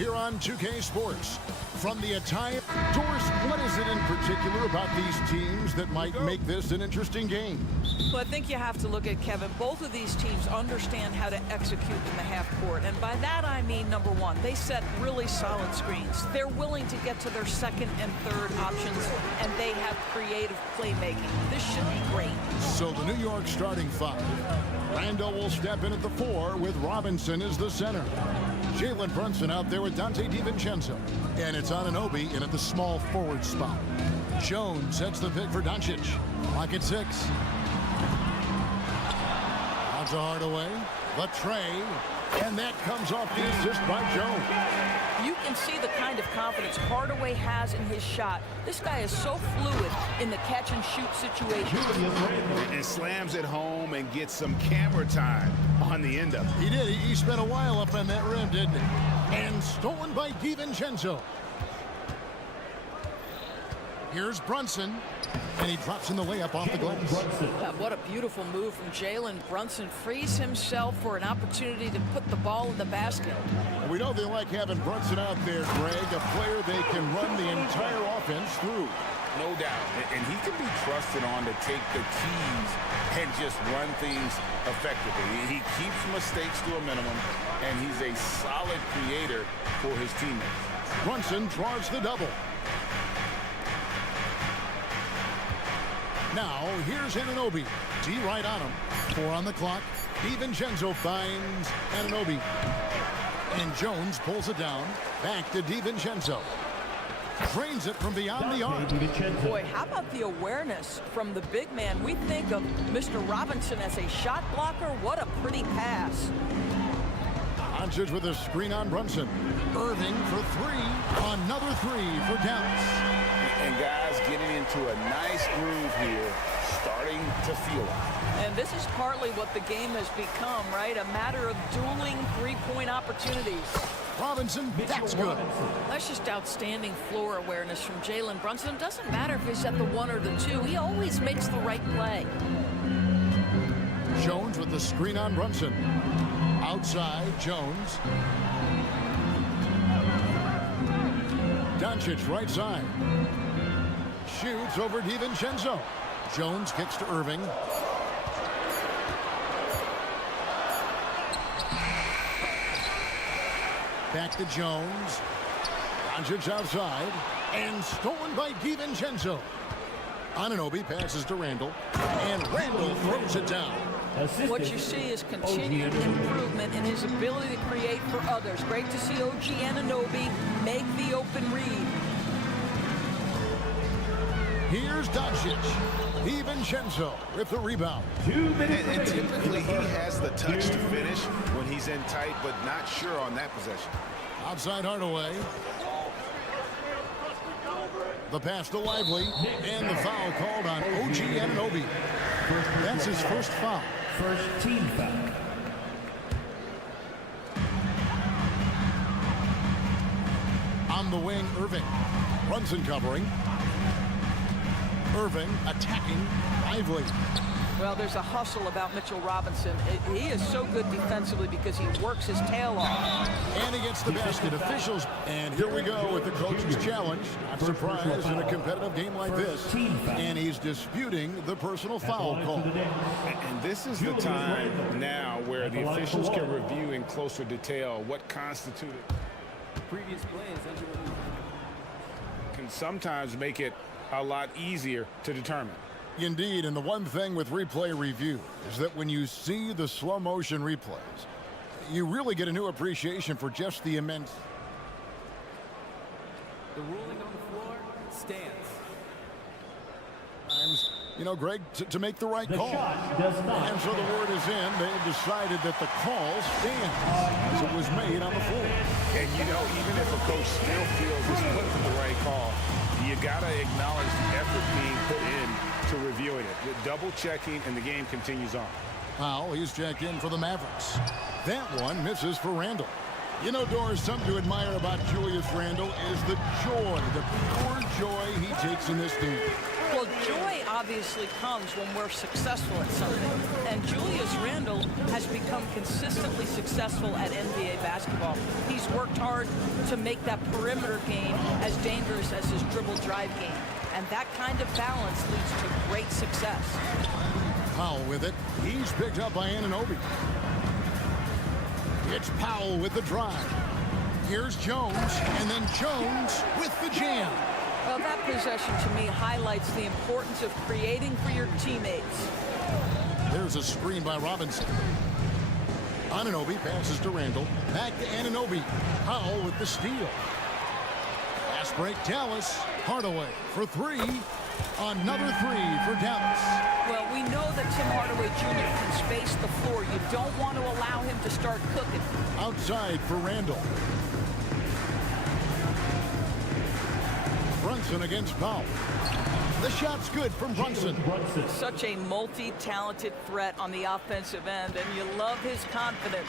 here on 2K Sports. From the attire, Doris, what is it in particular about these teams that might make this an interesting game? Well, I think you have to look at, Kevin, both of these teams understand how to execute in the half court. And by that, I mean, number one, they set really solid screens. They're willing to get to their second and third options, and they have creative playmaking. This should be great. So the New York starting five. Randall will step in at the 4 with Robinson as the center. Jalen Brunson out there with Dante DiVincenzo. And it's Anunoby in at the small forward spot. Jones sets the pick for Doncic. Clock at 6. Out to Hardaway. The tray. And that comes off the assist by Jones. You can see the kind of confidence Hardaway has in his shot. This guy is so fluid in the catch-and-shoot situation. And slams it home and gets some camera time on the end of it. He did. He spent a while up on that rim, didn't he? And stolen by DiVincenzo. Here's Brunson. And he drops in the layup off the glass. What a beautiful move from Jalen Brunson. Frees himself for an opportunity to put the ball in the basket. We know they like having Brunson out there, Greg, a player they can run the entire offense through. No doubt. And he can be trusted on to take the keys and just run things effectively. He keeps mistakes to a minimum, and he's a solid creator for his teammates. Brunson draws the double. Now, here's Anunoby. D right on him. 4 on the clock. DiVincenzo finds Anunoby. And Jones pulls it down. Back to DiVincenzo. Drains it from beyond the arc. Boy, how about the awareness from the big man? We think of Mr. Robinson as a shot blocker. What a pretty pass. Doncic with a screen on Brunson. Irving for 3. Another 3 for Dallas. And guys getting into a nice groove here, starting to feel it. And this is partly what the game has become, right? A matter of dueling three-point opportunities. Robinson, that's good. That's just outstanding floor awareness from Jalen Brunson. It doesn't matter if he's at the 1 or the 2. He always makes the right play. Jones with the screen on Brunson. Outside, Jones. Doncic right side. Shoots over DiVincenzo. Jones kicks to Irving. Back to Jones. Doncic outside. And stolen by DiVincenzo. Anunoby passes to Randall. And Randall throws it down. What you see is continued improvement in his ability to create for others. Great to see OG Anunoby make the open read. Here's Doncic. DiVincenzo with the rebound. And typically he has the touch to finish when he's in tight, but not sure on that possession. Outside Hardaway. The pass to Lively. And the foul called on OG Anunoby. That's his first foul. First team foul. On the wing, Irving. Brunson covering. Irving attacking Lively. Well, there's a hustle about Mitchell Robinson. He is so good defensively because he works his tail off. And he gets the basket. Officials. And here we go with the coach's challenge. Not surprised in a competitive game like this. And he's disputing the personal foul call. And this is the time now where the officials can review in closer detail what constituted Previous plays can sometimes make it a lot easier to determine. Indeed, and the one thing with replay review is that when you see the slow motion replays, you really get a new appreciation for just the immense. The ruling on the floor stands. You know, Greg, to make the right call. And so the word is in. They have decided that the call stands as it was made on the floor. And, you know, even if a coach still feels he's put to the right call, you got to acknowledge the effort being put in to reviewing it. The double checking, and the game continues on. Powell, he's checked in for the Mavericks. That one misses for Randall. You know, Doris, something to admire about Julius Randall is the joy, the pure joy he takes in this game. Well, joy obviously comes when we're successful at something. And Julius Randle has become consistently successful at NBA basketball. He's worked hard to make that perimeter game as dangerous as his dribble drive game. And that kind of balance leads to great success. Powell with it. He's picked up by Anunoby. It's Powell with the drive. Here's Jones, and then Jones with the jam. Well, that possession to me highlights the importance of creating for your teammates. There's a screen by Robinson. Anunoby passes to Randle. Back to Anunoby. Powell with the steal. Fast break, Dallas. Hardaway for three. Another three for Dallas. Well, we know that Tim Hardaway Jr. can space the floor. You don't want to allow him to start cooking. Outside for Randle. Brunson against Powell. The shot's good from Brunson. Such a multi-talented threat on the offensive end, and you love his confidence.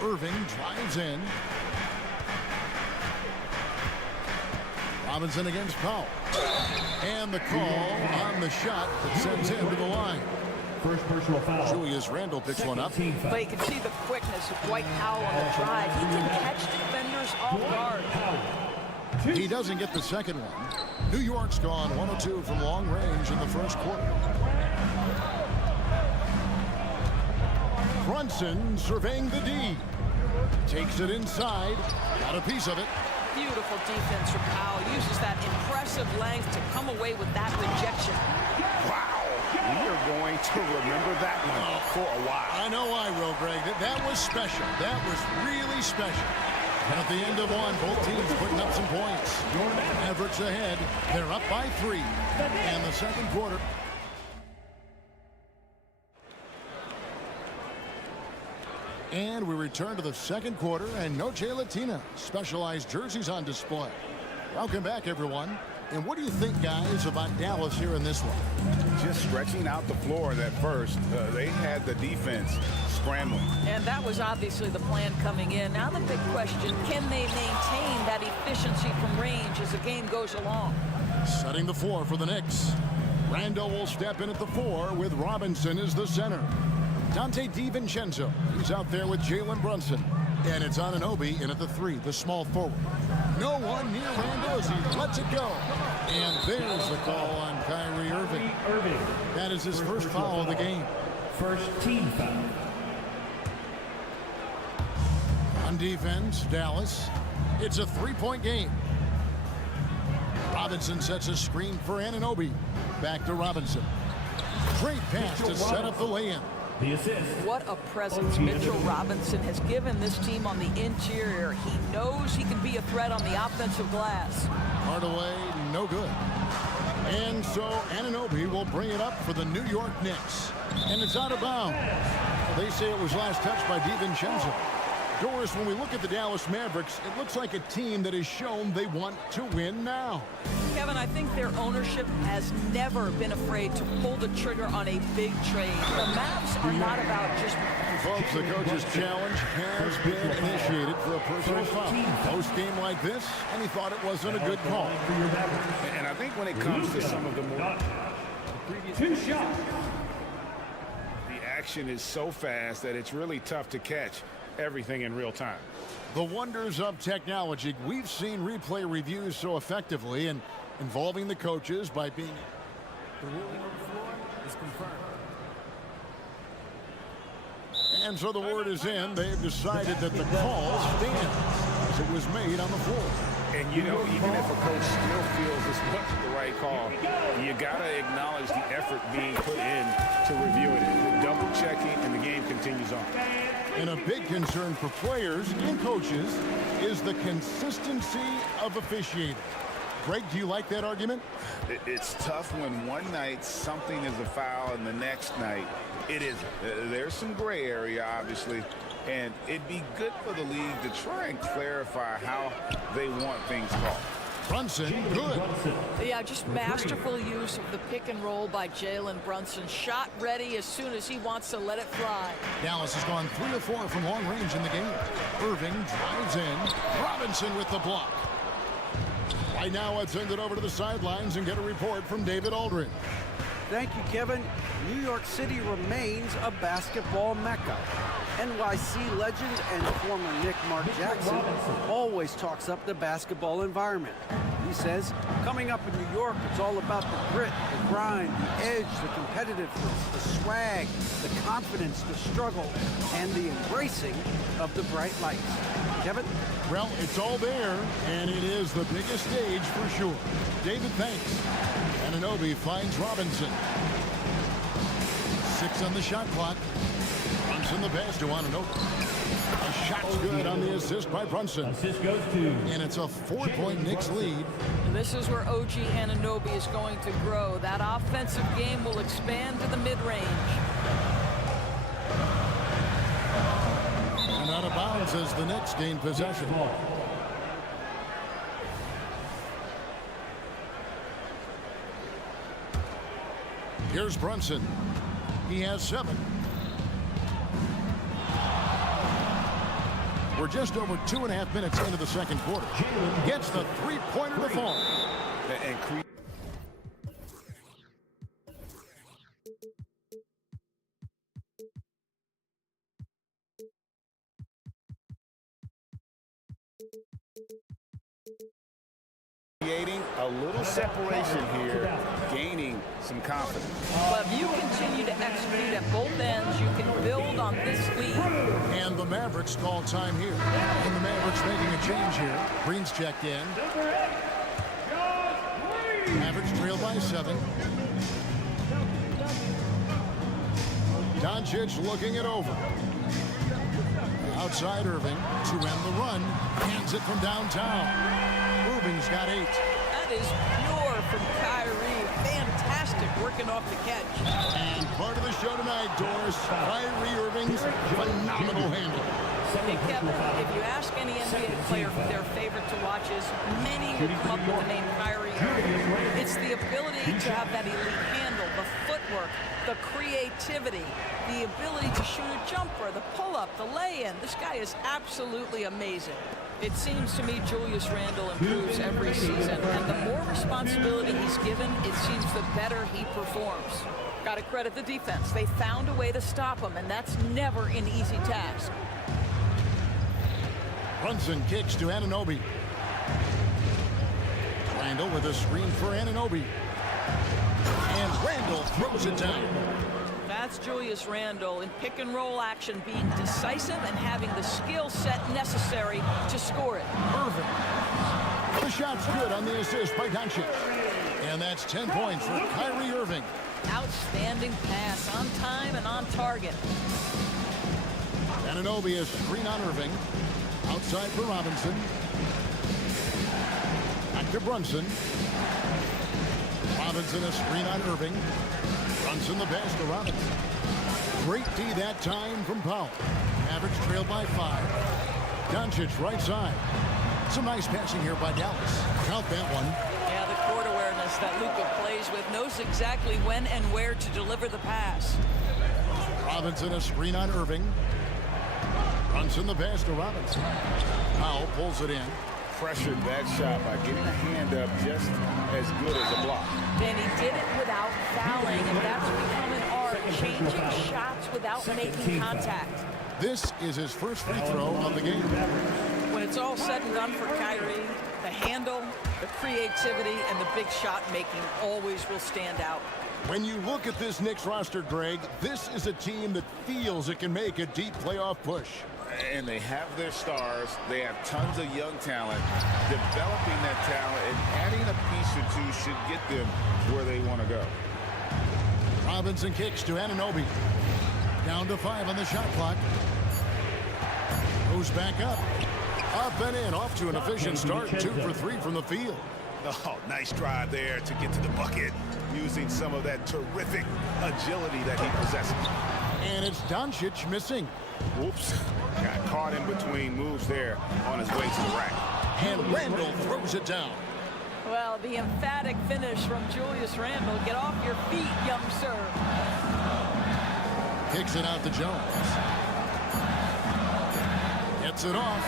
Irving drives in. Robinson against Powell. And the call on the shot that sends him to the line. First personal foul. Julius Randle picks one up. But you can see the quickness of Dwight Powell on the drive. He can catch defenders off guard. He doesn't get the second one. New York's gone 1-2 from long range in the first quarter. Brunson surveying the D. Takes it inside. Got a piece of it. Beautiful defense from Powell. Uses that impressive length to come away with that rejection. Wow. We are going to remember that one for a while. I know I will, Greg. That was special. That was really special. And at the end of one, both teams putting up some points. Mavericks ahead. They're up by 3. And the second quarter. And we return to the second quarter, and Noche Latina. Specialized jerseys on display. Welcome back, everyone. And what do you think, guys, about Dallas here in this one? Just stretching out the floor that first. They had the defense scrambling. And that was obviously the plan coming in. Now the big question, can they maintain that efficiency from range as the game goes along? Setting the floor for the Knicks. Randle will step in at the 4 with Robinson as the center. Dante DiVincenzo, he's out there with Jalen Brunson. And it's Anunoby in at the 3, the small forward. No one near Randle as he lets it go. And there's the call on Kyrie Irving. That is his first foul of the game. First team foul. On defense, Dallas. It's a 3-point game. Robinson sets a screen for Anunoby. Back to Robinson. Great pass to set up the lay-in. The assist. What a presence Mitchell Robinson has given this team on the interior. He knows he can be a threat on the offensive glass. Hardaway, no good. And so Anunoby will bring it up for the New York Knicks. And it's out of bounds. They say it was last touched by DiVincenzo. Doris, when we look at the Dallas Mavericks, it looks like a team that has shown they want to win now. Kevin, I think their ownership has never been afraid to pull the trigger on a big trade. The Mavs are not about just... Folks, the coach's challenge has been initiated for a personal foul. Post-game like this, and he thought it wasn't a good call. And I think when it comes to some of the more... Two shots. The action is so fast that it's really tough to catch everything in real time. The wonders of technology. We've seen replay reviews so effectively and involving the coaches by being... The ruling on the floor is confirmed. And so the word is in. They've decided that the call stands as it was made on the floor. And you know, even if a coach still feels this wasn't the right call, you gotta acknowledge the effort being put in to review it. Double checking, and the game continues on. And a big concern for players and coaches is the consistency of officiating. Greg, do you like that argument? It's tough when one night something is a foul and the next night it isn't. There's some gray area, obviously, and it'd be good for the league to try and clarify how they want things called. Brunson, good. Yeah, just masterful use of the pick and roll by Jalen Brunson. Shot ready as soon as he wants to let it fly. Dallas has gone 3 of 4 from long range in the game. Irving drives in. Robinson with the block. Right now, let's send it over to the sidelines and get a report from David Aldridge. Thank you, Kevin. New York City remains a basketball mecca. NYC legend and former Knick Mark Jackson always talks up the basketball environment. He says, coming up in New York, it's all about the grit, the grind, the edge, the competitiveness, the swag, the confidence, the struggle, and the embracing of the bright lights. Kevin? Well, it's all there, and it is the biggest stage for sure. David, thanks. Anunoby finds Robinson. 6 on the shot clock. Brunson the pass to Anunoby. A shot's good on the assist by Brunson. Assist goes to. And it's a 4-point Knicks lead. And this is where OG Anunoby is going to grow. That offensive game will expand to the mid-range. And out of bounds as the Knicks gain possession. Here's Brunson. He has 7. We're just over 2.5 minutes into the second quarter. Gets the three-pointer to fall. And creating a little separation here, gaining some confidence. But if you continue to execute at both ends, you can build on this lead. And the Mavericks call time here. And the Mavericks making a change here. Green's checked in. Mavericks trail by 7. Doncic looking it over. Outside Irving to end the run. Hands it from downtown. Irving's got 8. That is pure from Kyrie. Fantastic working off the catch. And part of the show tonight, Doris, Kyrie Irving's phenomenal handle. Hey, Kevin, if you ask any NBA player who their favorite to watch is, many will come up with the name Kyrie Irving. It's the ability to have that elite handle, the footwork, the creativity, the ability to shoot a jumper, the pull-up, the lay-in. This guy is absolutely amazing. It seems to me Julius Randle improves every season, and the more responsibility he's given, it seems the better he performs. Got to credit the defense. They found a way to stop him, and that's never an easy task. Brunson kicks to Anunoby. Randle with a screen for Anunoby. And Randle throws it down. That's Julius Randle in pick-and-roll action, being decisive and having the skill set necessary to score it. Irving. The shot's good on the assist by Doncic. And that's 10 points for Kyrie Irving. Outstanding pass, on time and on target. Anunoby is screen on Irving. Outside for Robinson. Back to Brunson. Robinson a screen on Irving. Brunson the pass to Robinson. Great D that time from Powell. Mavericks trailed by 5. Doncic right side. Some nice passing here by Dallas. Count that one. Yeah, the court awareness that Luka plays with, knows exactly when and where to deliver the pass. Robinson a screen on Irving. Brunson the pass to Robinson. Powell pulls it in. Pressured that shot by getting a hand up just as good as a block. And he did it without fouling, and that's become an art, changing shots without making contact. This is his first free throw of the game. When it's all said and done for Kyrie, the handle, the creativity, and the big shot making always will stand out. When you look at this Knicks roster, Greg, this is a team that feels it can make a deep playoff push. And they have their stars. They have tons of young talent. Developing that talent and adding a piece or two should get them where they want to go. Robinson kicks to Anunoby. Down to 5 on the shot clock. Goes back up. Up and in. Off to an efficient start. 2 for 3 from the field. Oh, nice drive there to get to the bucket, using some of that terrific agility that he possesses. And it's Doncic missing. Whoops. Got caught in between moves there on his way to the rack. And Randle throws it down. Well, the emphatic finish from Julius Randle. Get off your feet, young sir. Kicks it out to Jones. Gets it off.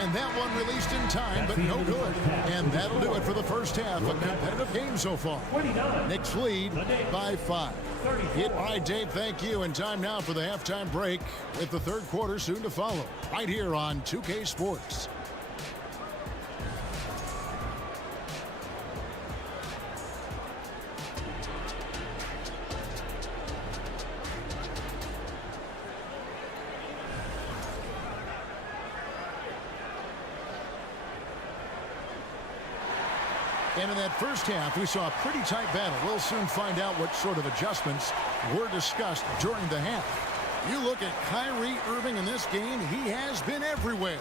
And that one released in time, but no good. And that'll do it for the first half. A competitive game so far. Knicks lead by 5. All right, Dave, thank you. And time now for the halftime break with the third quarter soon to follow. Right here on 2K Sports. And in that first half, we saw a pretty tight battle. We'll soon find out what sort of adjustments were discussed during the half. You look at Kyrie Irving in this game, he has been everywhere.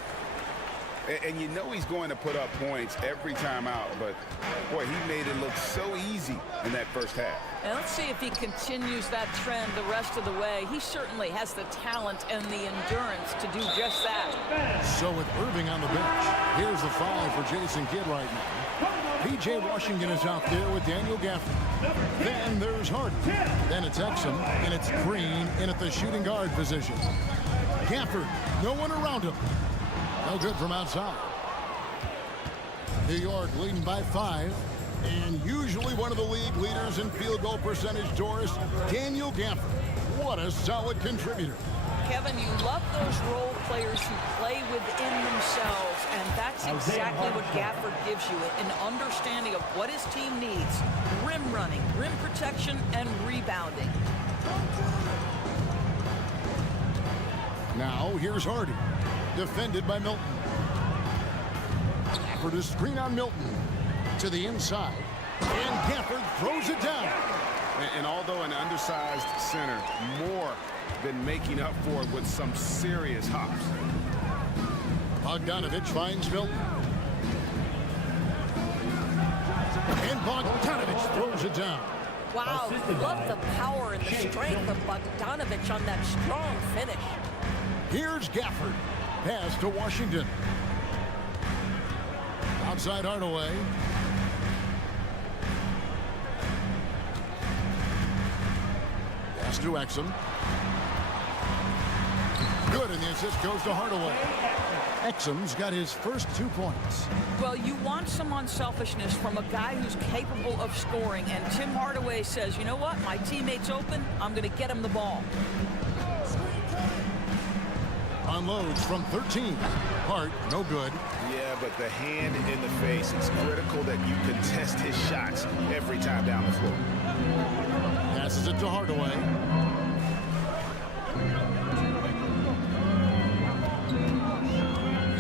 And you know he's going to put up points every time out, but boy, he made it look so easy in that first half. And let's see if he continues that trend the rest of the way. He certainly has the talent and the endurance to do just that. So with Irving on the bench, here's the foul for Jason Kidd right now. P.J. Washington is out there with Daniel Gafford. Then there's Harden. Then it's Exum, and it's Green in at the shooting guard position. Gafford, no one around him. No good from outside. New York leading by 5. And usually one of the league leaders in field goal percentage, Doris, Daniel Gafford. What a solid contributor. Kevin, you love those role players who play within themselves, and that's exactly what Gafford gives you, an understanding of what his team needs. Rim running, rim protection, and rebounding. Now here's Harden, defended by Milton. Gafford is screen on Milton to the inside, and Gafford throws it down. And although an undersized center, more than making up for it with some serious hops. Bogdanovich finds Milton. And Bogdanovich throws it down. Wow, love the power and the strength of Bogdanovich on that strong finish. Here's Gafford. Pass to Washington. Outside Hardaway. Pass to Exum. Good, and the assist goes to Hardaway. Exum's got his first 2 points. Well, you want some unselfishness from a guy who's capable of scoring, and Tim Hardaway says, you know what, my teammate's open, I'm going to get him the ball. Unloads from 13. Hart, no good. Yeah, but the hand in the face, it's critical that you contest his shots every time down the floor. Passes it to Hardaway.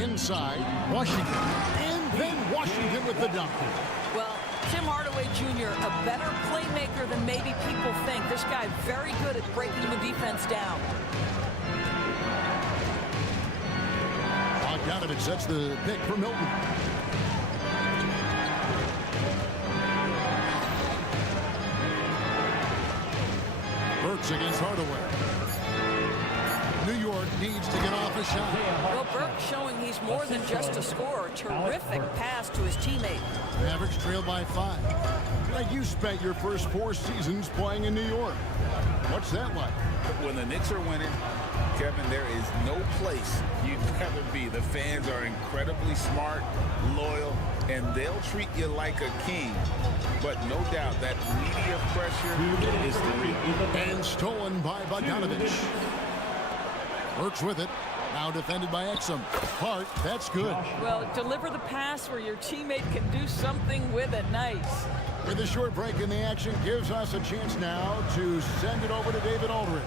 Inside, Washington. And then Washington with the dunk. Well, Tim Hardaway Jr., a better playmaker than maybe people think. This guy very good at breaking the defense down. Bogdanovich sets the pick for Milton. Burks against Hardaway. New York needs to get off a shot. Well, Burke showing he's more than just a scorer. Terrific pass to his teammate. Mavericks trail by 5. Now, you spent your first 4 seasons playing in New York. What's that like? When the Knicks are winning, Kevin, there is no place you'd rather be. The fans are incredibly smart, loyal, and they'll treat you like a king. But no doubt that media pressure is the real. And stolen by Bogdanovich. Burks with it. Now defended by Exum. Hart, that's good. Well, deliver the pass where your teammate can do something with it. Nice. With a short break in the action, gives us a chance now to send it over to David Aldridge.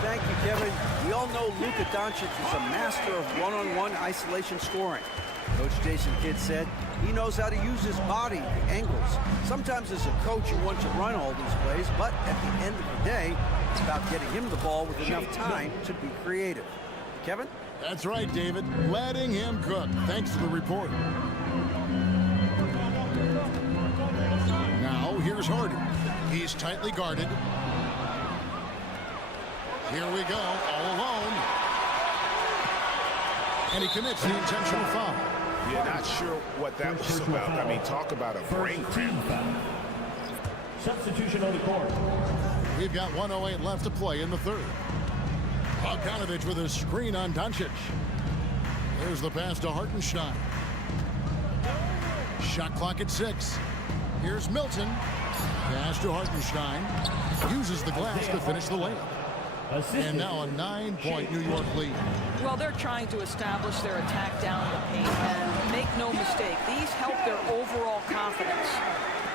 Thank you, Kevin. We all know Luka Doncic is a master of one-on-one isolation scoring. Coach Jason Kidd said he knows how to use his body, the angles. Sometimes as a coach, you want to run all these plays, but at the end of the day, it's about getting him the ball with enough time to be creative. Kevin? That's right, David. Letting him cook. Thanks for the report. Now, here's Harden. He's tightly guarded. Here we go, all alone. And he commits the intentional foul. You're not sure what that was about. I mean, talk about a brain cramp. Substitution on the court. We've got 1:08 left to play in the third. Bogdanovich with a screen on Doncic. There's the pass to Hartenstein. Shot clock at 6. Here's Milton. Pass to Hartenstein. Uses the glass to finish the layup. And now a 9-point New York lead. Well, they're trying to establish their attack down the paint. And make no mistake, these help their overall confidence.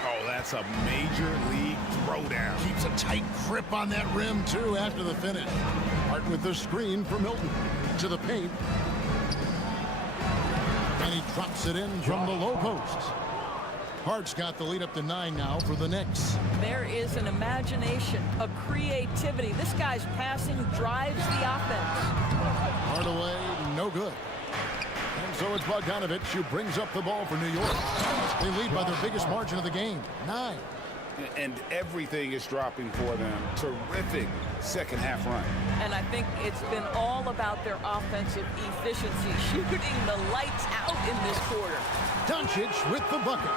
Oh, that's a major league throwdown. Keeps a tight grip on that rim, too, after the finish. Hart with the screen for Milton. To the paint. And he drops it in from the low post. Hart's got the lead up to 9 now for the Knicks. There is an imagination, a creativity. This guy's passing drives the offense. Hardaway, no good. And so it's Bogdanovich who brings up the ball for New York. They lead by their biggest margin of the game, 9. And everything is dropping for them. Terrific second half run. And I think it's been all about their offensive efficiency, shooting the lights out in this quarter. Doncic with the bucket.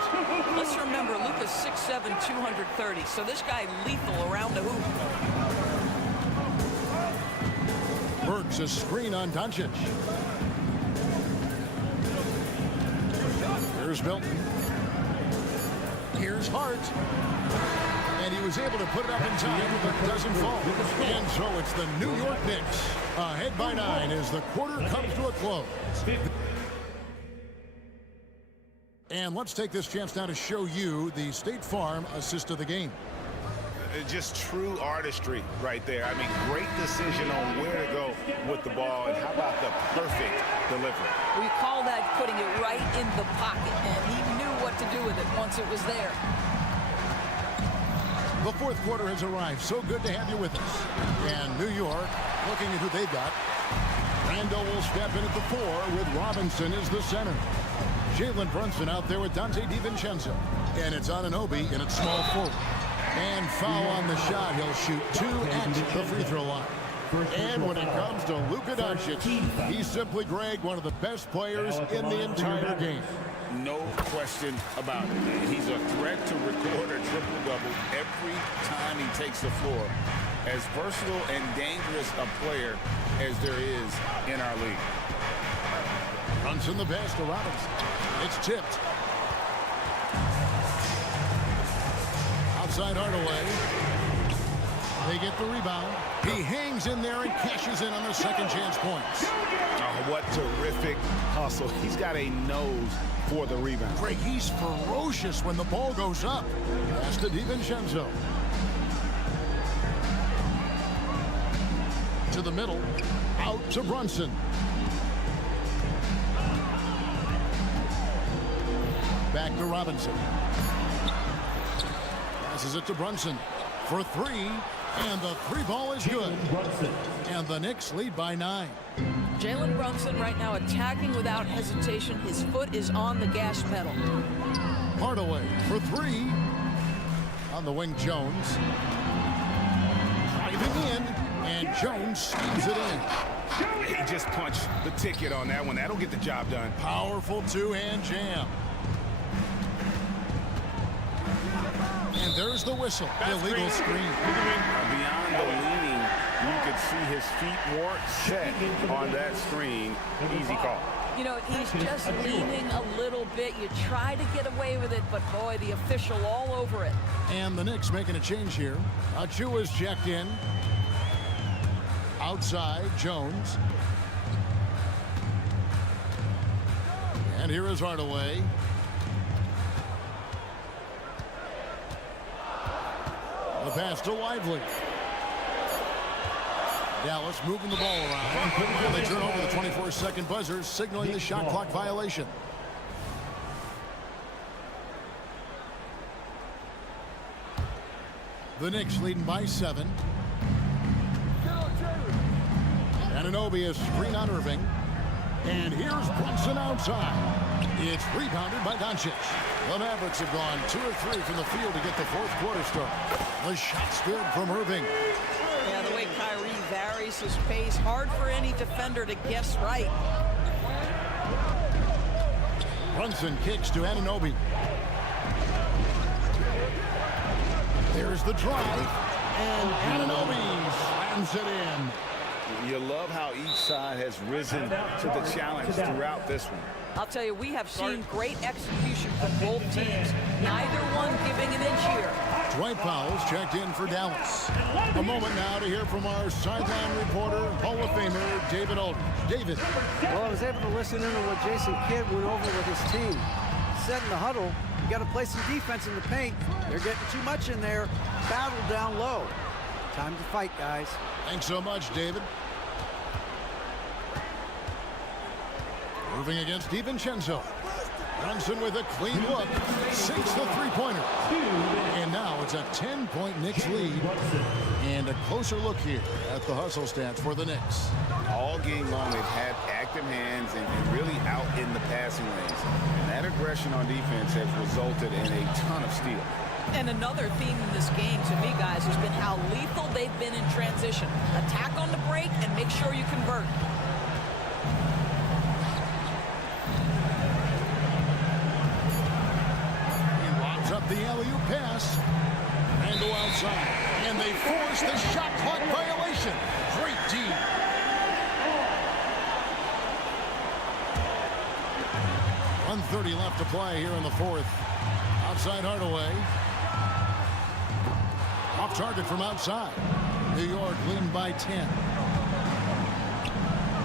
Let's remember, Luka's 6'7", 230, so this guy lethal around the hoop. Bergs a screen on Doncic. Here's Milton. Here's Hart. And he was able to put it up in time, but doesn't fall. And so it's the New York Knicks ahead by 9 as the quarter comes to a close. And let's take this chance now to show you the State Farm assist of the game. Just true artistry right there. I mean, great decision on where to go with the ball, and how about the perfect delivery? We call that putting it right in the pocket, and he knew what to do with it once it was there. The fourth quarter has arrived. So good to have you with us. And New York, looking at who they've got. Randall will step in at the 4 with Robinson as the center. Jalen Brunson out there with Dante DiVincenzo. And it's Anunoby in its small forward. And foul on the shot. He'll shoot 2 at the free throw line. And when it comes to Luka Doncic, he's simply, Greg, one of the best players in the entire game. No question about it. He's a threat to record a triple-double every time he takes the floor. As versatile and dangerous a player as there is in our league. Brunson the pass to Robinson. It's tipped. Outside Hardaway. They get the rebound. He hangs in there and cashes in on their second chance points. Oh, what terrific hustle. He's got a nose for the rebound. Greg, he's ferocious when the ball goes up. Pass to DiVincenzo. To the middle. Out to Brunson. Back to Robinson. Passes it to Brunson for 3. And the 3 ball is good. And the Knicks lead by 9. Jalen Brunson right now attacking without hesitation. His foot is on the gas pedal. Hardaway for 3. On the wing, Jones. Driving in. And Jones schemes it in. He just punched the ticket on that one. That'll get the job done. Powerful 2-hand jam. And there's the whistle. Illegal screen. Beyond the leaning, you could see his feet more set on that screen. Easy call. You know, he's just leaning a little bit. You try to get away with it, but boy, the official all over it. And the Knicks making a change here. Achua's checked in. Outside, Jones. And here is Hardaway. The pass to Lively. Dallas moving the ball around. They turn over the 24-second buzzer, signaling the shot clock violation. The Knicks leading by 7. Anunoby is screen on Irving. And here's Brunson outside. It's rebounded by Doncic. The Mavericks have gone 2 or 3 from the field to get the fourth quarter started. The shot's good from Irving. Yeah, the way Kyrie varies his pace, hard for any defender to guess right. Brunson kicks to Anunoby. There's the drive. And Anunoby slams it in. You love how each side has risen to the challenge throughout this one. I'll tell you, we have seen great execution from both teams. Neither one giving an inch here. Dwight Powell's checked in for Dallas. A moment now to hear from our sideline reporter, Hall of Famer David Aldridge. David. Well, I was able to listen in on what Jason Kidd went over with his team. He said in the huddle, you got to play some defense in the paint. They're getting too much in there. Battle down low. Time to fight, guys. Thanks so much, David. Irving against DiVincenzo. Brunson with a clean look. Sinks the three-pointer. And now it's a 10-point Knicks lead. And a closer look here at the hustle stats for the Knicks. All game long, they've had active hands and really out in the passing lanes. And that aggression on defense has resulted in a ton of steals. And another theme in this game, to me, guys, has been how lethal they've been in transition. Attack on the break and make sure you convert. Up the alley-oop pass. Randall outside. And they force the shot clock violation. Great D. .130 left to play here in the fourth. Outside Hardaway. Off target from outside. New York leading by 10.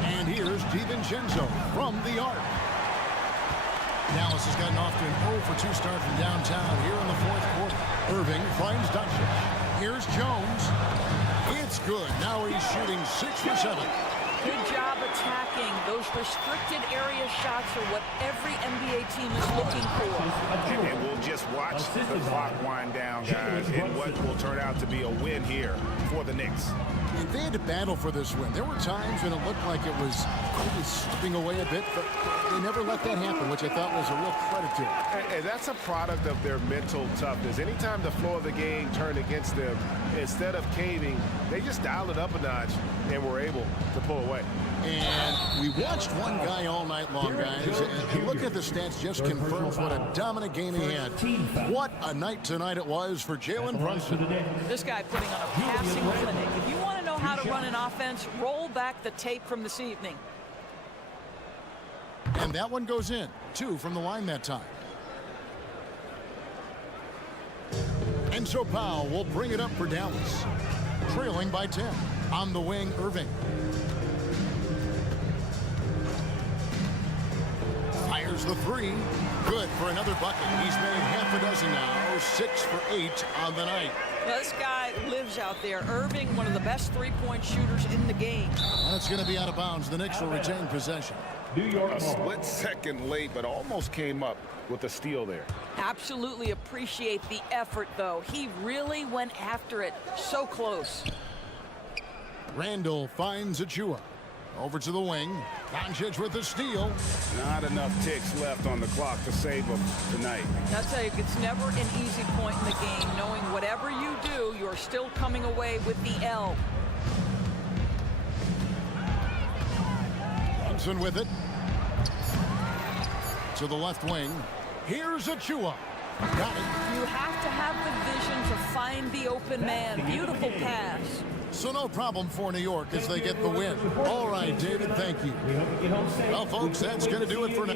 And here's DiVincenzo from the arc. Dallas has gotten off to an 0 for 2 start from downtown here in the fourth quarter. Irving finds Doncic. Here's Jones. It's good. Now he's shooting 6 for 7. Good job attacking. Those restricted area shots are what every NBA team is looking for. And we'll just watch the clock wind down, guys, in what will turn out to be a win here for the Knicks. And they had to battle for this win. There were times when it looked like it was maybe slipping away a bit, but they never let that happen, which I thought was a real credit to them. And that's a product of their mental toughness. Anytime the flow of the game turned against them, instead of caving, they just dialed it up a notch and were able to pull away. And we watched one guy all night long, guys, and look at the stats, just confirms what a dominant game he had. What a night tonight it was for Jalen Brunson. This guy putting on a passing clinic. If you want to know how to run an offense, roll back the tape from this evening. And that one goes in. 2 from the line that time. And so Powell will bring it up for Dallas. Trailing by 10. On the wing, Irving. Fires the 3. Good for another bucket. He's made half a dozen now. 6 for 8 on the night. Now, this guy lives out there. Irving, one of the best three-point shooters in the game. That's going to be out of bounds. The Knicks will retain possession. A split second late, but almost came up with a steal there. Absolutely appreciate the effort, though. He really went after it. So close. Randall finds Achua. Over to the wing. Doncic with the steal. Not enough ticks left on the clock to save them tonight. I'll tell you, it's never an easy point in the game, knowing whatever you do, you're still coming away with the L. Brunson with it. To the left wing. Here's Achua. Got it. You have to have the vision to find the open man. Beautiful pass. So no problem for New York as they get the win. All right, David, thank you. Well, folks, that's going to do it for now.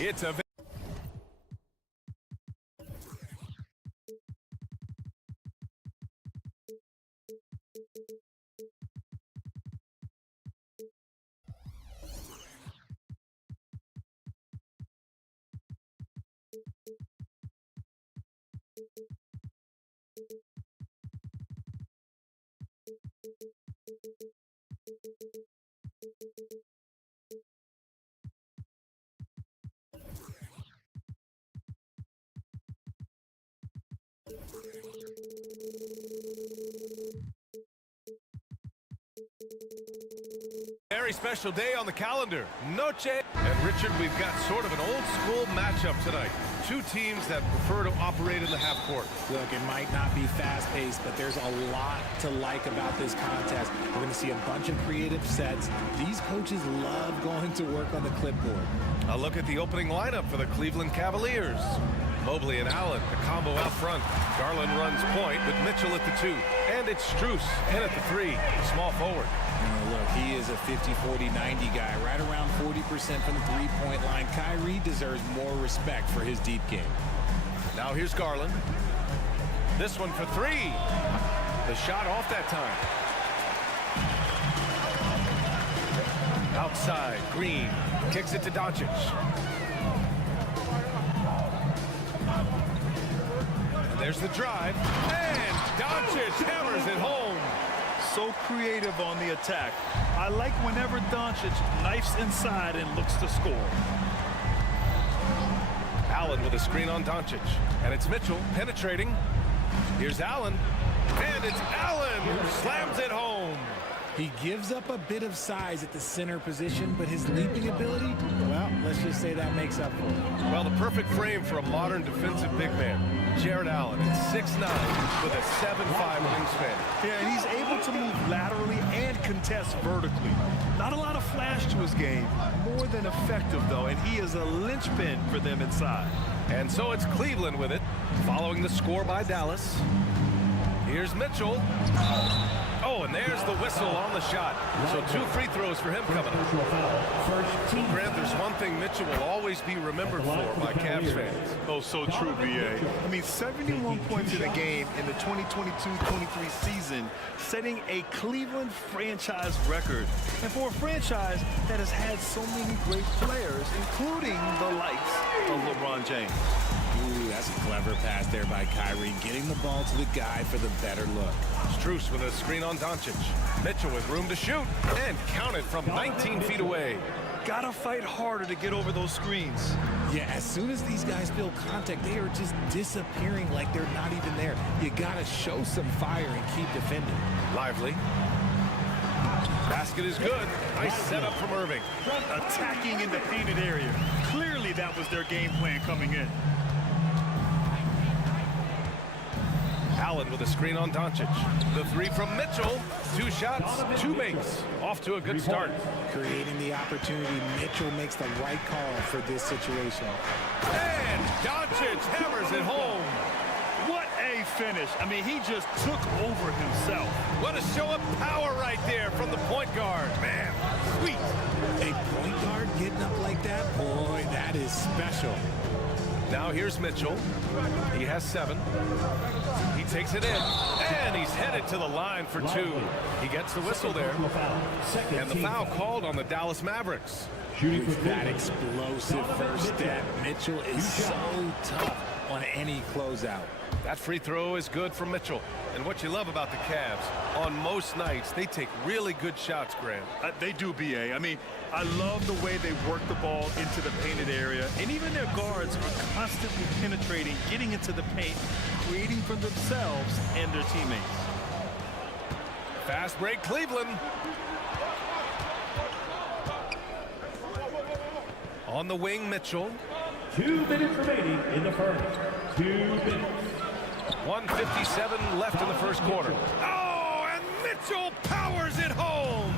It's a very special day on the calendar. Noche. And Richard, we've got sort of an old school matchup tonight. Two teams that prefer to operate in the half court. Look, it might not be fast-paced, but there's a lot to like about this contest. We're going to see a bunch of creative sets. These coaches love going to work on the clipboard. A look at the opening lineup for the Cleveland Cavaliers. Mobley and Allen, the combo out front. Garland runs point with Mitchell at the 2. And it's Strus in at the 3, small forward. Look, he is a 50, 40, 90 guy, right around 40% from the three-point line. Kyrie deserves more respect for his deep game. Now here's Garland. This one for 3. The shot off that time. Outside, Green kicks it to Doncic. And there's the drive. And Doncic hammers it home. So creative on the attack. I like whenever Doncic knifes inside and looks to score. Allen with a screen on Doncic. And it's Mitchell penetrating. Here's Allen. And it's Allen who slams it home. He gives up a bit of size at the center position, but his leaping ability, well, let's just say that makes up for it. Well, the perfect frame for a modern defensive big man. Jared Allen at 6'9" with a 7'5" wingspan. Yeah, and he's able to move laterally and contest vertically. Not a lot of flash to his game. More than effective, though, and he is a linchpin for them inside. And so it's Cleveland with it, following the score by Dallas. Here's Mitchell. Oh, and there's the whistle on the shot. So 2 free throws for him coming up. Grant, there's one thing Mitchell will always be remembered for by Cavs fans. Oh, so true, B.A. I mean, 71 points in a game in the 2022-23 season, setting a Cleveland franchise record. And for a franchise that has had so many great players, including the likes of LeBron James. Ooh, that's a clever pass there by Kyrie, getting the ball to the guy for the better look. Strus with a screen on Doncic. Mitchell with room to shoot and counted from 19 feet away. Gotta fight harder to get over those screens. Yeah, as soon as these guys feel contact, they are just disappearing like they're not even there. You gotta show some fire and keep defending. Lively. Basket is good. Nice setup from Irving. Attacking in the painted area. Clearly that was their game plan coming in. Allen with a screen on Doncic. The 3 from Mitchell. 2 shots, 2 makes. Off to a good start. Creating the opportunity, Mitchell makes the right call for this situation. And Doncic hammers it home. What a finish. I mean, he just took over himself. What a show of power right there from the point guard. Man, sweet. A point guard getting up like that? Boy, that is special. Now here's Mitchell. He has 7. He takes it in, and he's headed to the line for 2. He gets the whistle there. And the foul called on the Dallas Mavericks. With that explosive first step, Mitchell is so tough on any closeout. That free throw is good from Mitchell. And what you love about the Cavs, on most nights, they take really good shots, Graham. They do, B.A. I mean, I love the way they work the ball into the painted area. And even their guards are constantly penetrating, getting into the paint, creating for themselves and their teammates. Fast break, Cleveland. On the wing, Mitchell. 2 minutes remaining in the first. 2 minutes. 1:57 left in the first quarter. Oh, and Mitchell powers it home.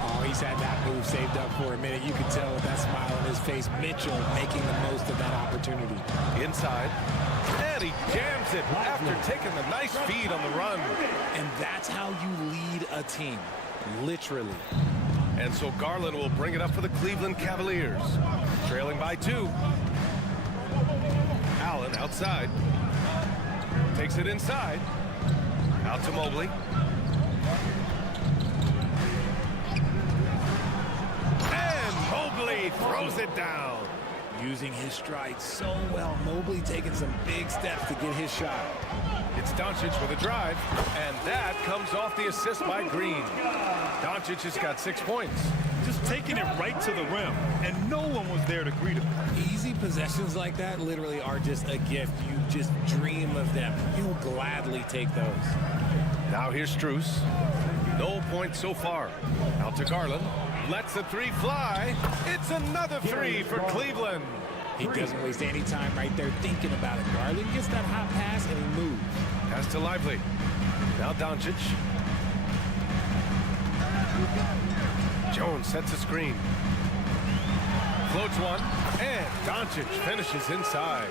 Oh, he's had that move saved up for a minute. You can tell with that smile on his face, Mitchell making the most of that opportunity. Inside. And he jams it after taking the nice feed on the run. And that's how you lead a team, literally. And so Garland will bring it up for the Cleveland Cavaliers. Trailing by 2. Allen outside. Takes it inside. Out to Mobley. And Mobley throws it down. Using his stride so well. Mobley taking some big steps to get his shot. It's Doncic with a drive, and that comes off the assist by Green. Doncic has got 6 points. Just taking it right to the rim, and no one was there to greet him. Easy possessions like that literally are just a gift. You just dream of them. You'll gladly take those. Now here's Strus. No points so far. Out to Garland. Lets the 3 fly. It's another 3 for Cleveland. He doesn't waste any time right there thinking about it. Garland gets that hot pass and he moves. Pass to Lively. Now Doncic. Jones sets a screen. Floats one. And Doncic finishes inside.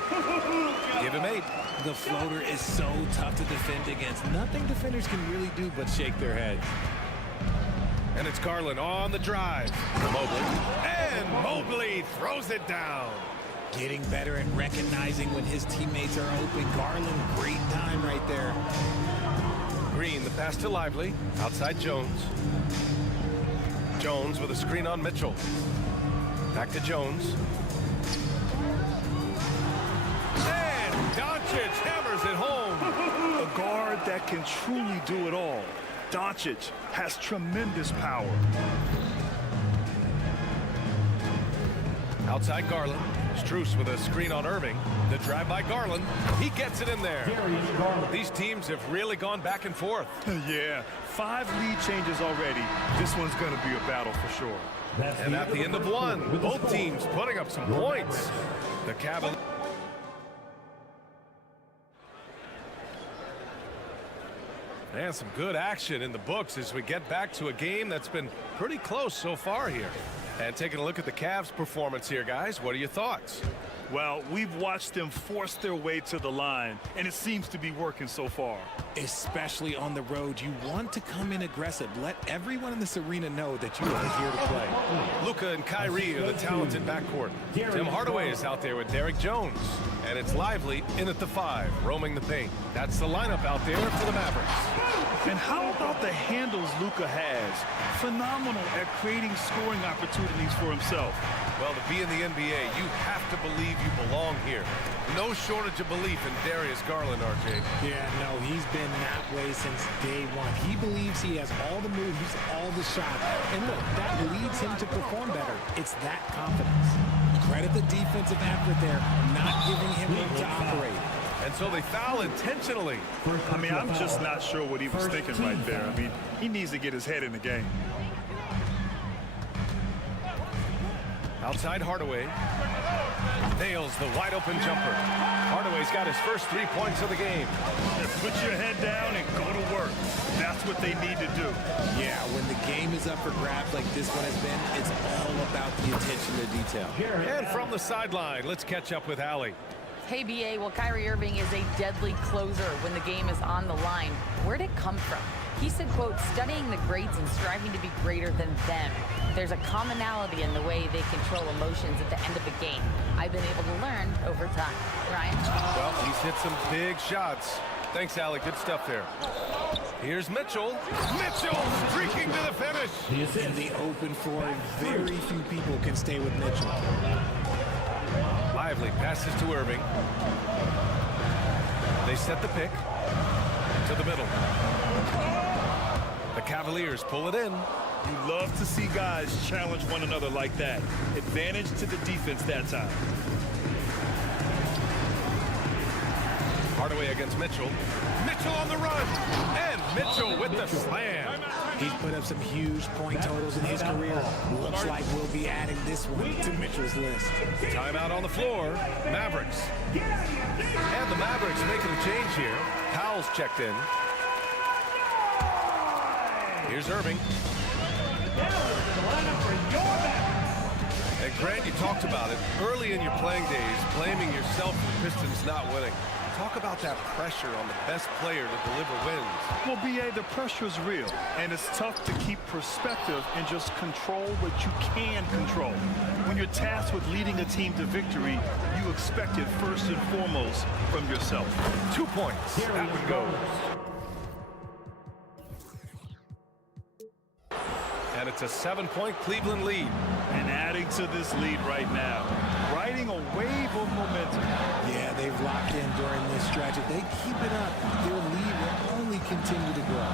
Give him 8. The floater is so tough to defend against. Nothing defenders can really do but shake their heads. And it's Garland on the drive. Mobley. And Mobley throws it down. Getting better at recognizing when his teammates are open. Garland, great time right there. Green, the pass to Lively. Outside Jones. Jones with a screen on Mitchell. Back to Jones. And Doncic hammers it home. A guard that can truly do it all. Doncic has tremendous power. Outside Garland. Strus with a screen on Irving. The drive by Garland. He gets it in there. These teams have really gone back and forth. Yeah, 5 lead changes already. This one's going to be a battle for sure. And at the end of 1, both teams putting up some points. The Cavaliers. And some good action in the books as we get back to a game that's been pretty close so far here. And taking a look at the Cavs' performance here, guys, what are your thoughts? Well, we've watched them force their way to the line, and it seems to be working so far. Especially on the road, you want to come in aggressive. Let everyone in this arena know that you are here to play. Luka and Kyrie are the talented backcourt. Tim Hardaway is out there with Derek Jones. And it's Lively in at the 5, roaming the paint. That's the lineup out there for the Mavericks. And how about the handles Luka has? Phenomenal at creating scoring opportunities for himself. Well, to be in the NBA, you have to believe you belong here. No shortage of belief in Darius Garland, RJ. Yeah, no, he's been that way since day 1. He believes he has all the moves, all the shots. And look, that leads him to perform better. It's that confidence. Credit the defensive effort there, not giving him room to operate. And so they foul intentionally. I mean, I'm just not sure what he was thinking right there. I mean, he needs to get his head in the game. Outside Hardaway. Nails the wide open jumper. Hardaway's got his first 3 points of the game. Just put your head down and go to work. That's what they need to do. Yeah, when the game is up for grabs like this one has been, it's all about the attention to detail. And from the sideline, let's catch up with Allie. Hey, BA, well, Kyrie Irving is a deadly closer when the game is on the line. Where'd it come from? He said, quote, studying the greats and striving to be greater than them. There's a commonality in the way they control emotions at the end of the game. I've been able to learn over time. Ryan? Well, he's hit some big shots. Thanks, Allie. Good stuff there. Here's Mitchell. Mitchell streaking to the finish. In the open floor, very few people can stay with Mitchell. Lively passes to Irving. They set the pick to the middle. The Cavaliers pull it in. You love to see guys challenge one another like that. Advantage to the defense that time. Hardaway against Mitchell. Mitchell on the run. And Mitchell with the slam. He's put up some huge point totals in his career. Looks like we'll be adding this one to Mitchell's list. Timeout on the floor. Mavericks. And the Mavericks making a change here. Powell's checked in. Here's Irving. And Grant, you talked about it early in your playing days, blaming yourself for the Pistons not winning. Talk about that pressure on the best player to deliver wins. Well, B.A., the pressure is real, and it's tough to keep perspective and just control what you can control. When you're tasked with leading a team to victory, you expect it first and foremost from yourself. 2 points. That one goes. And it's a 7-point Cleveland lead. And adding to this lead right now, riding a wave of momentum. Yeah, they've locked in during this stretch. If they keep it up, their lead will only continue to grow.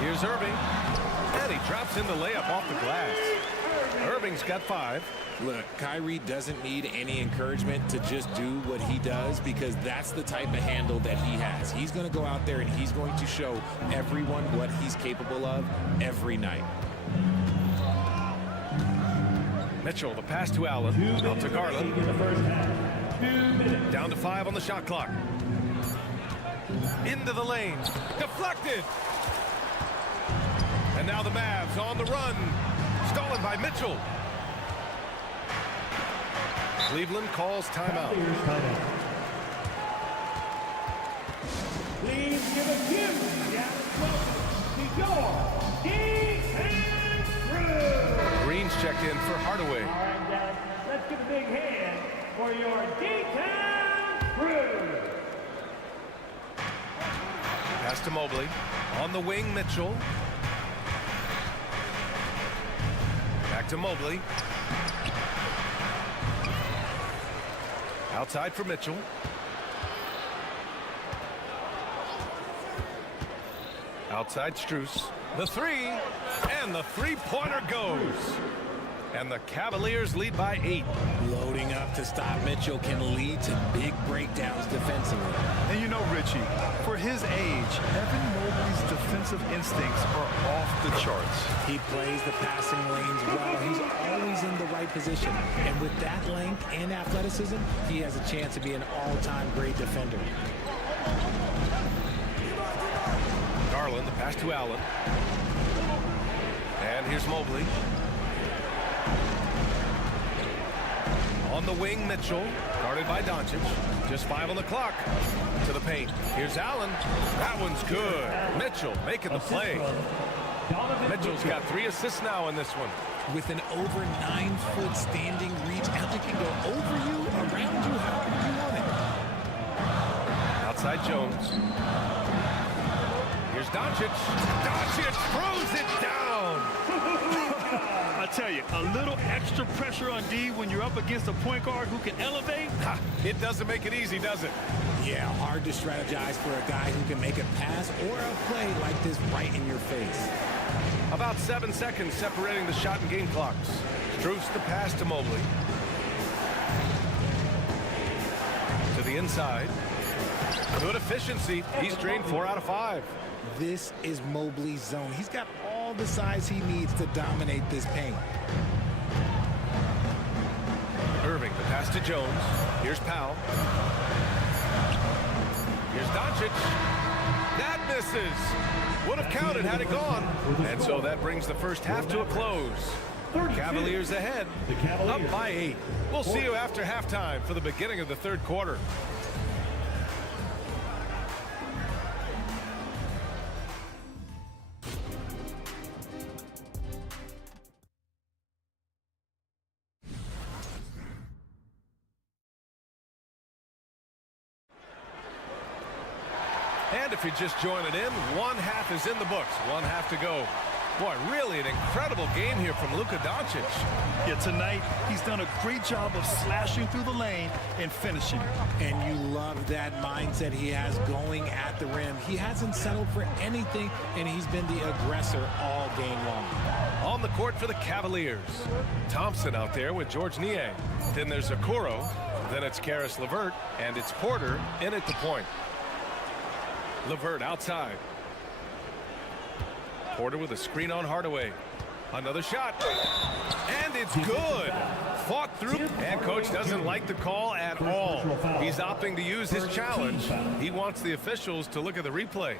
Here's Irving. And he drops in the layup off the glass. Irving's got 5. Look, Kyrie doesn't need any encouragement to just do what he does, because that's the type of handle that he has. He's going to go out there and he's going to show everyone what he's capable of every night. Mitchell, the pass to Allen. Out to Garland. Down to 5 on the shot clock. Into the lane. Deflected. And now the Mavs on the run. Stolen by Mitchell. Cleveland calls timeout. Please give a huge welcome to your defense crew. Green's checked in for Hardaway. All right, guys, let's give a big hand for your defense crew. Pass to Mobley. On the wing, Mitchell. Back to Mobley. Outside for Mitchell. Outside Strus. The 3. And the three-pointer goes. And the Cavaliers lead by 8. Loading up to stop Mitchell can lead to big breakdowns defensively. And you know, Richie, for his age, Evan Mobley's defensive instincts are off the charts. He plays the passing lanes well. He's always in the right position. And with that length and athleticism, he has a chance to be an all-time great defender. Garland, the pass to Allen. And here's Mobley. On the wing, Mitchell, guarded by Doncic. Just 5 on the clock. To the paint. Here's Allen. That one's good. Mitchell making the play. Mitchell's got 3 assists now in this one. With an over 9-foot standing reach, Allen can go over you, around you, however you want it. Outside Jones. Here's Doncic. Doncic throws it down. I tell you, a little extra pressure on D when you're up against a point guard who can elevate. It doesn't make it easy, does it? Yeah, hard to strategize for a guy who can make a pass or a play like this right in your face. About 7 seconds separating the shot and game clocks. Strus the pass to Mobley. To the inside. Good efficiency. He's drained 4 out of 5. This is Mobley's zone. He's got all the size he needs to dominate this paint. Irving, the pass to Jones. Here's Powell. Here's Doncic. That misses. Would have counted had it gone. And so that brings the first half to a close. Cavaliers ahead, up by 8. We'll see you after halftime for the beginning of the third quarter. And if you're just joining in, one half is in the books. One half to go. Boy, really an incredible game here from Luka Doncic. Yeah, tonight he's done a great job of slashing through the lane and finishing. And you love that mindset he has going at the rim. He hasn't settled for anything, and he's been the aggressor all game long. On the court for the Cavaliers. Thompson out there with George Niang. Then there's Okoro. Then it's Karis LeVert, and it's Porter in at the point. LeVert outside. Porter with a screen on Hardaway. Another shot. And it's good. Fought through, and coach doesn't like the call at all. He's opting to use his challenge. He wants the officials to look at the replay.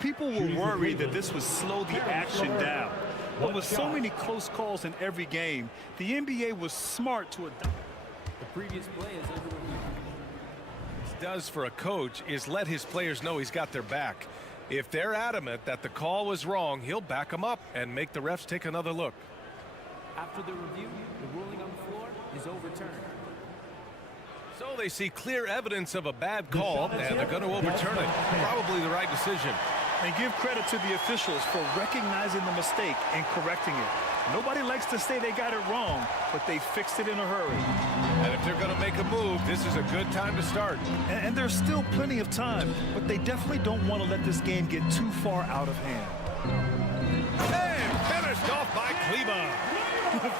People were worried that this would slow the action down. But with so many close calls in every game, the NBA was smart to adopt. The previous play is under review. What he does for a coach is let his players know he's got their back. If they're adamant that the call was wrong, he'll back them up and make the refs take another look. After the review, the ruling on the floor is overturned. So they see clear evidence of a bad call, and they're going to overturn it. Probably the right decision. And give credit to the officials for recognizing the mistake and correcting it. Nobody likes to say they got it wrong, but they fixed it in a hurry. And if they're going to make a move, this is a good time to start. And there's still plenty of time, but they definitely don't want to let this game get too far out of hand. And finished off by Kleba.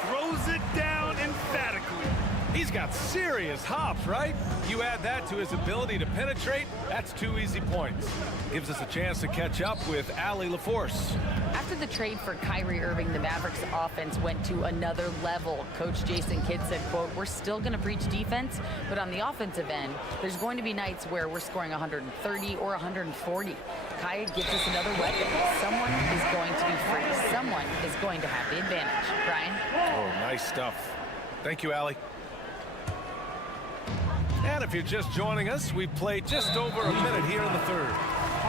Throws it down emphatically. He's got serious hops, right? You add that to his ability to penetrate, that's 2 easy points. Gives us a chance to catch up with Allie LaForce. After the trade for Kyrie Irving, the Mavericks offense went to another level. Coach Jason Kidd said, quote, "We're still going to preach defense, but on the offensive end, there's going to be nights where we're scoring 130 or 140. Kaya gives us another weapon. Someone is going to be free. Someone is going to have the advantage." Brian? Oh, nice stuff. Thank you, Allie. And if you're just joining us, we've played just over a minute here in the third.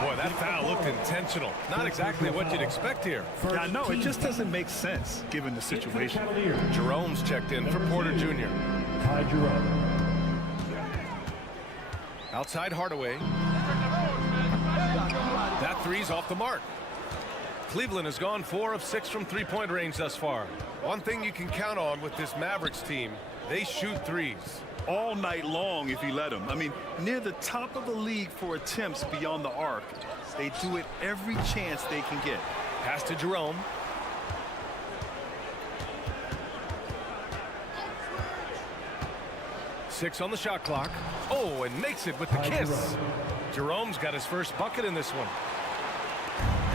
Boy, that foul looked intentional. Not exactly what you'd expect here. Yeah, no, it just doesn't make sense given the situation. Jerome's checked in for Porter Jr. Outside Hardaway. That three's off the mark. Cleveland has gone 4 of 6 from three-point range thus far. One thing you can count on with this Mavericks team, they shoot threes. All night long if you let them. I mean, near the top of the league for attempts beyond the arc. They do it every chance they can get. Pass to Jerome. Six on the shot clock. Oh, and makes it with the kiss. Jerome's got his first bucket in this one.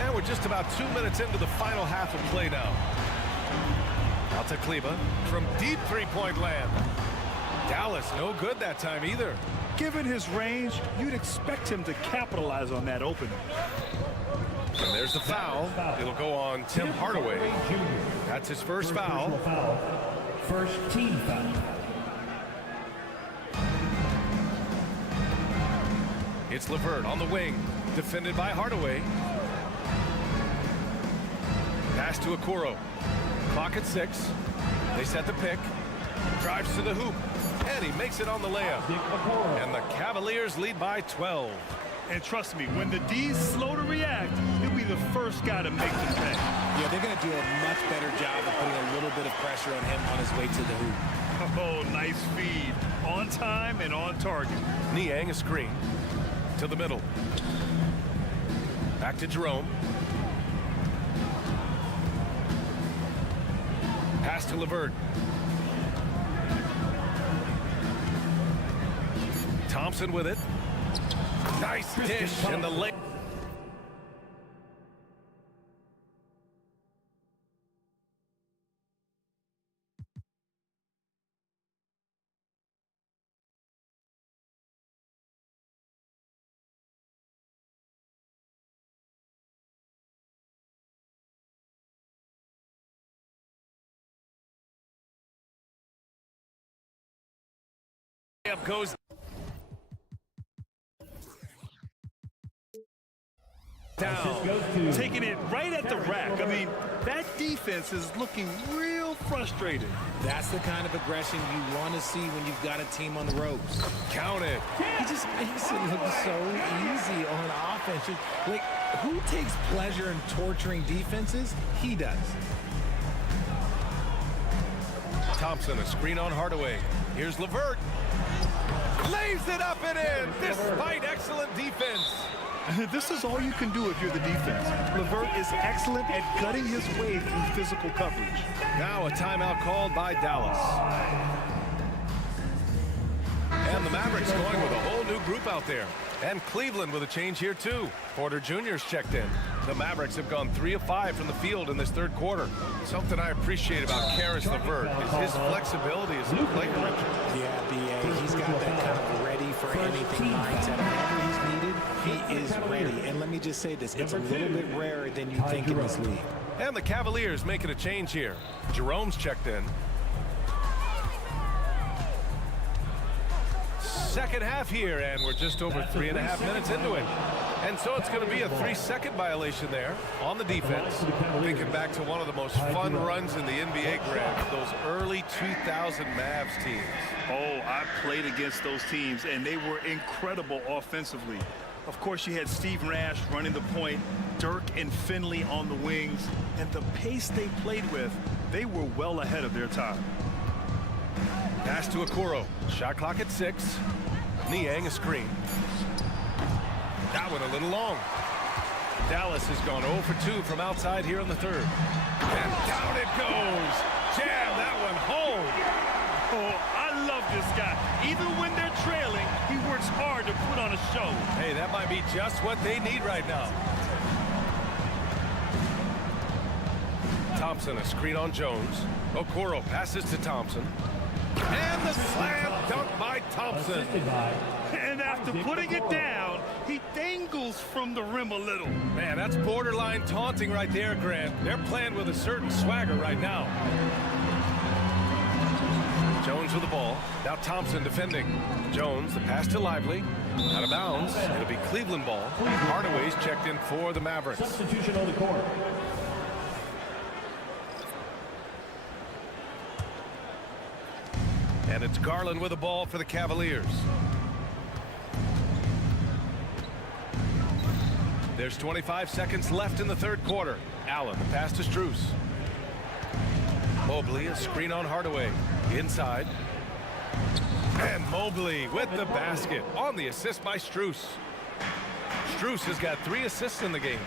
And we're just about 2 minutes into the final half of play now. Out to Kleba from deep three-point land. Dallas no good that time either. Given his range, you'd expect him to capitalize on that opening. And there's the foul. It'll go on Tim Hardaway. That's his first foul. First team foul. It's LeVert on the wing, defended by Hardaway. Pass to Okoro. Clock at 6. They set the pick. Drives to the hoop. And he makes it on the layup. And the Cavaliers lead by 12. And trust me, when the D's slow to react, he'll be the first guy to make the pay. Yeah, they're going to do a much better job of putting a little bit of pressure on him on his way to the hoop. Oh, nice feed. On time and on target. Niang a screen. To the middle. Back to Jerome. Pass to LeVert. Thompson with it. Nice dish and the late. Up goes. down. Taking it right at the rack. I mean, that defense is looking real frustrated. That's the kind of aggression you want to see when you've got a team on the ropes. Count it. He just makes it look so easy on offense. Like, who takes pleasure in torturing defenses? He does. Thompson, a screen on Hardaway. Here's LeVert. Lays it up and in, despite excellent defense. This is all you can do if you're the defense. LeVert is excellent at gutting his way through physical coverage. Now a timeout called by Dallas. And the Mavericks going with a whole new group out there. And Cleveland with a change here too. Porter Jr.'s checked in. The Mavericks have gone 3 of 5 from the field in this third quarter. Something I appreciate about Karis LeVert is his flexibility as a playmaker. Yeah, B.A. He's got that kind of ready for anything mindset. Whenever he's needed, he is ready. And let me just say this, it's a little bit rarer than you think in this league. And the Cavaliers making a change here. Jerome's checked in. Second half here, and we're just over 3.5 minutes into it. And so it's going to be a 3-second violation there on the defense. Thinking back to one of the most fun runs in the NBA, Grant, those early 2000 Mavs teams. Oh, I played against those teams, and they were incredible offensively. Of course, you had Steve Nash running the point, Dirk and Finley on the wings, and the pace they played with, they were well ahead of their time. Pass to Okoro. Shot clock at 6. Niang a screen. That one a little long. Dallas has gone 0 for 2 from outside here in the third. And down it goes. Jam that one home. Oh, I love this guy. Even when they're trailing, he works hard to put on a show. Hey, that might be just what they need right now. Thompson, a screen on Jones. Okoro passes to Thompson. And the slam dunk by Thompson. And after putting it down, he dangles from the rim a little. Man, that's borderline taunting right there, Grant. They're playing with a certain swagger right now. Jones with the ball. Now Thompson defending. Jones, the pass to Lively. Out of bounds. It'll be Cleveland ball. Hardaway's checked in for the Mavericks. Substitution on the court. And it's Garland with the ball for the Cavaliers. There's 25 seconds left in the third quarter. Allen, the pass to Strus. Mobley, a screen on Hardaway. Inside. And Mobley with the basket on the assist by Strus. Strus has got 3 assists in the game.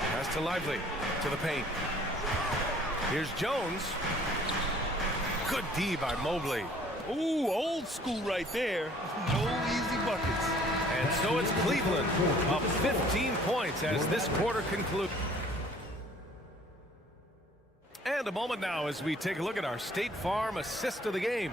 Pass to Lively, to the paint. Here's Jones. Good D by Mobley. Ooh, old school right there. No easy buckets. And so it's Cleveland up 15 points as this quarter concludes. And a moment now as we take a look at our State Farm assist of the game.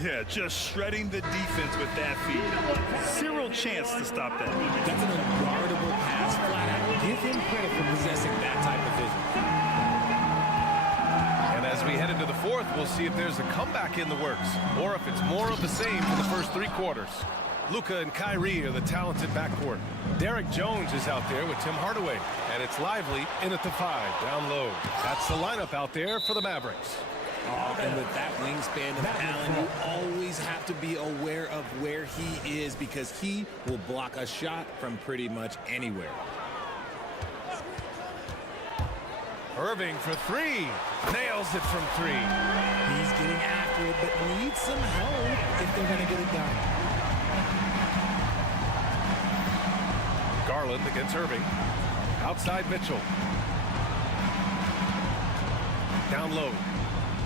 Yeah, just shredding the defense with that feed. Zero chance to stop that. That's an unguardable pass flat out. Give him credit for possessing that type of vision. And as we head into the fourth, we'll see if there's a comeback in the works or if it's more of the same for the first 3 quarters. Luka and Kyrie are the talented backcourt. Derek Jones is out there with Tim Hardaway. And it's Lively in at the 5, down low. That's the lineup out there for the Mavericks. Oh, and with that wingspan of Allen, you always have to be aware of where he is because he will block a shot from pretty much anywhere. Irving for 3. Nails it from 3. He's getting after it, but needs some help if they're going to get it done. Garland against Irving. Outside Mitchell. Down low.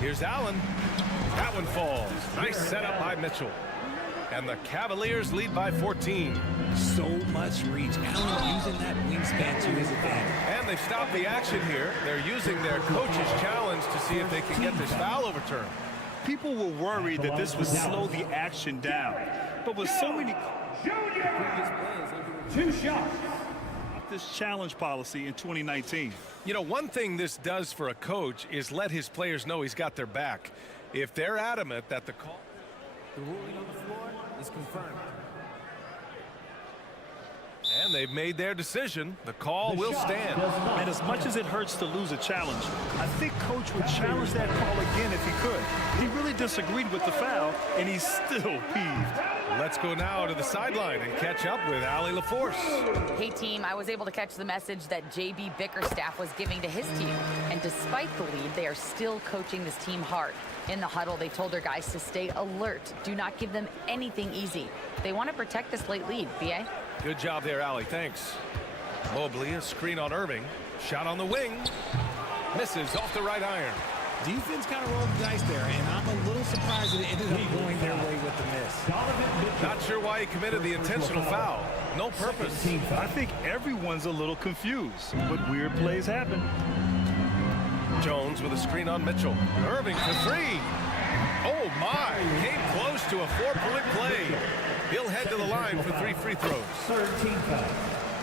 Here's Allen. That one falls. Nice setup by Mitchell. And the Cavaliers lead by 14. So much reach. Allen using that wingspan to his advantage. And they've stopped the action here. They're using their coach's challenge to see if they can get this foul overturned. People were worried that this would slow the action down. But with so many... Junior! 2 shots. This challenge policy in 2019. You know, one thing this does for a coach is let his players know he's got their back. If they're adamant that the call... The ruling on the floor is confirmed. they've made their decision. The call will stand. And as much as it hurts to lose a challenge, I think Coach would challenge that call again if he could. He really disagreed with the foul, and he's still peeved. Let's go now to the sideline and catch up with Allie LaForce. Hey, team, I was able to catch the message that J.B. Bickerstaff was giving to his team. And despite the lead, they are still coaching this team hard. In the huddle, they told their guys to stay alert. Do not give them anything easy. They want to protect this late lead, B.A. Good job there, Allie. Thanks. Mobley, a screen on Irving. Shot on the wing. Misses off the right iron. Defense kind of rolled the dice there, and I'm a little surprised that it ended up going their way with the miss. Not sure why he committed the intentional foul. No purpose. I think everyone's a little confused, but weird plays happen. Jones with a screen on Mitchell. Irving for three. Oh, my. Came close to a 4-point play. He'll head to the line for 3 free throws. 13 foul.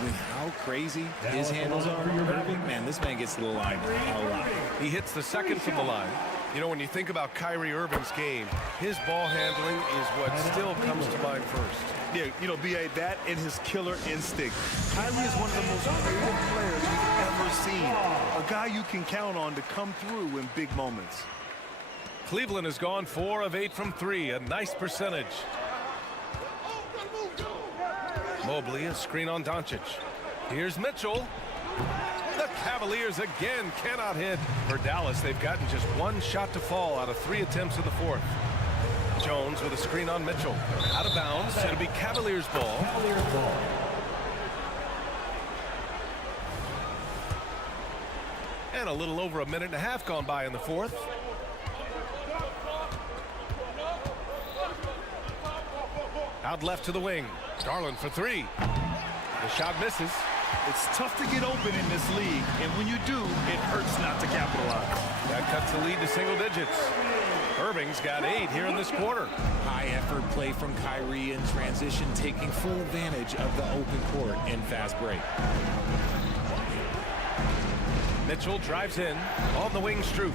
With how crazy his handles are, Irving, man, this man gets to the line a lot. He hits the second from the line. You know, when you think about Kyrie Irving's game, his ball handling is what still comes to mind first. Yeah, you know, B.A., that and his killer instinct. Kyrie is one of the most creative players we've ever seen. A guy you can count on to come through in big moments. Cleveland has gone 4 of 8 from 3, a nice percentage. Mobley, a screen on Doncic. Here's Mitchell. The Cavaliers again cannot hit. For Dallas, they've gotten just 1 shot to fall out of 3 attempts in the 4th. Jones with a screen on Mitchell. Out of bounds. It'll be Cavaliers ball. And a little over a minute and a half gone by in the 4th. Out left to the wing. Garland for 3. The shot misses. It's tough to get open in this league, and when you do, it hurts not to capitalize. That cuts the lead to single digits. Irving's got 8 here in this quarter. High effort play from Kyrie in transition, taking full advantage of the open court and fast break. Mitchell drives in. On the wing, Strus.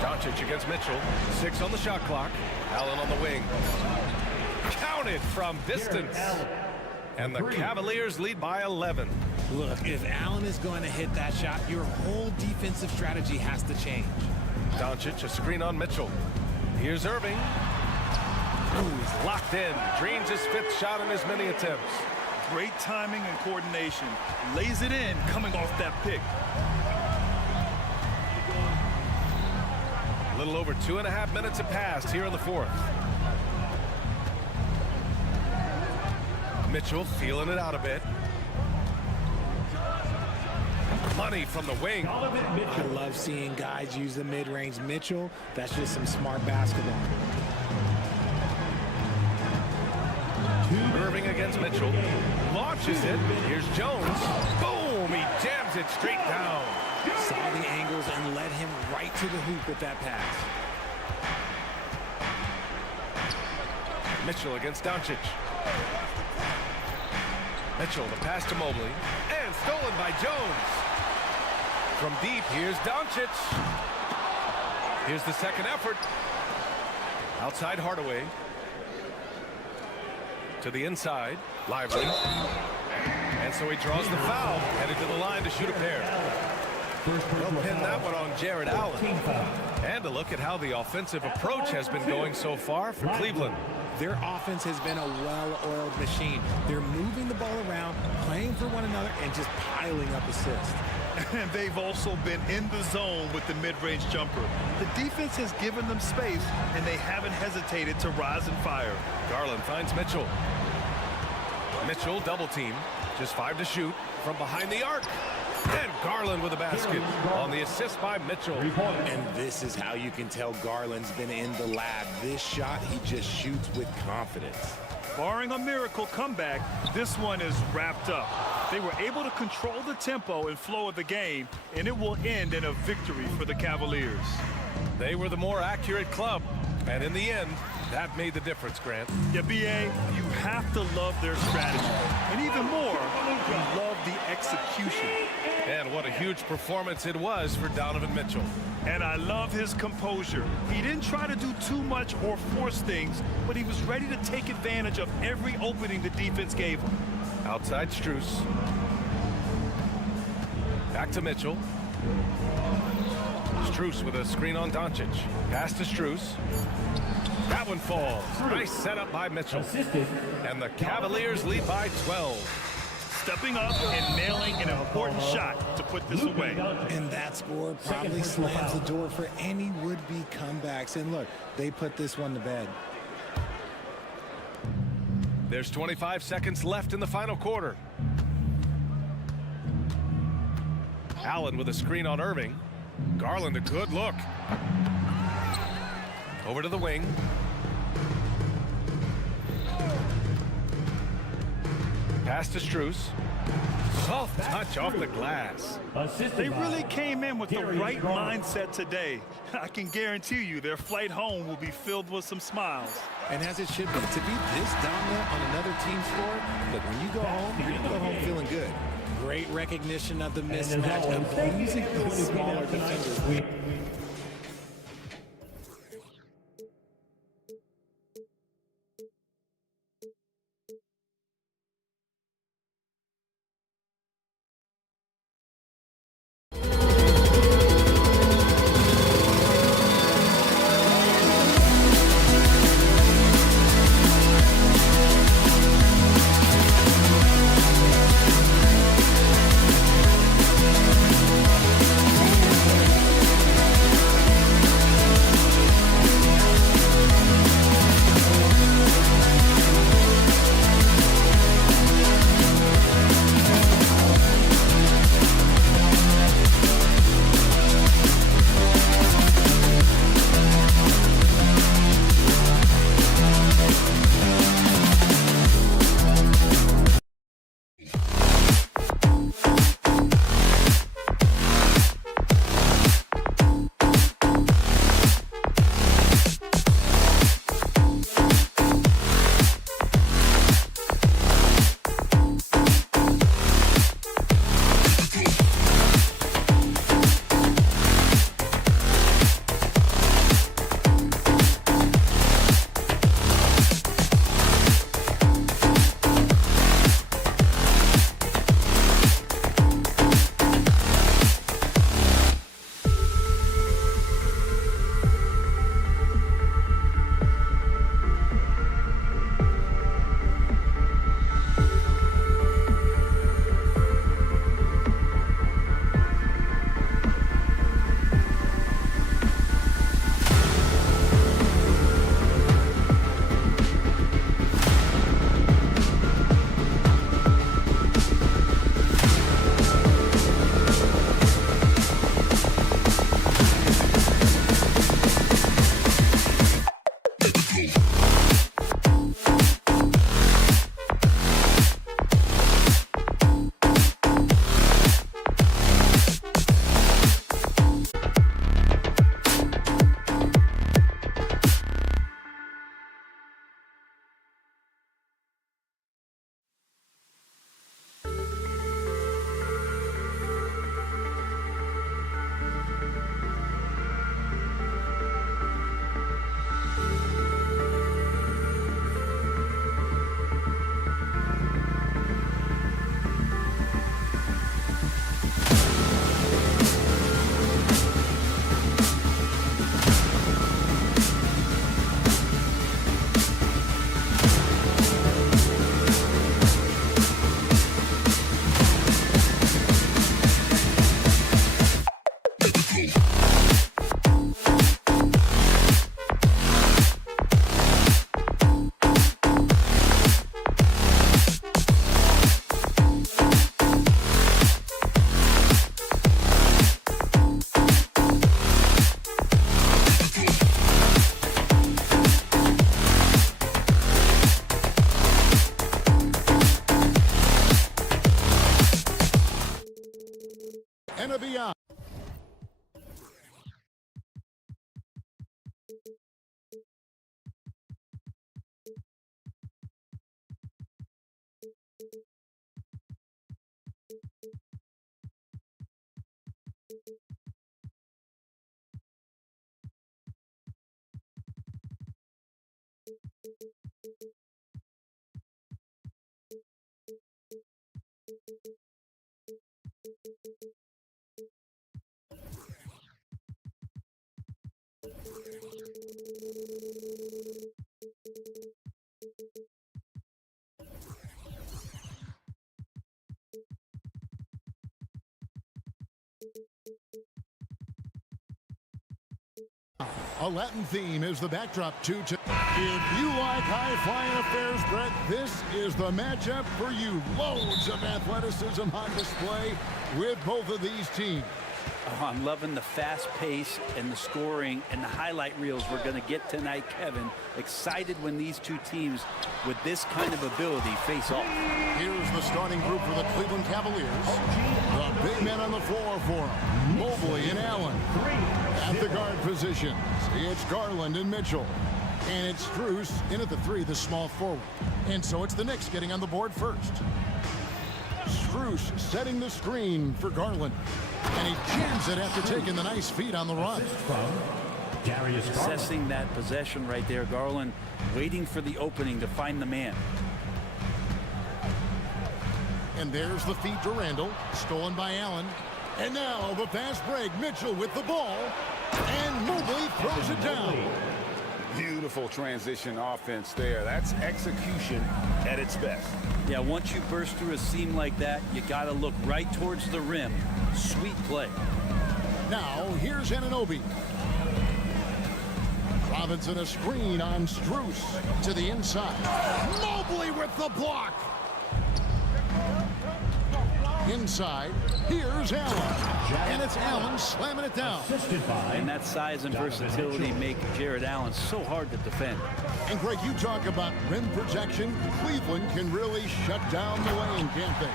Doncic against Mitchell. 6 on the shot clock. Allen on the wing. Counted from distance. And the Cavaliers lead by 11. Look, if Allen is going to hit that shot, your whole defensive strategy has to change. Doncic, a screen on Mitchell. Here's Irving. Ooh, he's locked in. Dreams his 5th shot in as many attempts. Great timing and coordination. Lays it in coming off that pick. A little over 2.5 minutes have passed here in the 4th. Mitchell feeling it out a bit. Money from the wing. I love seeing guys use the mid-range. Mitchell, that's just some smart basketball. Irving against Mitchell. Launches it. Here's Jones. Boom! He jams it straight down. Saw the angles and led him right to the hoop with that pass. Mitchell against Doncic. Mitchell, the pass to Mobley. And stolen by Jones. From deep, here's Doncic. Here's the second effort. Outside Hardaway. To the inside. Lively. And so he draws the foul. Headed to the line to shoot a pair. They'll pin that one on Jared Allen. And a look at how the offensive approach has been going so far for Cleveland. Their offense has been a well-oiled machine. They're moving the ball around, playing for one another, and just piling up assists. And they've also been in the zone with the mid-range jumper. The defense has given them space, and they haven't hesitated to rise and fire. Garland finds Mitchell. Mitchell double team. Just 5 to shoot from behind the arc. And Garland with a basket on the assist by Mitchell. And this is how you can tell Garland's been in the lab. This shot, he just shoots with confidence. Barring a miracle comeback, this one is wrapped up. They were able to control the tempo and flow of the game, and it will end in a victory for the Cavaliers. They were the more accurate club. And in the end, that made the difference, Grant. Yeah, BA, you have to love their strategy. And even more, you love the execution. And what a huge performance it was for Donovan Mitchell. And I love his composure. He didn't try to do too much or force things, but he was ready to take advantage of every opening the defense gave him. Outside Strus. Back to Mitchell. Strus with a screen on Doncic. Pass to Strus. That one falls. Nice setup by Mitchell. And the Cavaliers lead by 12. Stepping up and nailing an important shot to put this away. And that score probably slams the door for any would-be comebacks. And look, they put this one to bed. There's 25 seconds left in the final quarter. Allen with a screen on Irving. Garland, a good look. Over to the wing. Pass to Strus. Soft touch off the glass. They really came in with the right mindset today. I can guarantee you their flight home will be filled with some smiles. And as it should be, to be this dominant on another team's floor, look, when you go home, you're going to go home feeling good. Great recognition of the mismatch and using those smaller defenders. A Latin theme is the backdrop to. If you like high-flying affairs, Brett, this is the matchup for you. Loads of athleticism on display with both of these teams. Oh, I'm loving the fast pace and the scoring and the highlight reels we're going to get tonight, Kevin. Excited when these two teams with this kind of ability face off. Here's the starting group for the Cleveland Cavaliers. The big men on the floor for them. Mobley and Allen. At the guard positions, it's Garland and Mitchell. And it's Strus in at the 3, the small forward. And so it's the Knicks getting on the board first. Strus setting the screen for Garland. And he jams it after taking the nice feed on the run. Assessing that possession right there. Garland waiting for the opening to find the man. And there's the feed to Randall. Stolen by Allen. And now the fast break. Mitchell with the ball. And Mobley throws it down. Beautiful transition offense there. That's execution at its best. Yeah, once you burst through a seam like that, you got to look right towards the rim. Sweet play. Now, here's Anunoby. Robinson a screen on Strus to the inside. Mobley with the block. Inside, here's Allen. And it's Allen slamming it down. And that size and versatility make Jared Allen so hard to defend. And Greg, you talk about rim protection. Cleveland can really shut down the lane, can't they?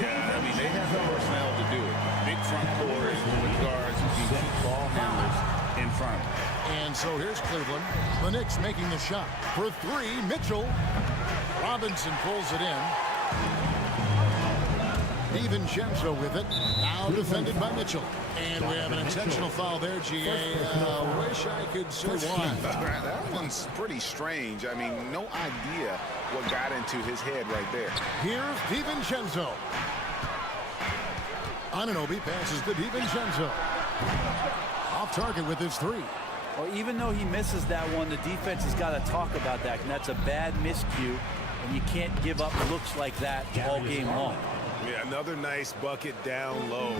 Yeah, I mean, they have the personnel to do it. Big front court with guards who can keep ball handlers in front of them. And so here's Cleveland. The Knicks making the shot. For 3, Mitchell. Robinson pulls it in. DiVincenzo with it. Now defended by Mitchell. And we have an intentional foul there, GA. Wish I could say why. That one's pretty strange. I mean, no idea what got into his head right there. Here's DiVincenzo. Anunoby passes to DiVincenzo. Off target with his 3. Well, even though he misses that one, the defense has got to talk about that. And that's a bad miscue. And you can't give up looks like that all game long. Yeah, another nice bucket down low.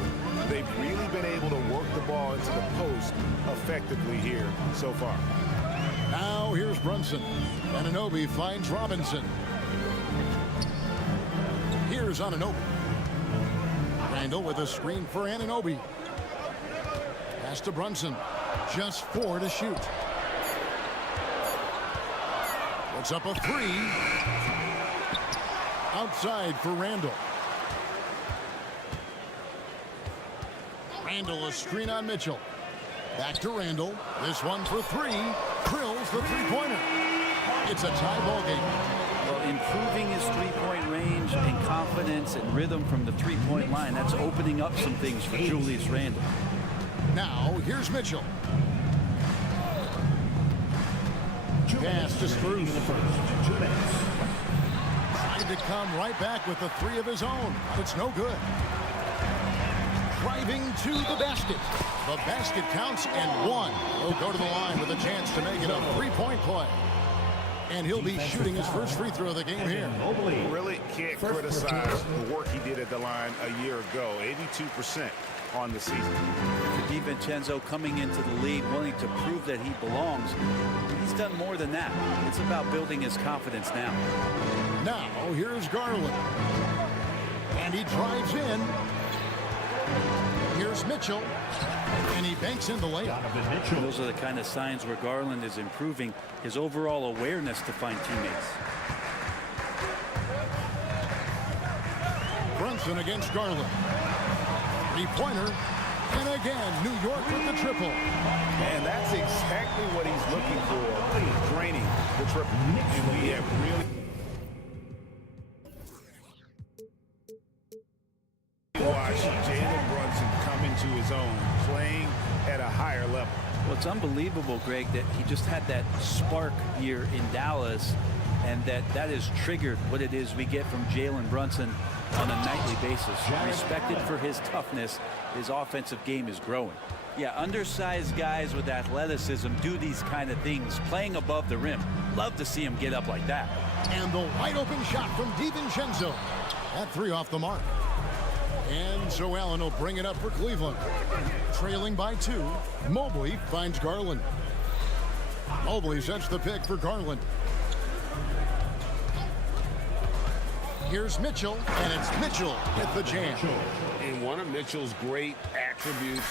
They've really been able to work the ball into the post effectively here so far. Now here's Brunson. Anunoby finds Robinson. Here's Anunoby. Randall with a screen for Anunoby. Pass to Brunson. Just 4 to shoot. Puts up a 3. Outside for Randall. Randall a screen on Mitchell. Back to Randall. This one for 3. Drills the 3-pointer. It's a tie ball game. Well, improving his 3-point range and confidence and rhythm from the 3-point line, that's opening up some things for Julius Randle. Now, here's Mitchell. Pass to Strus. Tried to come right back with the 3 of his own. It's no good. Driving to the basket. The basket counts and 1. He'll go to the line with a chance to make it a 3-point play. And he'll be shooting his first free throw of the game here. Really can't criticize the work he did at the line a year ago. 82% on the season. For DiVincenzo coming into the league, wanting to prove that he belongs, he's done more than that. It's about building his confidence now. Now, here's Garland. And he drives in. Here's Mitchell. And he banks in the layup. Those are the kind of signs where Garland is improving his overall awareness to find teammates. Brunson against Garland. 3-pointer. And again, New York with the triple. And that's exactly what he's looking for, draining the triple. And we have really watched Jalen Brunson come into his own, playing at a higher level. Well, it's unbelievable, Greg, that he just had that spark here in Dallas, and that has triggered what it is we get from Jalen Brunson on a nightly basis. Respected for his toughness, his offensive game is growing. Yeah, undersized guys with athleticism do these kind of things, playing above the rim. Love to see him get up like that. And the wide open shot from DiVincenzo. That 3 off the mark. And so Allen will bring it up for Cleveland. Trailing by 2, Mobley finds Garland. Mobley sets the pick for Garland. Here's Mitchell, and it's Mitchell with the jam. And one of Mitchell's great attributes,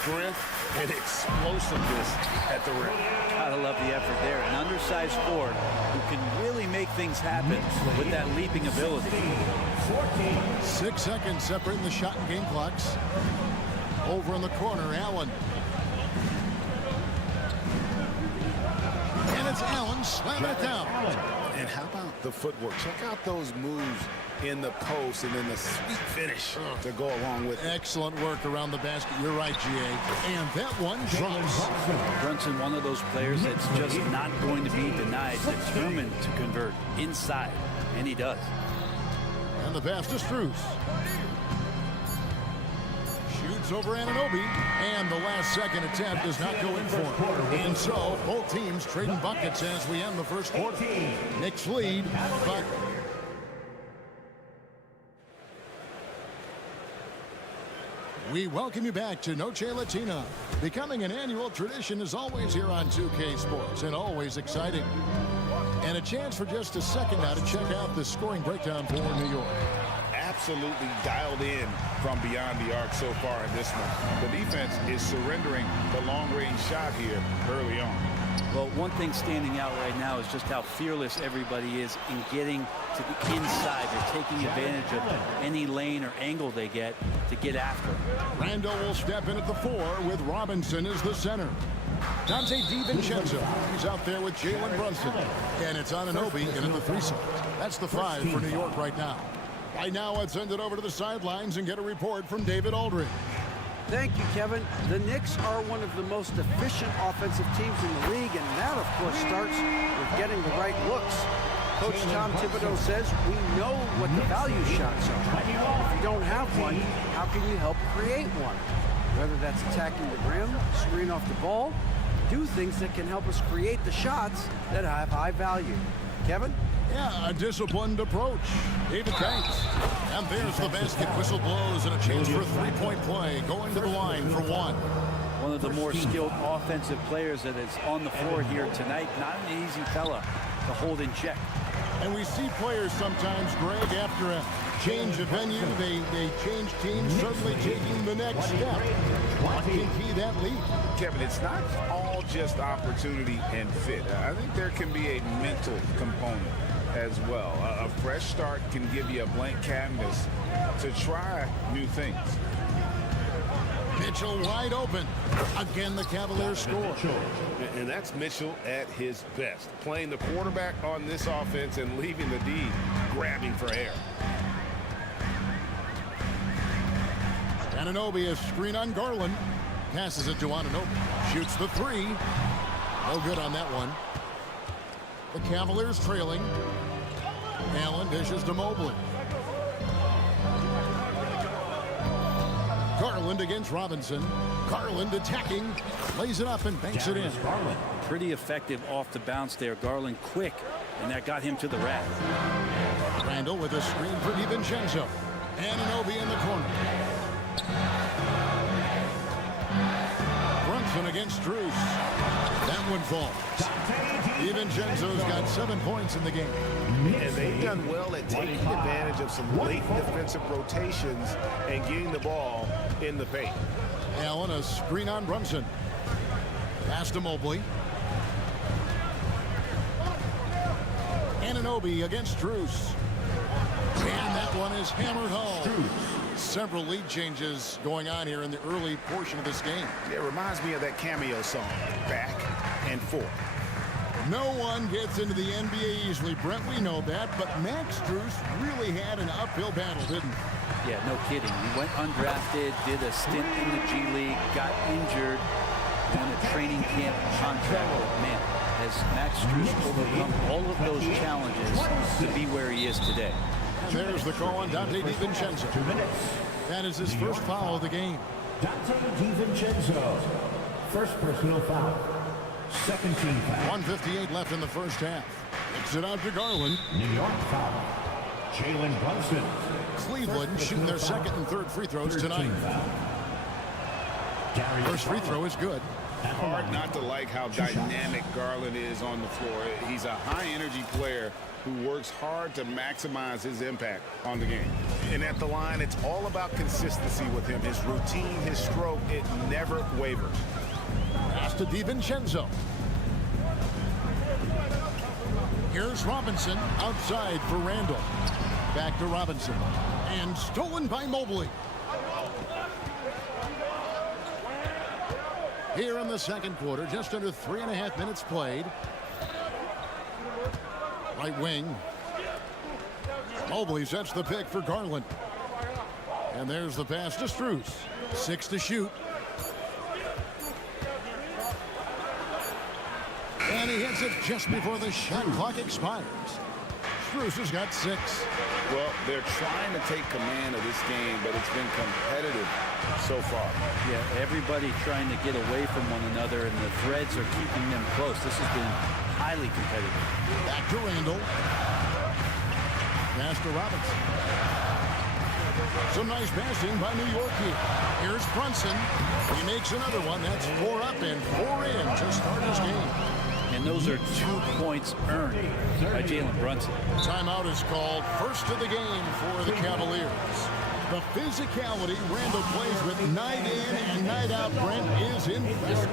strength and explosiveness at the rim. Gotta love the effort there. An undersized forward who can really make things happen with that leaping ability. 6 seconds separating the shot and game clocks. Over in the corner, Allen. And it's Allen slamming it down. And how about the footwork? Check out those moves in the post and then the sweet finish to go along with it. Excellent work around the basket. You're right, G.A. And that one drops. Brunson, one of those players that's just not going to be denied, determined to convert inside, and he does. And the pass to Strus. Shoots over Anunoby, and the last second attempt does not go in for him. And so both teams trading buckets as we end the first quarter. Knicks lead, but we welcome you back to Noche Latina. Becoming an annual tradition is always here on 2K Sports, and always exciting. And a chance for just a second now to check out the scoring breakdown for New York. Absolutely dialed in from beyond the arc so far in this one. The defense is surrendering the long-range shot here early on. Well, one thing standing out right now is just how fearless everybody is in getting to the inside. They're taking advantage of any lane or angle they get to get after it. Randall will step in at the 4 with Robinson as the center. Dante DiVincenzo, he's out there with Jalen Brunson. And it's Anunoby in at the 3 spot. That's the 5 for New York right now. Right now, let's send it over to the sidelines and get a report from David Aldridge. Thank you, Kevin. The Knicks are one of the most efficient offensive teams in the league, and that, of course, starts with getting the right looks. Coach Tom Thibodeau says we know what the value shots are. If you don't have one, how can you help create one? Whether that's attacking the rim, screen off the ball, do things that can help us create the shots that have high value. Kevin? Yeah, a disciplined approach. David, thanks. And there's the basket. Whistle blows and a chance for a three-point play. Going to the line for 1. One of the more skilled offensive players that is on the floor here tonight. Not an easy fella to hold in check. And we see players sometimes, Greg, after a change of venue, they change teams, suddenly taking the next step. What can key that lead? Kevin, it's not all just opportunity and fit. I think there can be a mental component as well. A fresh start can give you a blank canvas to try new things. Mitchell wide open. Again, the Cavaliers score. And that's Mitchell at his best. Playing the quarterback on this offense and leaving the D grabbing for air. Anunoby, a screen on Garland. Passes it to Anunoby. Shoots the 3. No good on that one. The Cavaliers trailing. Allen dishes to Mobley. Garland against Robinson. Garland attacking. Lays it up and banks it in. Pretty effective off the bounce there. Garland quick, and that got him to the rack. Randall with a screen for DiVincenzo. Anunoby in the corner. Brunson against Strus. That one falls. DiVincenzo's got 7 points in the game. And they've done well at taking advantage of some late defensive rotations and getting the ball in the paint. Allen, a screen on Brunson. Pass to Mobley. Anunoby against Strus. And that one is hammered home. Several lead changes going on here in the early portion of this game. It reminds me of that cameo song, Back and Forth. No one gets into the NBA easily, Brent. We know that, but Max Strus really had an uphill battle, didn't he? Yeah, no kidding. He went undrafted, did a stint in the G League, got injured, on a training camp contract. Man, has Max Strus overcome all of those challenges to be where he is today? There's the call on Dante DiVincenzo. That is his first foul of the game. Dante DiVincenzo, first personal foul. Second team foul. 1:58 left in the first half. Kicks it out to Garland. New York foul. Jalen Brunson. Cleveland shooting their second and third free throws tonight. First free throw is good. Hard not to like how dynamic Garland is on the floor. He's a high-energy player who works hard to maximize his impact on the game. And at the line, it's all about consistency with him. His routine, his stroke, it never wavers. Pass to DiVincenzo. Here's Robinson outside for Randall. Back to Robinson. And stolen by Mobley. Here in the second quarter, just under 3.5 minutes played. Right wing. Mobley sets the pick for Garland. And there's the pass to Strus. 6 to shoot. And he hits it just before the shot clock expires. Strus has got 6. Well, they're trying to take command of this game, but it's been competitive so far. Yeah, everybody trying to get away from one another, and the threads are keeping them close. This has been highly competitive. Back to Randall. Pass to Robinson. Some nice passing by New York here. Here's Brunson. He makes another one. That's 4 up and 4 in to start his game. And those are 2 points earned by Jalen Brunson. Timeout is called. First of the game for the Cavaliers. The physicality Randall plays with night in and night out, Brent, is impressive.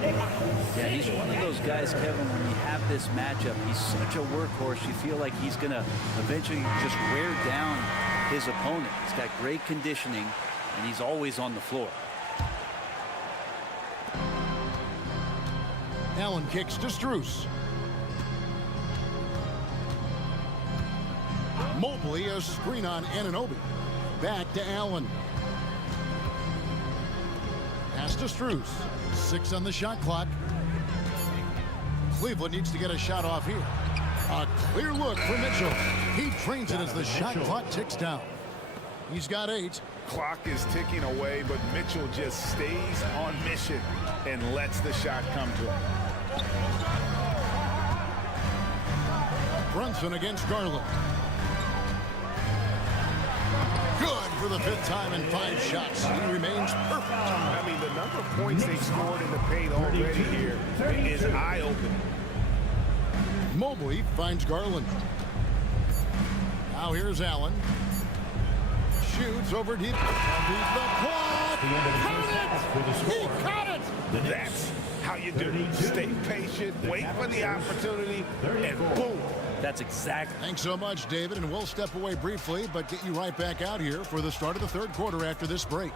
Yeah, he's one of those guys, Kevin, when you have this matchup, he's such a workhorse. You feel like he's going to eventually just wear down his opponent. He's got great conditioning, and he's always on the floor. Allen kicks to Strus. Mobley, a screen on Anunoby. Back to Allen. Pass to Strus. 6 on the shot clock. Cleveland needs to get a shot off here. A clear look for Mitchell. He trains it as the shot clock ticks down. He's got 8. Clock is ticking away, but Mitchell just stays on mission and lets the shot come to him. Brunson against Garland. Good for the 5th time in 5 shots. He remains perfect. I mean, the number of points they scored in the paint already here is eye-opening. Mobley finds Garland. Now here's Allen. Shoots over deep. Beat the clock. He caught it. That's how you do it. Stay patient, wait for the opportunity, and boom. That's exactly. Thanks so much, David, and we'll step away briefly, but get you right back out here for the start of the third quarter after this break.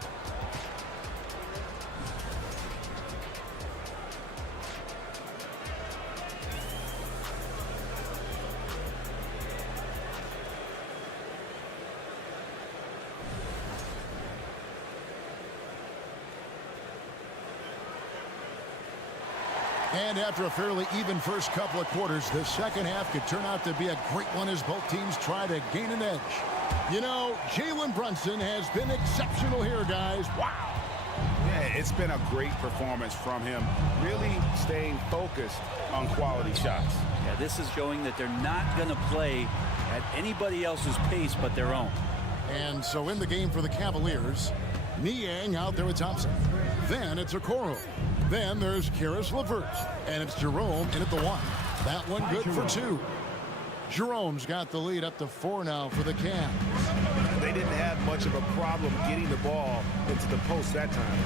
And after a fairly even first couple of quarters, the second half could turn out to be a great one as both teams try to gain an edge. You know, Jalen Brunson has been exceptional here, guys. Wow. Yeah, it's been a great performance from him, really staying focused on quality shots. Yeah, this is showing that they're not going to play at anybody else's pace but their own. And so in the game for the Cavaliers, Niang out there with Thompson. Then it's Okoro. Then there's Karis LeVert. And it's Jerome in at the 1. That one good for 2. Jerome's got the lead up to 4 now for the Cavs. They didn't have much of a problem getting the ball into the post that time.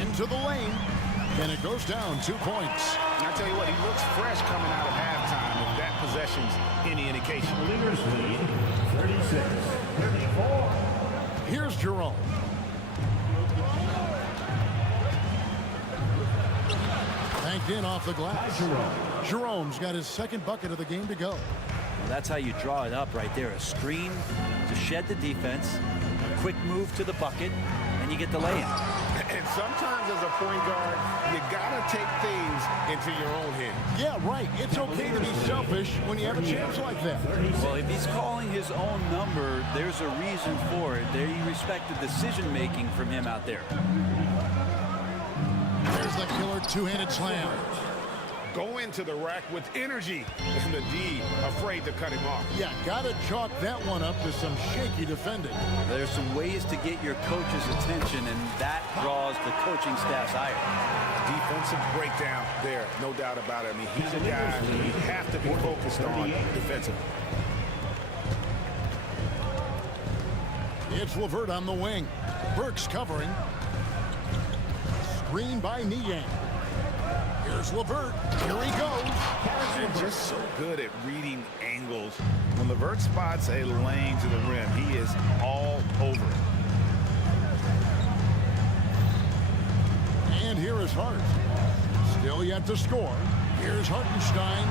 Into the lane. And it goes down 2 points. And I tell you what, he looks fresh coming out of halftime if that possession's any indication. Leaders lead 36-34. Here's Jerome. Banked in off the glass. Jerome's got his second bucket of the game to go. Well, that's how you draw it up right there. A screen to shed the defense, a quick move to the bucket, and you get the lay-in. And And sometimes as a point guard, you got to take things into your own hands. Yeah, right. It's okay to be selfish when you have a chance like that. Well, if he's calling his own number, there's a reason for it. There, you respect the decision-making from him out there. There's the killer two-handed slam. Go into the rack with energy, and the D afraid to cut him off. Yeah, gotta chalk that one up to some shaky defending. There's some ways to get your coach's attention, and that draws the coaching staff's ire. Defensive breakdown there, no doubt about it. I mean, he's a guy you have to be focused on defensively. It's LeVert on the wing. Burks covering. Screen by Niang. Here's LeVert. Here he goes. And just so good at reading angles. When LeVert spots a lane to the rim, he is all over it. And here is Hart. Still yet to score. Here's Hartenstein.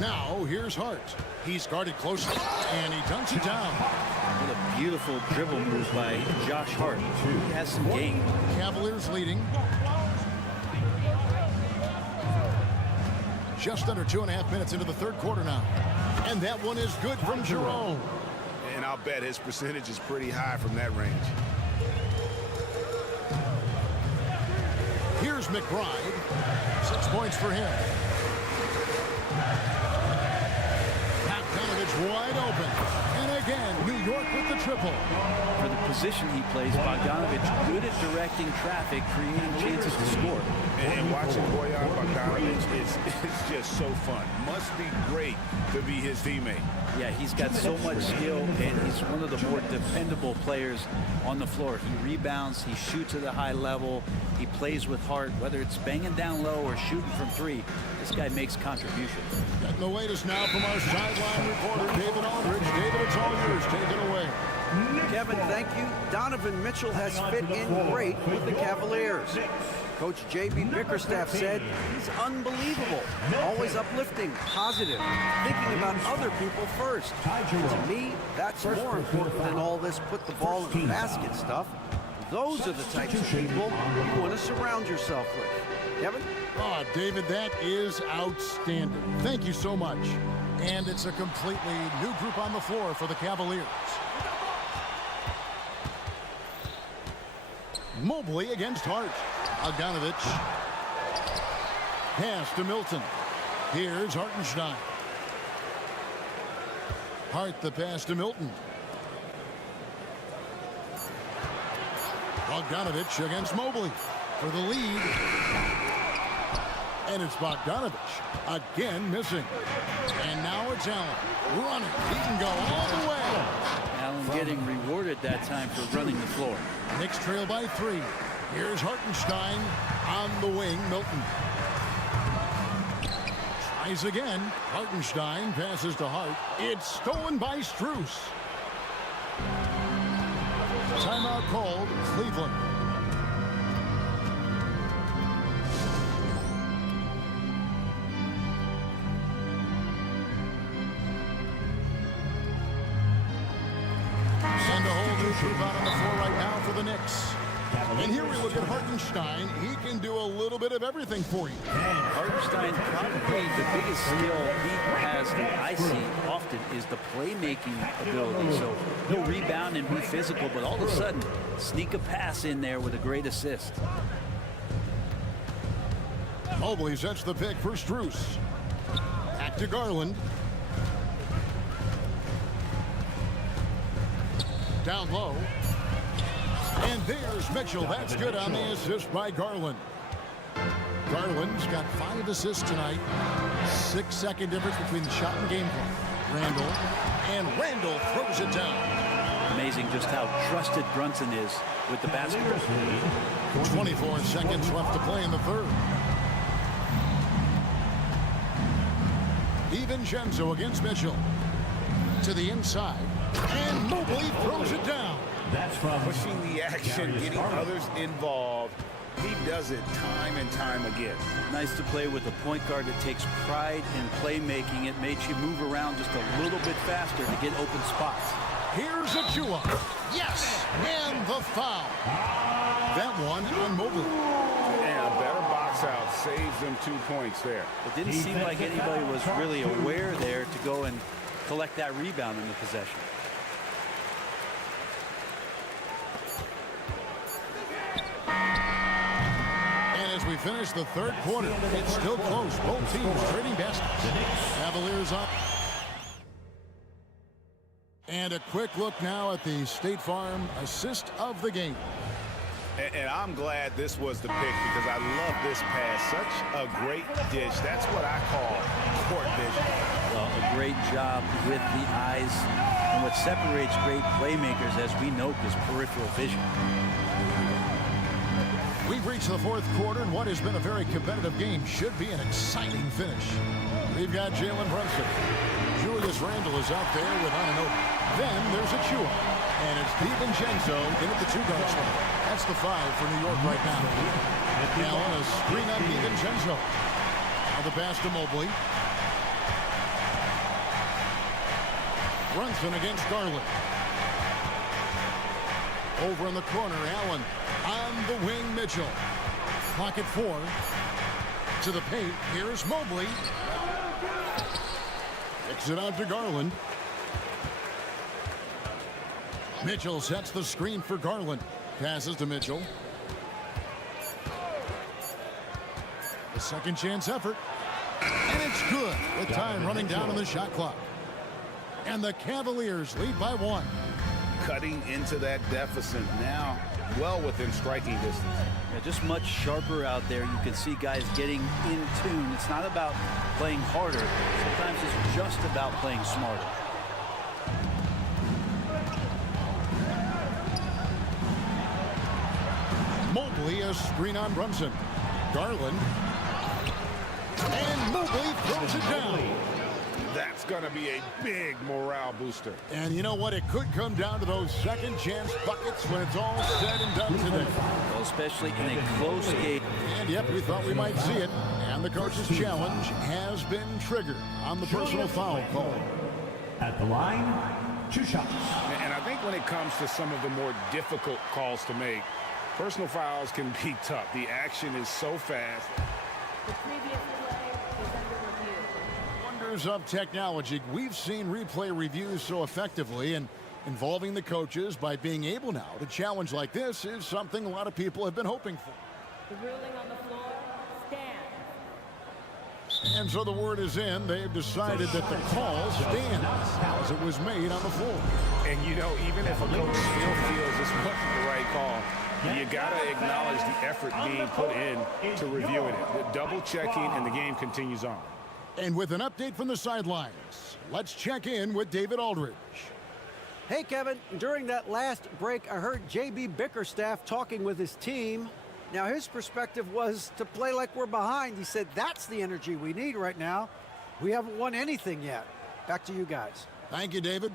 Now here's Hart. He's guarded closely, and he dunks it down. What a beautiful dribble move by Josh Hart. He has some game. Cavaliers leading. Just under 2.5 minutes into the third quarter now. And that one is good from Jerome. And I'll bet his percentage is pretty high from that range. Here's McBride. 6 points for him. Wide open. And again, New York with the triple. For the position he plays, Bogdanovich good at directing traffic, creating chances to score. And watching Bojan Bogdanovich is just so fun. Must be great to be his teammate. Yeah, he's got so much skill, and he's one of the more dependable players on the floor. He rebounds, he shoots at a high level, he plays with heart, whether it's banging down low or shooting from three. This guy makes contributions. Getting the latest now from our sideline reporter, David Aldridge. David, it's all yours. Take it away. Kevin, thank you. Donovan Mitchell has fit in great with the Cavaliers. Coach J.B. Bickerstaff said he's unbelievable, always uplifting, positive, thinking about other people first. To me, that's more important than all this put the ball in the basket stuff. Those are the types of people you want to surround yourself with. Kevin? Oh, David, that is outstanding. Thank you so much. And it's a completely new group on the floor for the Cavaliers. Mobley against Hart. Bogdanovich. Pass to Milton. Here's Hartenstein. Hart the pass to Milton. Bogdanovich against Mobley for the lead. And it's Bogdanovich again missing. And now it's Allen running. He can go all the way. Allen getting rewarded that time for running the floor. Knicks trail by 3. Here's Hartenstein on the wing. Milton tries again. Hartenstein passes to Hart. It's stolen by Strus. Timeout called Cleveland. And a whole new group out on the floor right now for the Knicks. And here we look at Hartenstein. He can do a little bit of everything for you. Hartenstein, probably the biggest skill he has that I see often is the playmaking ability. So he'll rebound and be physical, but all of a sudden, sneak a pass in there with a great assist. Mobley sets the pick for Strus. Back to Garland. Down low. And there's Mitchell. That's good on the assist by Garland. Garland's got 5 assists tonight. 6-second difference between the shot and game plan. Randall throws it down. Amazing just how trusted Brunson is with the basketball. 24 seconds left to play in the third. DiVincenzo against Mitchell. To the inside. And Mobley throws it down. That's from pushing the action, getting others involved. He does it time and time again. Nice to play with a point guard that takes pride in playmaking. It makes you move around just a little bit faster to get open spots. Here's Achua. Yes, and the foul. That one on Mobley. And a better box out saves them 2 points there. It didn't seem like anybody was really aware there to go and collect that rebound in the possession. And as we finish the third quarter, it's still close. Both teams trading baskets. Cavaliers up. And a quick look now at the State Farm assist of the game. And I'm glad this was the pick because I love this pass. Such a great dish. That's what I call court vision. Well, a great job with the eyes. And what separates great playmakers, as we note, is peripheral vision. We've reached the fourth quarter, and what has been a very competitive game should be an exciting finish. We've got Jalen Brunson. Julius Randle is out there with Anunoby. Then there's Achua. And it's DiVincenzo in at the two-guard spot. That's the 5 for New York right now. Allen, a screen on DiVincenzo. Now the pass to Mobley. Brunson against Garland. Over in the corner, Allen. On the wing, Mitchell. Pocket 4. To the paint. Here's Mobley. Kicks it out to Garland. Mitchell sets the screen for Garland. Passes to Mitchell. A second chance effort. And it's good. With time running down on the shot clock. And the Cavaliers lead by 1. Cutting into that deficit now, well within striking distance. Yeah, just much sharper out there. You can see guys getting in tune. It's not about playing harder. Sometimes it's just about playing smarter. Mobley, a screen on Brunson. Garland. And Mobley throws it down. That's going to be a big morale booster. And you know what? It could come down to those second chance buckets when it's all said and done today. Well, especially in a close game. And yep, we thought we might see it. And the coach's challenge has been triggered on the personal foul call. At the line, 2 shots. And I think when it comes to some of the more difficult calls to make, personal fouls can be tough. The action is so fast. The previous play is under review. Wonders of technology. We've seen replay reviews so effectively, and involving the coaches by being able now to challenge like this is something a lot of people have been hoping for. The ruling on the floor stands. And so the word is in. They've decided that the call stands as it was made on the floor. And you know, even if a coach still feels this wasn't the right call, you got to acknowledge the effort being put in to reviewing it. The double checking, and the game continues on. And with an update from the sidelines, let's check in with David Aldridge. Hey, Kevin, during that last break, I heard J.B. Bickerstaff talking with his team. Now, his perspective was to play like we're behind. He said that's the energy we need right now. We haven't won anything yet. Back to you guys. Thank you, David.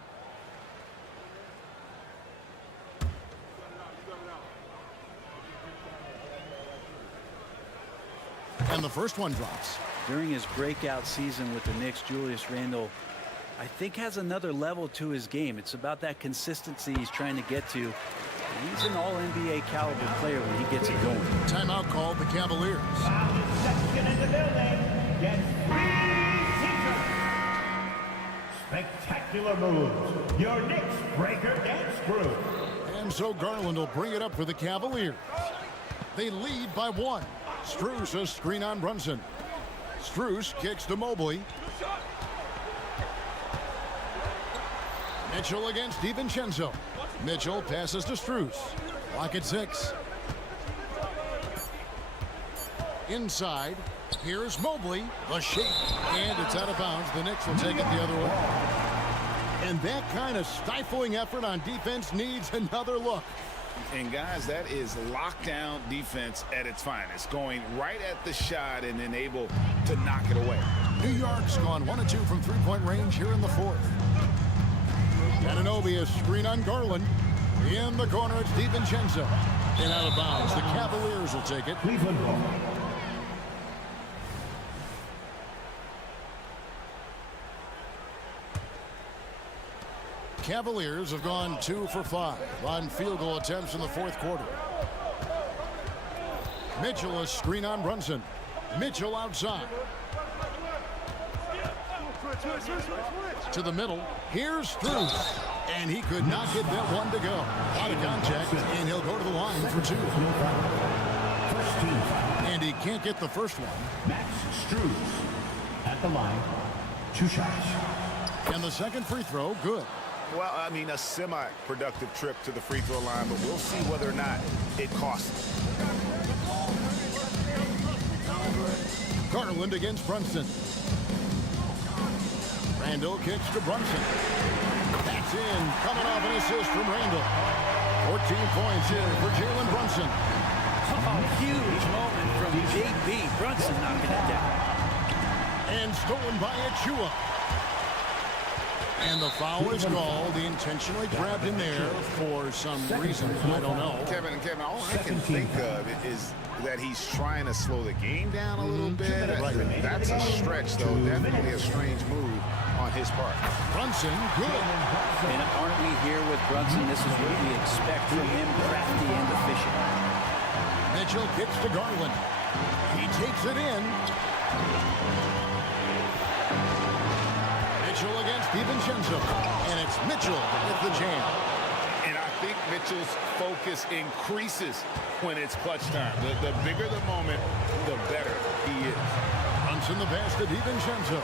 And the first one drops. During his breakout season with the Knicks, Julius Randle, I think, has another level to his game. It's about that consistency he's trying to get to. And he's an all-NBA caliber player when he gets it going. Timeout called the Cavaliers. Second in the building. Gets 3 teachers. Spectacular moves. Your Knicks breaker dance crew. And so Garland will bring it up for the Cavaliers. They lead by 1. Strus a screen on Brunson. Strus kicks to Mobley. Mitchell against DiVincenzo. Mitchell passes to Strus. Clock at 6. Inside. Here's Mobley. The shake. And it's out of bounds. The Knicks will take it the other way. And that kind of stifling effort on defense needs another look. And guys, that is lockdown defense at its finest, going right at the shot and then able to knock it away. New York's gone 1 of 2 from three-point range here in the fourth. Anunoby, a screen on Garland. In the corner, it's DiVincenzo. And out of bounds. The Cavaliers will take it. Cleveland ball. Cavaliers have gone 2 for 5 on field goal attempts in the fourth quarter. Mitchell, a screen on Brunson. Mitchell outside. To the middle. Here's Strus. And he could not get that one to go. Out of contact, and he'll go to the line for 2. And he can't get the first one. Max Strus at the line. 2 shots. And the second free throw, good. Well, I mean, a semi-productive trip to the free throw line, but we'll see whether or not it costs. Garland against Brunson. Randall kicks to Brunson. That's in. Coming off an assist from Randall. 14 points here for Jalen Brunson. Oh, huge moment from J.B. Brunson knocking it down. And stolen by Achua. And the foul is called. He intentionally grabbed him there for some reason. I don't know. Kevin, all I can think of is that he's trying to slow the game down a little bit. That's a stretch, though. Definitely a strange move on his part. Brunson, good. And aren't we here with Brunson? This is what we expect from him, crafty and efficient. Mitchell kicks to Garland. He takes it in. Mitchell against DiVincenzo. And it's Mitchell with the jam. And I think Mitchell's focus increases when it's clutch time. The bigger the moment, the better he is. Brunson the pass to DiVincenzo.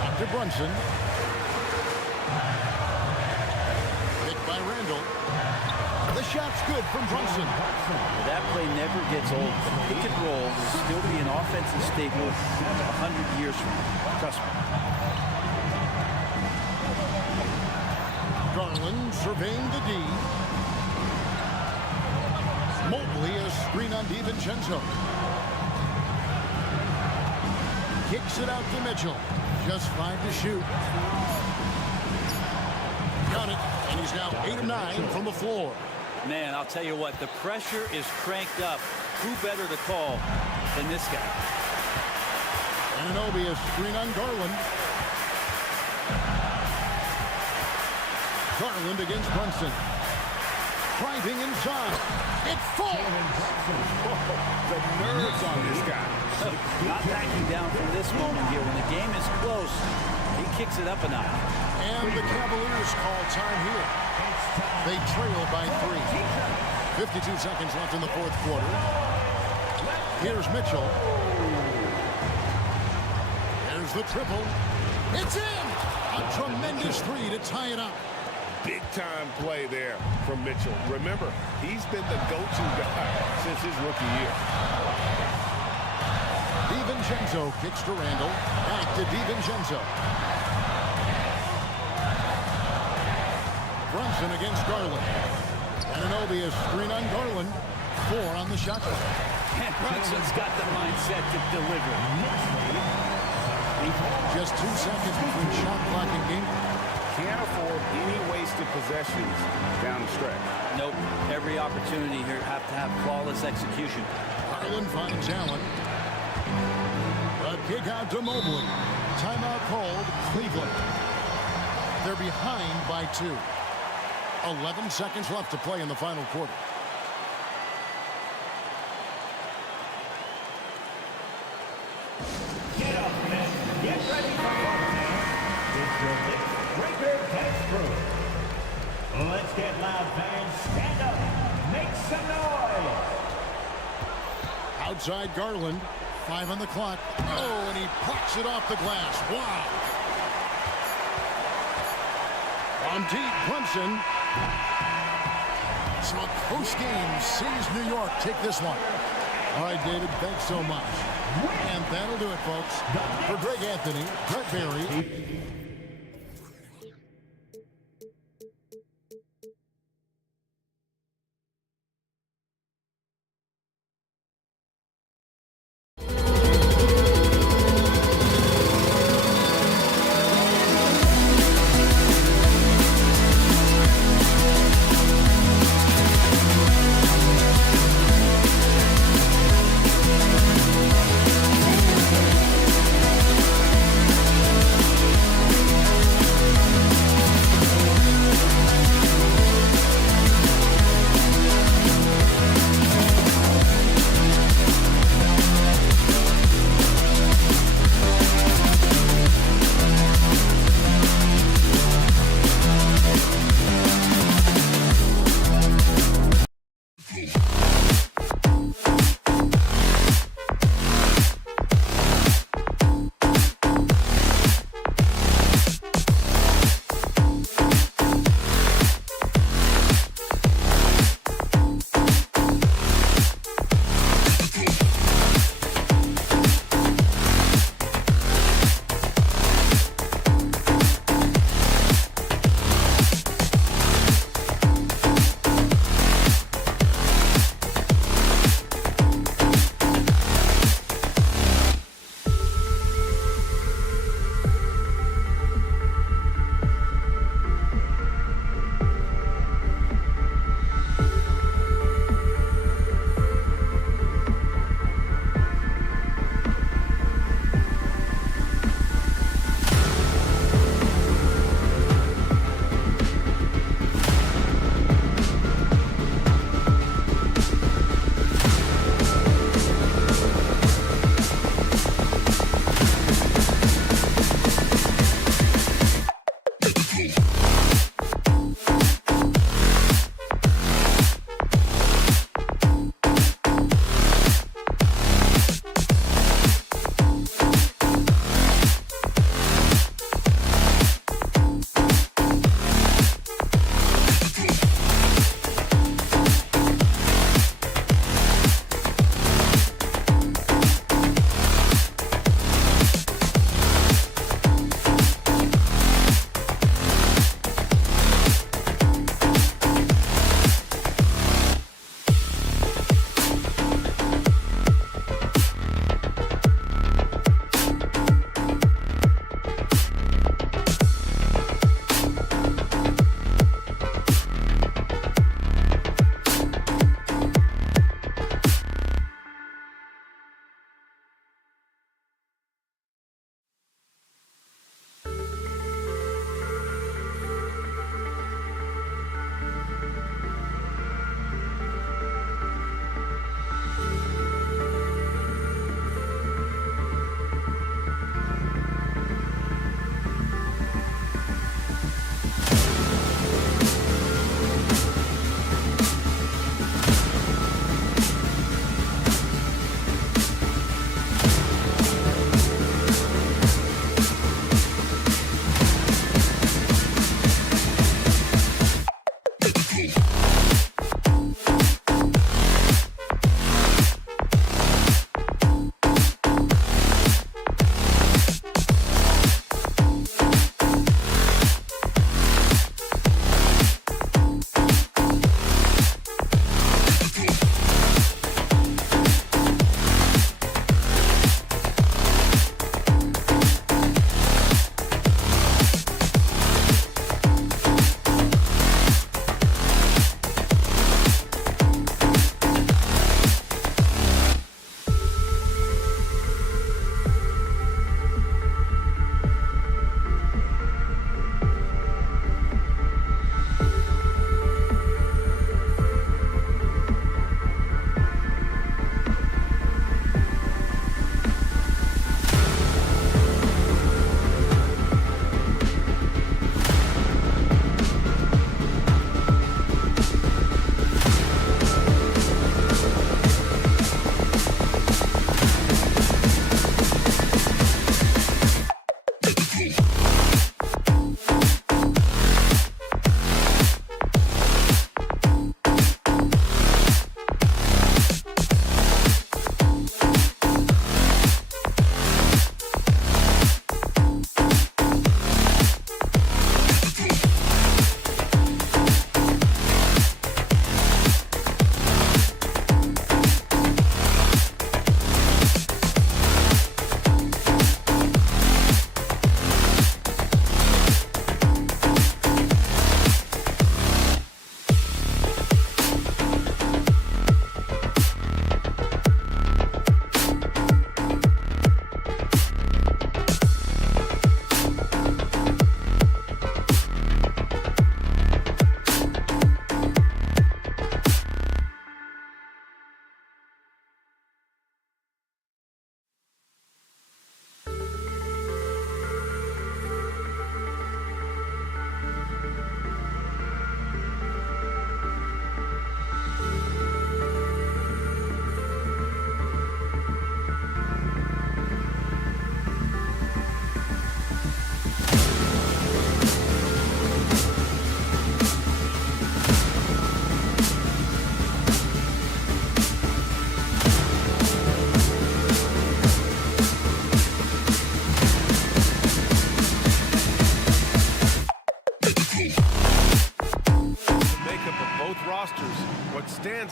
Back to Brunson. Picked by Randall. The shot's good from Brunson. That play never gets old. Pick and roll will still be an offensive staple 100 years from now. Trust me. Garland surveying the D. Mobley a screen on DiVincenzo. Kicks it out to Mitchell. Just 5 to shoot. Got it. And he's now 8 of 9 from the floor. Man, I'll tell you what, the pressure is cranked up. Who better to call than this guy? Anunoby a screen on Garland. Garland against Brunson. Driving inside. It falls. The nerves on this guy. Not backing down from this moment here. When the game is close, he kicks it up a notch. And the Cavaliers call time here. They trail by 3. 52 seconds left in the fourth quarter. Here's Mitchell. There's the triple. It's in! A tremendous 3 to tie it up. Big-time play there from Mitchell. Remember, he's been the go-to guy since his rookie year. DiVincenzo kicks to Randall. Back to DiVincenzo. Brunson against Garland. Anunoby a screen on Garland. 4 on the shot clock. And Brunson's got the mindset to deliver. Just 2 seconds between shot clock and game clock. Can't afford any wasted possessions down the stretch. Nope. Every opportunity here have to have flawless execution. Garland finds Allen. A kick out to Mobley. Timeout called Cleveland. They're behind by 2. 11 seconds left to play in the final quarter. Get up, men. Get ready for warfare. It's your Knicks breaker test crew. Let's get loud, fans. Stand up. Make some noise. Outside Garland. 5 on the clock. Oh, and he pucks it off the glass. Wow. On deep, Brunson. So a close game sees New York take this one. All right, David, thanks so much. And that'll do it, folks. For Greg Anthony, Brett Barry.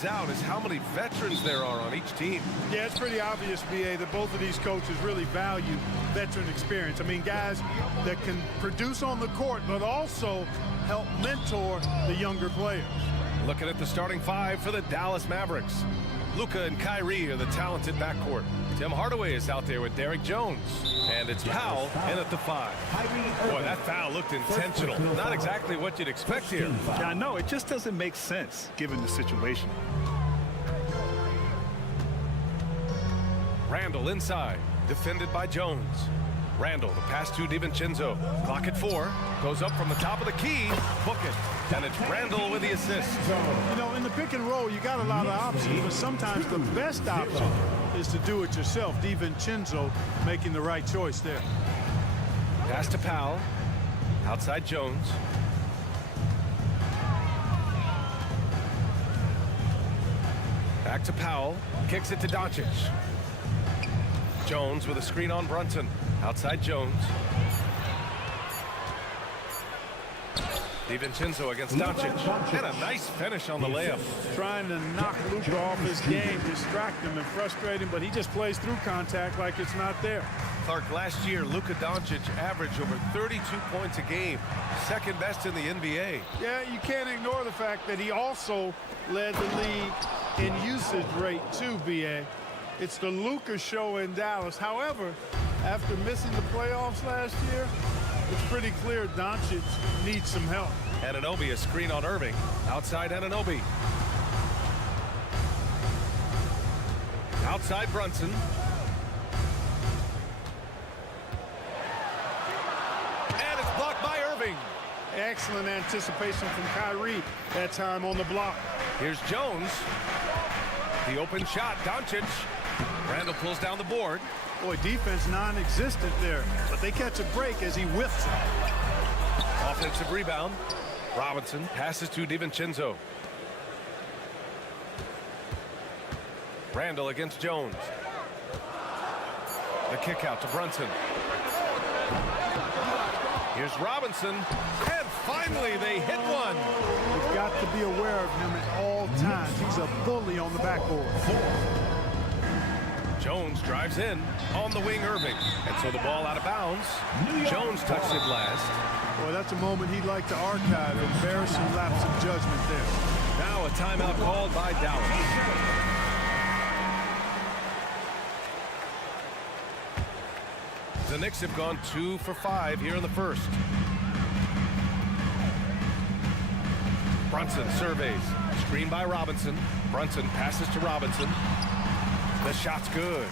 stands out is how many veterans there are on each team. Yeah, it's pretty obvious, B.A., that both of these coaches really value veteran experience. I mean, guys that can produce on the court, but also help mentor the younger players. Looking at the starting five for the Dallas Mavericks. Luka and Kyrie are the talented backcourt. Tim Hardaway is out there with Derek Jones. And it's Powell in at the 5. Boy, that foul looked intentional. Not exactly what you'd expect here. Yeah, I know. It just doesn't make sense given the situation. Randall inside, defended by Jones. Randall, the pass to DiVincenzo. Clock at 4. Goes up from the top of the key. Book it. And it's Randall with the assist. You know, in the pick and roll, you got a lot of options, but sometimes the best option is to do it yourself. DiVincenzo making the right choice there. Pass to Powell. Outside Jones. Back to Powell. Kicks it to Doncic. Jones with a screen on Brunson. Outside Jones. DiVincenzo against Doncic. And a nice finish on the layup. Trying to knock Luka off his game, distract him and frustrate him, but he just plays through contact like it's not there. Clark, last year, Luka Doncic averaged over 32 points a game. Second best in the NBA. Yeah, you can't ignore the fact that he also led the league in usage rate too, B.A. It's the Luka show in Dallas. However, after missing the playoffs last year, it's pretty clear Doncic needs some help. Anunoby, a screen on Irving. Outside Anunoby. Outside Brunson. And it's blocked by Irving. Excellent anticipation from Kyrie that time on the block. Here's Jones. The open shot, Doncic. Randall pulls down the board. Boy, defense non-existent there, but they catch a break as he whiffs it. Offensive rebound. Robinson passes to DiVincenzo. Randall against Jones. The kick out to Brunson. Here's Robinson, and finally they hit one. You've got to be aware of him at all times. He's a bully on the backboard. Jones drives in on the wing, Irving, and so the ball out of bounds. Jones touched it last. Boy, that's a moment he'd like to archive. Embarrassing lapse of judgment there. Now a timeout called by Dallas. The Knicks have gone 2 for 5 here in the first. Brunson surveys. Screen by Robinson. Brunson passes to Robinson. The shot's good.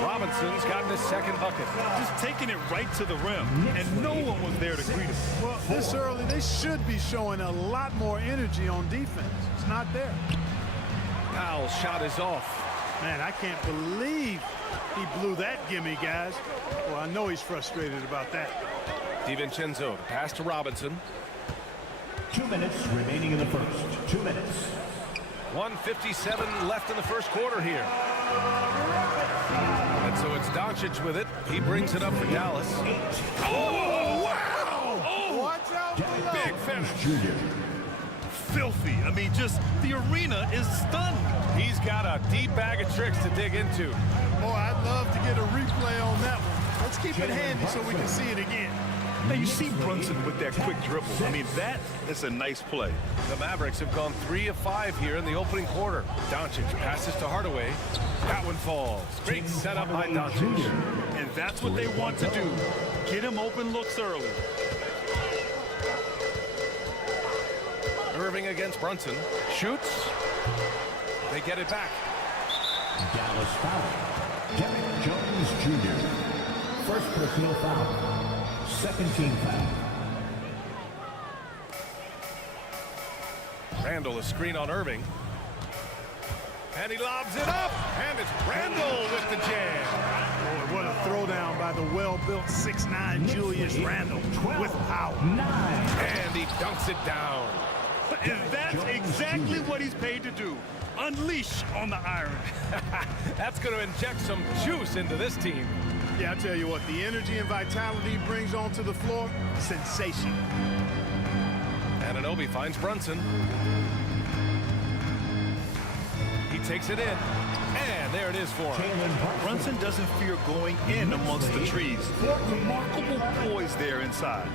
Robinson's gotten his second bucket. Just taking it right to the rim, and no one was there to greet him. Well, this early, they should be showing a lot more energy on defense. It's not there. Powell's shot is off. Man, I can't believe he blew that gimme, guys. Well, I know he's frustrated about that. DiVincenzo, the pass to Robinson. 2 minutes remaining in the first. 2 minutes. 1:57 left in the first quarter here. And so it's Doncic with it. He brings it up for Dallas. Oh, wow! Oh, watch out below. Big finish. Filthy. I mean, just the arena is stunned. He's got a deep bag of tricks to dig into. Boy, I'd love to get a replay on that one. Let's keep it handy so we can see it again. Now, you see Brunson with that quick dribble. I mean, that is a nice play. The Mavericks have gone 3 of 5 here in the opening quarter. Doncic passes to Hardaway. That one falls. Great setup by Doncic. And that's what they want to do. Get him open looks early. Irving against Brunson. Shoots. They get it back. Dallas foul. Derek Jones Jr. First personal foul. Second team foul. Randall, a screen on Irving. And he lobs it up. And it's Randall with the jam. Boy, what a throwdown by the well-built 6'9" Julius Randall with power. And he dunks it down. And that's exactly what he's paid to do. Unleash on the iron. That's going to inject some juice into this team. Yeah, I tell you what, the energy and vitality he brings onto the floor, sensational. Anunoby finds Brunson. takes it in. And there it is for him. Brunson doesn't fear going in amongst the trees. Remarkable poise there inside.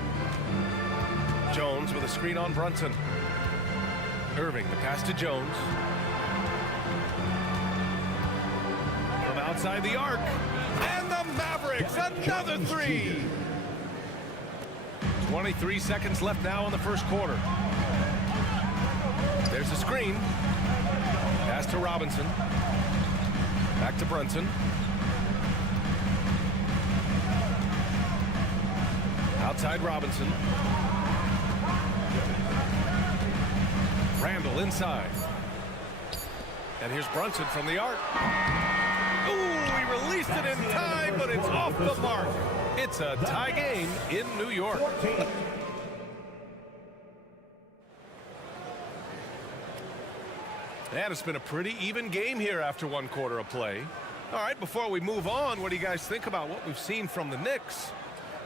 Jones with a screen on Brunson. Irving, the pass to Jones. From outside the arc. And the Mavericks, another three. 23 seconds left now in the first quarter. There's a screen. Pass to Robinson. Back to Brunson. Outside Robinson. Randall inside. And here's Brunson from the arc. Ooh, he released it in time, but it's off the mark. It's a tie game in New York. And it's been a pretty even game here after one quarter of play. All right, before we move on, what do you guys think about what we've seen from the Knicks?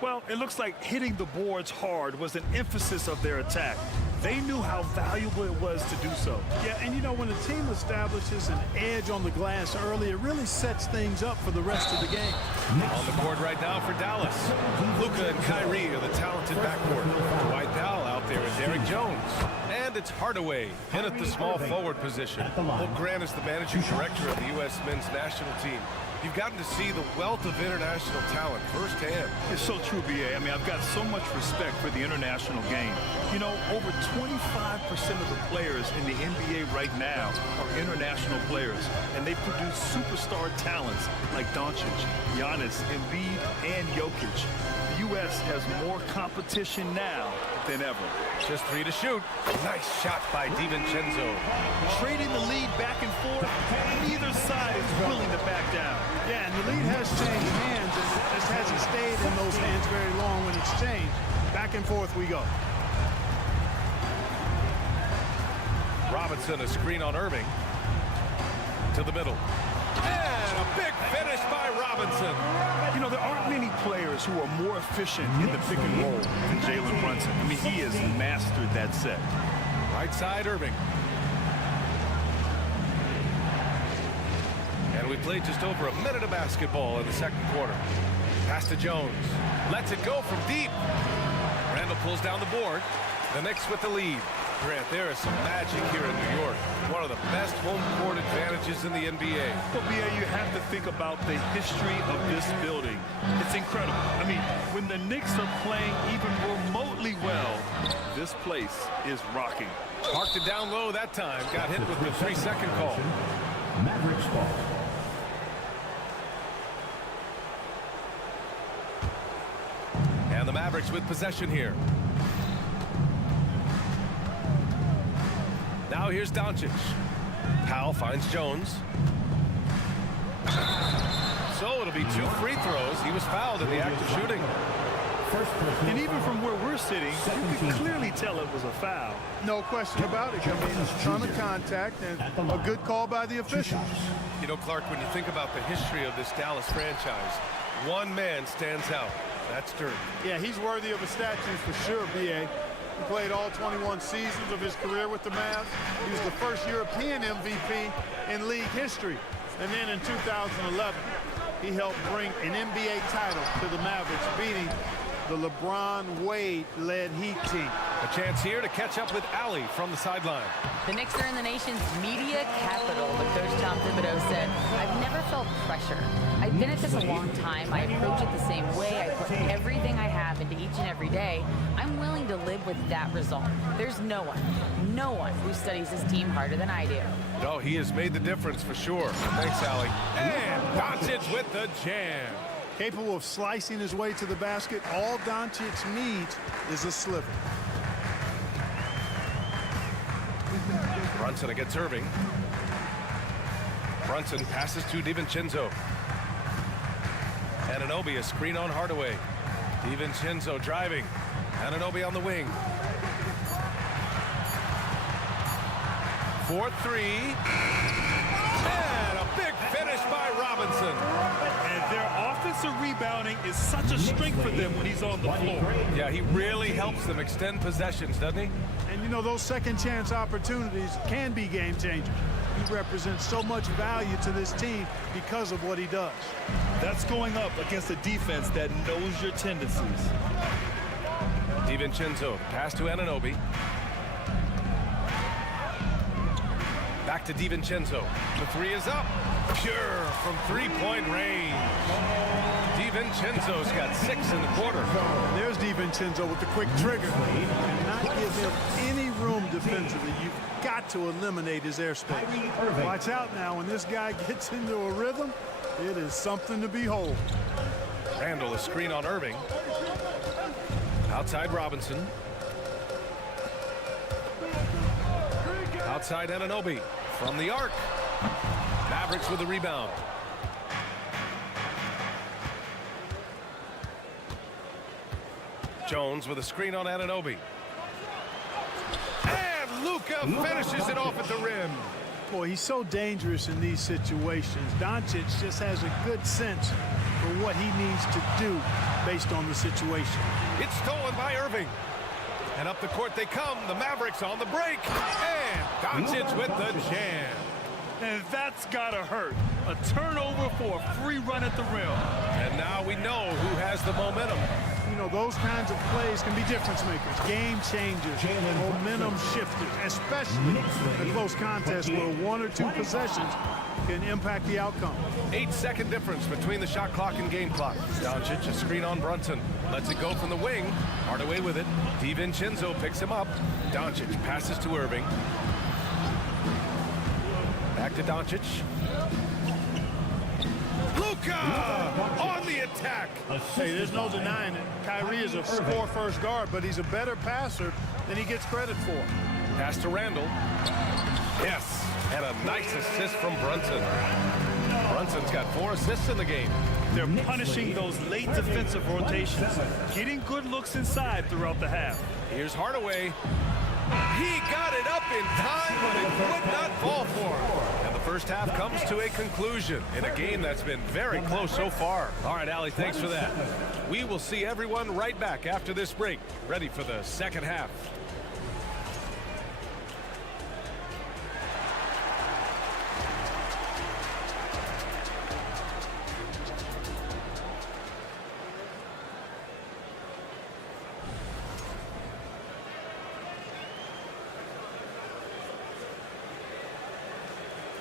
Well, it looks like hitting the boards hard was an emphasis of their attack. They knew how valuable it was to do so. Yeah, and you know, when a team establishes an edge on the glass early, it really sets things up for the rest of the game. On the board right now for Dallas. Luka and Kyrie are the talented backcourt. Dwight Powell out there with Derrick Jones. And it's Hardaway in at the small forward position. Well, Grant is the managing director of the U.S. men's national team. You've gotten to see the wealth of international talent firsthand. It's so true, B.A. I mean, I've got so much respect for the international game. You know, over 25% of the players in the NBA right now are international players, and they produce superstar talents like Doncic, Giannis, Embiid, and Jokic. The U.S. has more competition now than ever. Just 3 to shoot. Nice shot by DiVincenzo. Trading the lead back and forth, neither side is willing to back down. Yeah, and the lead has changed hands, and it just hasn't stayed in those hands very long when it's changed. Back and forth we go. Robinson, a screen on Irving. To the middle. And a big finish by Robinson. You know, there aren't many players who are more efficient in the pick and roll than Jalen Brunson. I mean, he has mastered that set. Right side, Irving. And we played just over a minute of basketball in the second quarter. Pass to Jones. Lets it go from deep. Randall pulls down the board. The Knicks with the lead. Grant, there is some magic here in New York. One of the best home court advantages in the NBA. Well, B.A., you have to think about the history of this building. It's incredible. I mean, when the Knicks are playing even remotely well, this place is rocking. Parked it down low that time. Got hit with the 3-second call. Mavericks ball. And the Mavericks with possession here. Now here's Doncic. Powell finds Jones. So it'll be 2 free throws. He was fouled in the act of shooting. And even from where we're sitting, you can clearly tell it was a foul. No question about it. I mean, it's a ton of contact and a good call by the officials. You know, Clark, when you think about the history of this Dallas franchise, one man stands out. That's Dirk. Yeah, he's worthy of a statue for sure, B.A. He played all 21 seasons of his career with the Mavs. He was the first European MVP in league history. And then in 2011, he helped bring an NBA title to the Mavericks, beating the LeBron-Wade-led Heat team. A chance here to catch up with Allie from the sideline. The Knicks are in the nation's media capital, but Coach Tom Thibodeau said, I've never felt pressure. I've been at this a long time. I approach it the same way. I put everything I have into each and every day. I'm willing to live with that result. There's no one who studies his team harder than I do. No, he has made the difference for sure. Thanks, Allie. And Doncic with the jam. Capable of slicing his way to the basket, all Doncic needs is a sliver. Brunson against Irving. Brunson passes to DiVincenzo. Anunoby, a screen on Hardaway. DiVincenzo driving. Anunoby on the wing. 4-3. And a big finish by Robinson. And their offensive rebounding is such a strength for them when he's on the floor. Yeah, he really helps them extend possessions, doesn't he? And you know, those second chance opportunities can be game changers. He represents so much value to this team because of what he does. That's going up against a defense that knows your tendencies. DiVincenzo, pass to Anunoby. Back to DiVincenzo. The three is up. Pure from three-point range. DiVincenzo's got 6 in the quarter. There's DiVincenzo with the quick trigger. And not give him any room defensively. You've got to eliminate his airspace. Watch out now. When this guy gets into a rhythm, it is something to behold. Randall, a screen on Irving. Outside Robinson. Outside Anunoby from the arc. Mavericks with the rebound. Jones with a screen on Anunoby. And Luka finishes it off at the rim. Boy, he's so dangerous in these situations. Doncic just has a good sense for what he needs to do based on the situation. It's stolen by Irving. And up the court they come. The Mavericks on the break. And Doncic with the jam. And that's gotta hurt. A turnover for a free run at the rim. And now we know who has the momentum. You know, those kinds of plays can be difference makers, game changers, momentum shifters, especially in close contests where 1 or 2 possessions can impact the outcome. 8-second difference between the shot clock and game clock. Doncic, a screen on Brunson. Lets it go from the wing. Hardaway with it. DiVincenzo picks him up. Doncic passes to Irving. Back to Doncic. Luka on the attack. Hey, there's no denying it. Kyrie is a score-first guard, but he's a better passer than he gets credit for. Pass to Randall. Yes, and a nice assist from Brunson. Brunson's got 4 assists in the game. They're punishing those late defensive rotations, getting good looks inside throughout the half. Here's Hardaway. He got it up in time, but it would not fall for him. And the first half comes to a conclusion in a game that's been very close so far. All right, Allie, thanks for that. We will see everyone right back after this break, ready for the second half.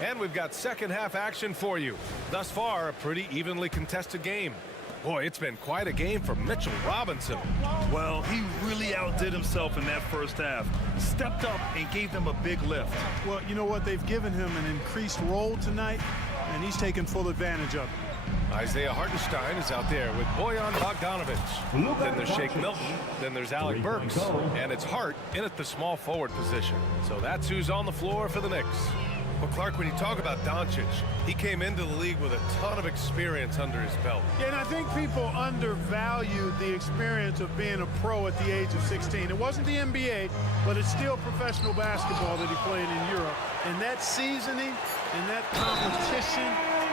And we've got second half action for you. Thus far, a pretty evenly contested game. Boy, it's been quite a game for Mitchell Robinson. Well, he really outdid himself in that first half. Stepped up and gave them a big lift. Well, you know what? They've given him an increased role tonight, and he's taken full advantage of it. Isaiah Hartenstein is out there with Bojan Bogdanovic. Then there's Shake Milton. Then there's Alec Burks. And it's Hart in at the small forward position. So that's who's on the floor for the Knicks. Well, Clark, when you talk about Doncic, he came into the league with a ton of experience under his belt. Yeah, and I think people undervalue the experience of being a pro at the age of 16. It wasn't the NBA, but it's still professional basketball that he played in Europe. And that seasoning and that competition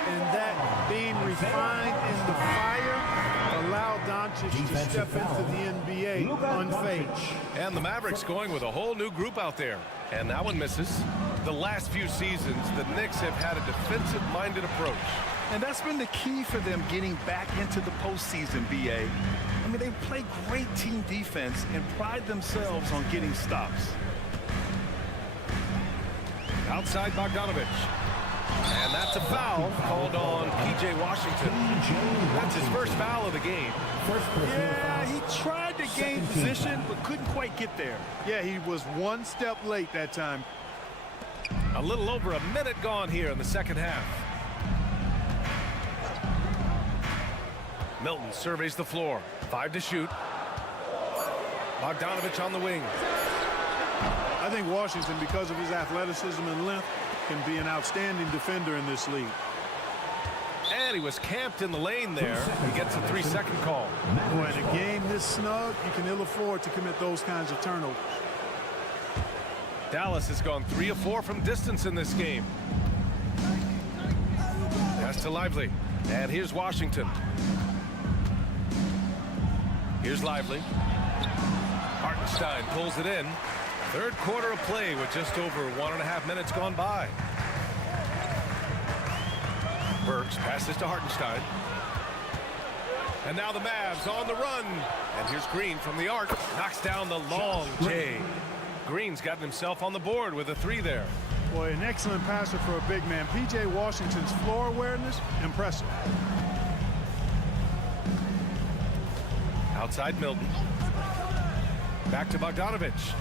and that being refined in the fire allowed Doncic to step into the NBA unfazed. And the Mavericks going with a whole new group out there. And that one misses. The last few seasons, the Knicks have had a defensive-minded approach. And that's been the key for them getting back into the postseason, B.A. I mean, they play great team defense and pride themselves on getting stops. Outside Bogdanovic. And that's a foul called on P.J. Washington. That's his first foul of the game. Yeah, he tried to gain position, but couldn't quite get there. Yeah, he was one step late that time. A little over a minute gone here in the second half. Milton surveys the floor. 5 to shoot. Bogdanovic on the wing. I think Washington, because of his athleticism and length, can be an outstanding defender in this league. And he was camped in the lane there. He gets a 3-second call. Boy, in a game this snug, you can ill afford to commit those kinds of turnovers. Dallas has gone 3 of 4 from distance in this game. Pass to Lively. And here's Washington. Here's Lively. Hartenstein pulls it in. Third quarter of play with just over 1.5 minutes gone by. Burks passes to Hartenstein. And now the Mavs on the run. And here's Green from the arc. Knocks down the long J. Green's gotten himself on the board with a 3 there. Boy, an excellent passer for a big man. P.J. Washington's floor awareness, impressive. Outside Milton. Back to Bogdanovich.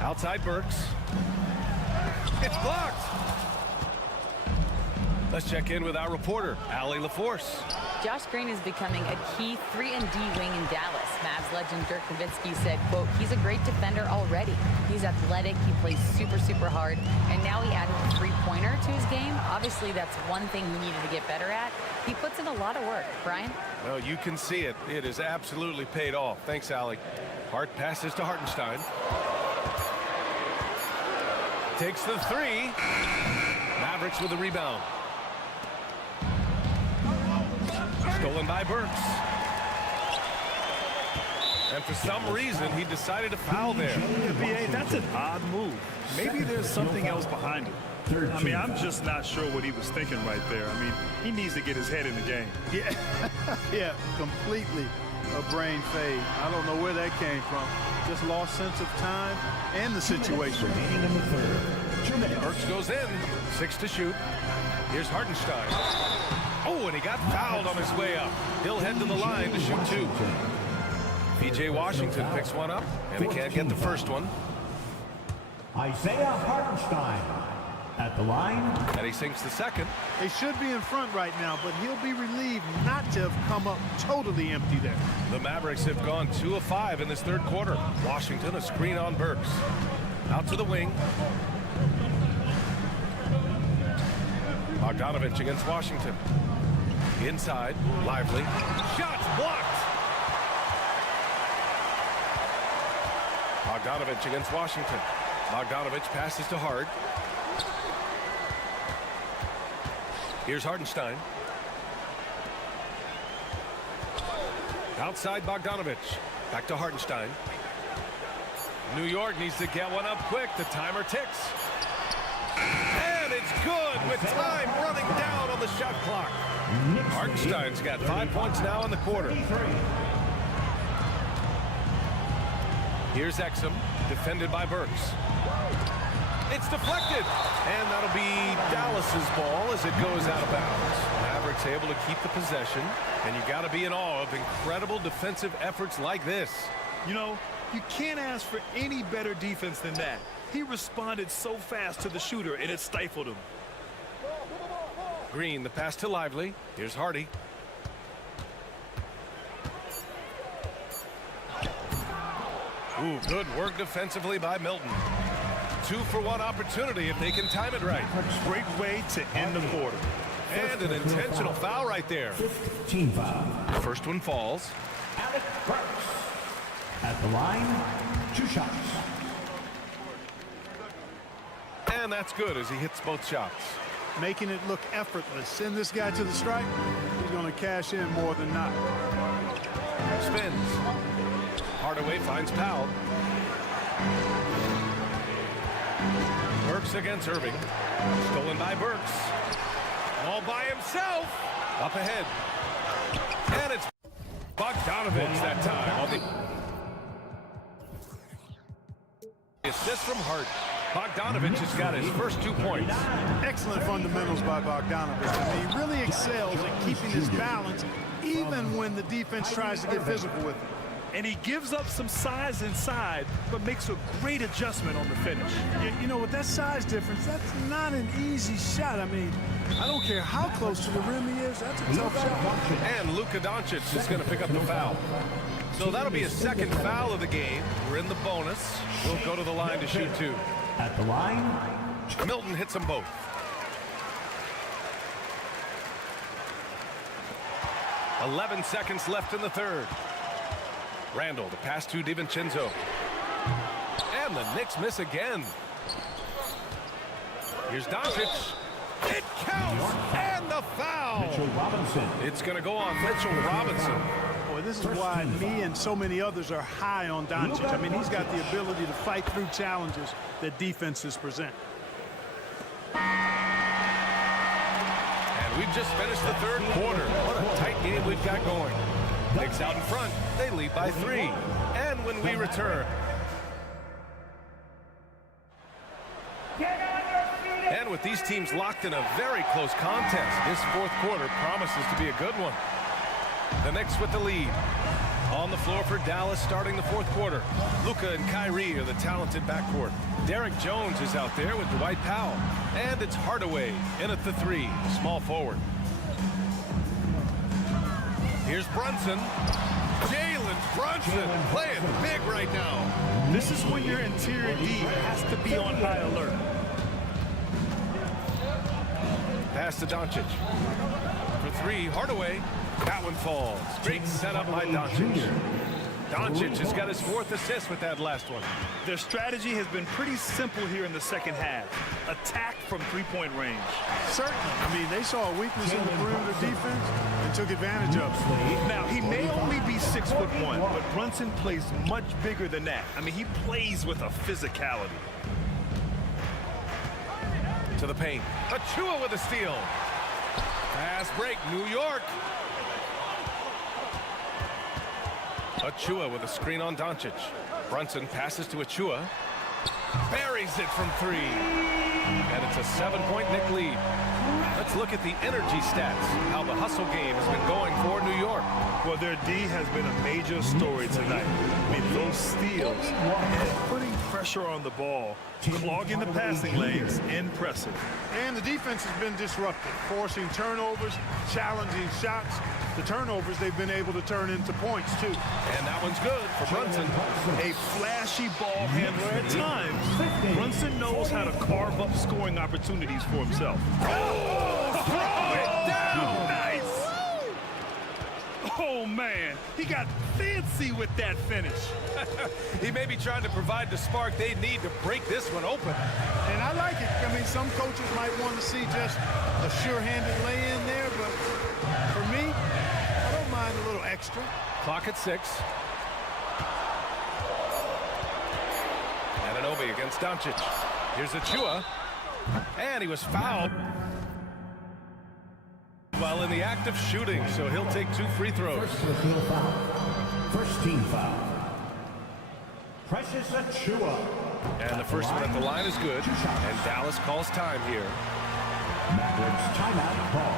Outside Burks. It's blocked. Let's check in with our reporter, Allie LaForce. Josh Green is becoming a key 3-and-D wing in Dallas. Mavs legend Dirk Nowitzki said, quote, he's a great defender already. He's athletic, he plays super, super hard, and now he added a 3-pointer to his game. Obviously, that's one thing he needed to get better at. He puts in a lot of work. Brian? Well, you can see it. It has absolutely paid off. Thanks, Allie. Hart passes to Hartenstein. Takes the 3. Mavericks with a rebound. Stolen by Burks. And for some reason, he decided to foul there. BA, that's an odd move. Maybe there's something else behind it. I mean, I'm just not sure what he was thinking right there. I mean, he needs to get his head in the game. Yeah, yeah, completely a brain fade. I don't know where that came from. Just lost sense of time and the situation. Burks goes in. 6 to shoot. Here's Hartenstein. Oh, and he got fouled on his way up. He'll head to the line to shoot 2. P.J. Washington picks one up, and he can't get the first one. Isaiah Hartenstein at the line. And he sinks the second. They should be in front right now, but he'll be relieved not to have come up totally empty there. The Mavericks have gone 2 of 5 in this third quarter. Washington, a screen on Burks. Out to the wing. Bogdanovich against Washington. Inside, Lively. Shots blocked! Bogdanovich against Washington. Bogdanovich passes to Hart. Here's Hartenstein. Outside Bogdanovich. Back to Hartenstein. New York needs to get one up quick. The timer ticks. And it's good with time running down on the shot clock. Hartenstein's got 5 points now in the quarter. Here's Exum, defended by Burks. It's deflected, and that'll be Dallas's ball as it goes out of bounds. Mavericks able to keep the possession, and you got to be in awe of incredible defensive efforts like this. You know, you can't ask for any better defense than that. He responded so fast to the shooter, and it stifled him. Green, the pass to Lively. Here's Hardy. Ooh, good work defensively by Milton. 2-for-1 opportunity if they can time it right. Great way to end the quarter. And an intentional foul right there. Team foul. First one falls. Alec Burks at the line. 2 shots. And that's good as he hits both shots. Making it look effortless. Send this guy to the stripe. He's going to cash in more than not. Spins. Hardaway finds Powell. Burks against Irving. Stolen by Burks. All by himself. Up ahead. And it's Bogdanovich that time. On the assist from Hart. Bogdanovich has got his first 2 points. Excellent fundamentals by Bogdanovich. I mean, he really excels at keeping his balance even when the defense tries to get physical with him. And he gives up some size inside, but makes a great adjustment on the finish. You know, with that size difference, that's not an easy shot. I mean, I don't care how close to the rim he is. That's a tough shot. And Luka Doncic is going to pick up the foul. So that'll be a second foul of the game. We're in the bonus. We'll go to the line to shoot 2. At the line. Milton hits them both. "11 seconds left in the third. Randall, the pass to DiVincenzo. And the Knicks miss again. Here's Doncic. It counts! And the foul! Mitchell Robinson. It's going to go on Mitchell Robinson. Boy, this is why me and so many others are high on Doncic. I mean, he's got the ability to fight through challenges that defenses present. We've just finished the third quarter. What a tight game we've got going. Knicks out in front. They lead by 3. And when we return... And with these teams locked in a very close contest, this fourth quarter promises to be a good one. The Knicks with the lead. On the floor for Dallas starting the fourth quarter. Luka and Kyrie are the talented backcourt. Derek Jones is out there with Dwight Powell. And it's Hardaway in at the 3, small forward. Here's Brunson. Jalen Brunson playing big right now. This is when your interior D has to be on high alert. Pass to Doncic. For 3, Hardaway. That one falls. Great setup by Doncic. Doncic has got his 4th assist with that last one. Their strategy has been pretty simple here in the second half. Attack from three-point range. Certainly. I mean, they saw a weakness in the perimeter defense and took advantage of it. Now, he may only be 6'1", but Brunson plays much bigger than that. I mean, he plays with a physicality. To the paint. Achua with a steal. Fast break, New York. Achua with a screen on Doncic. Brunson passes to Achua. Buries it from 3. And it's a 7-point Knick lead. Let's look at the energy stats. How the hustle game has been going for New York. Well, their D has been a major story tonight. I mean, those steals and putting pressure on the ball, clogging the passing lanes, and pressing. And the defense has been disruptive, forcing turnovers, challenging shots. The turnovers they've been able to turn into points, too. And that one's good for Brunson. A flashy ball handler at times. Brunson knows how to carve up scoring opportunities for himself. Oh, throw it down! Nice! Oh, man. He got fancy with that finish. He may be trying to provide the spark they need to break this one open. And I like it. I mean, some coaches might want to see just a sure-handed lay-in there, but for me, I don't mind a little extra. Clock at 6. Anunoby against Doncic. Here's Achua. And he was fouled while in the act of shooting, so he'll take 2 free throws. First team foul. Precious Achua. And the first one at the line is good. And Dallas calls time here. Mavericks timeout call.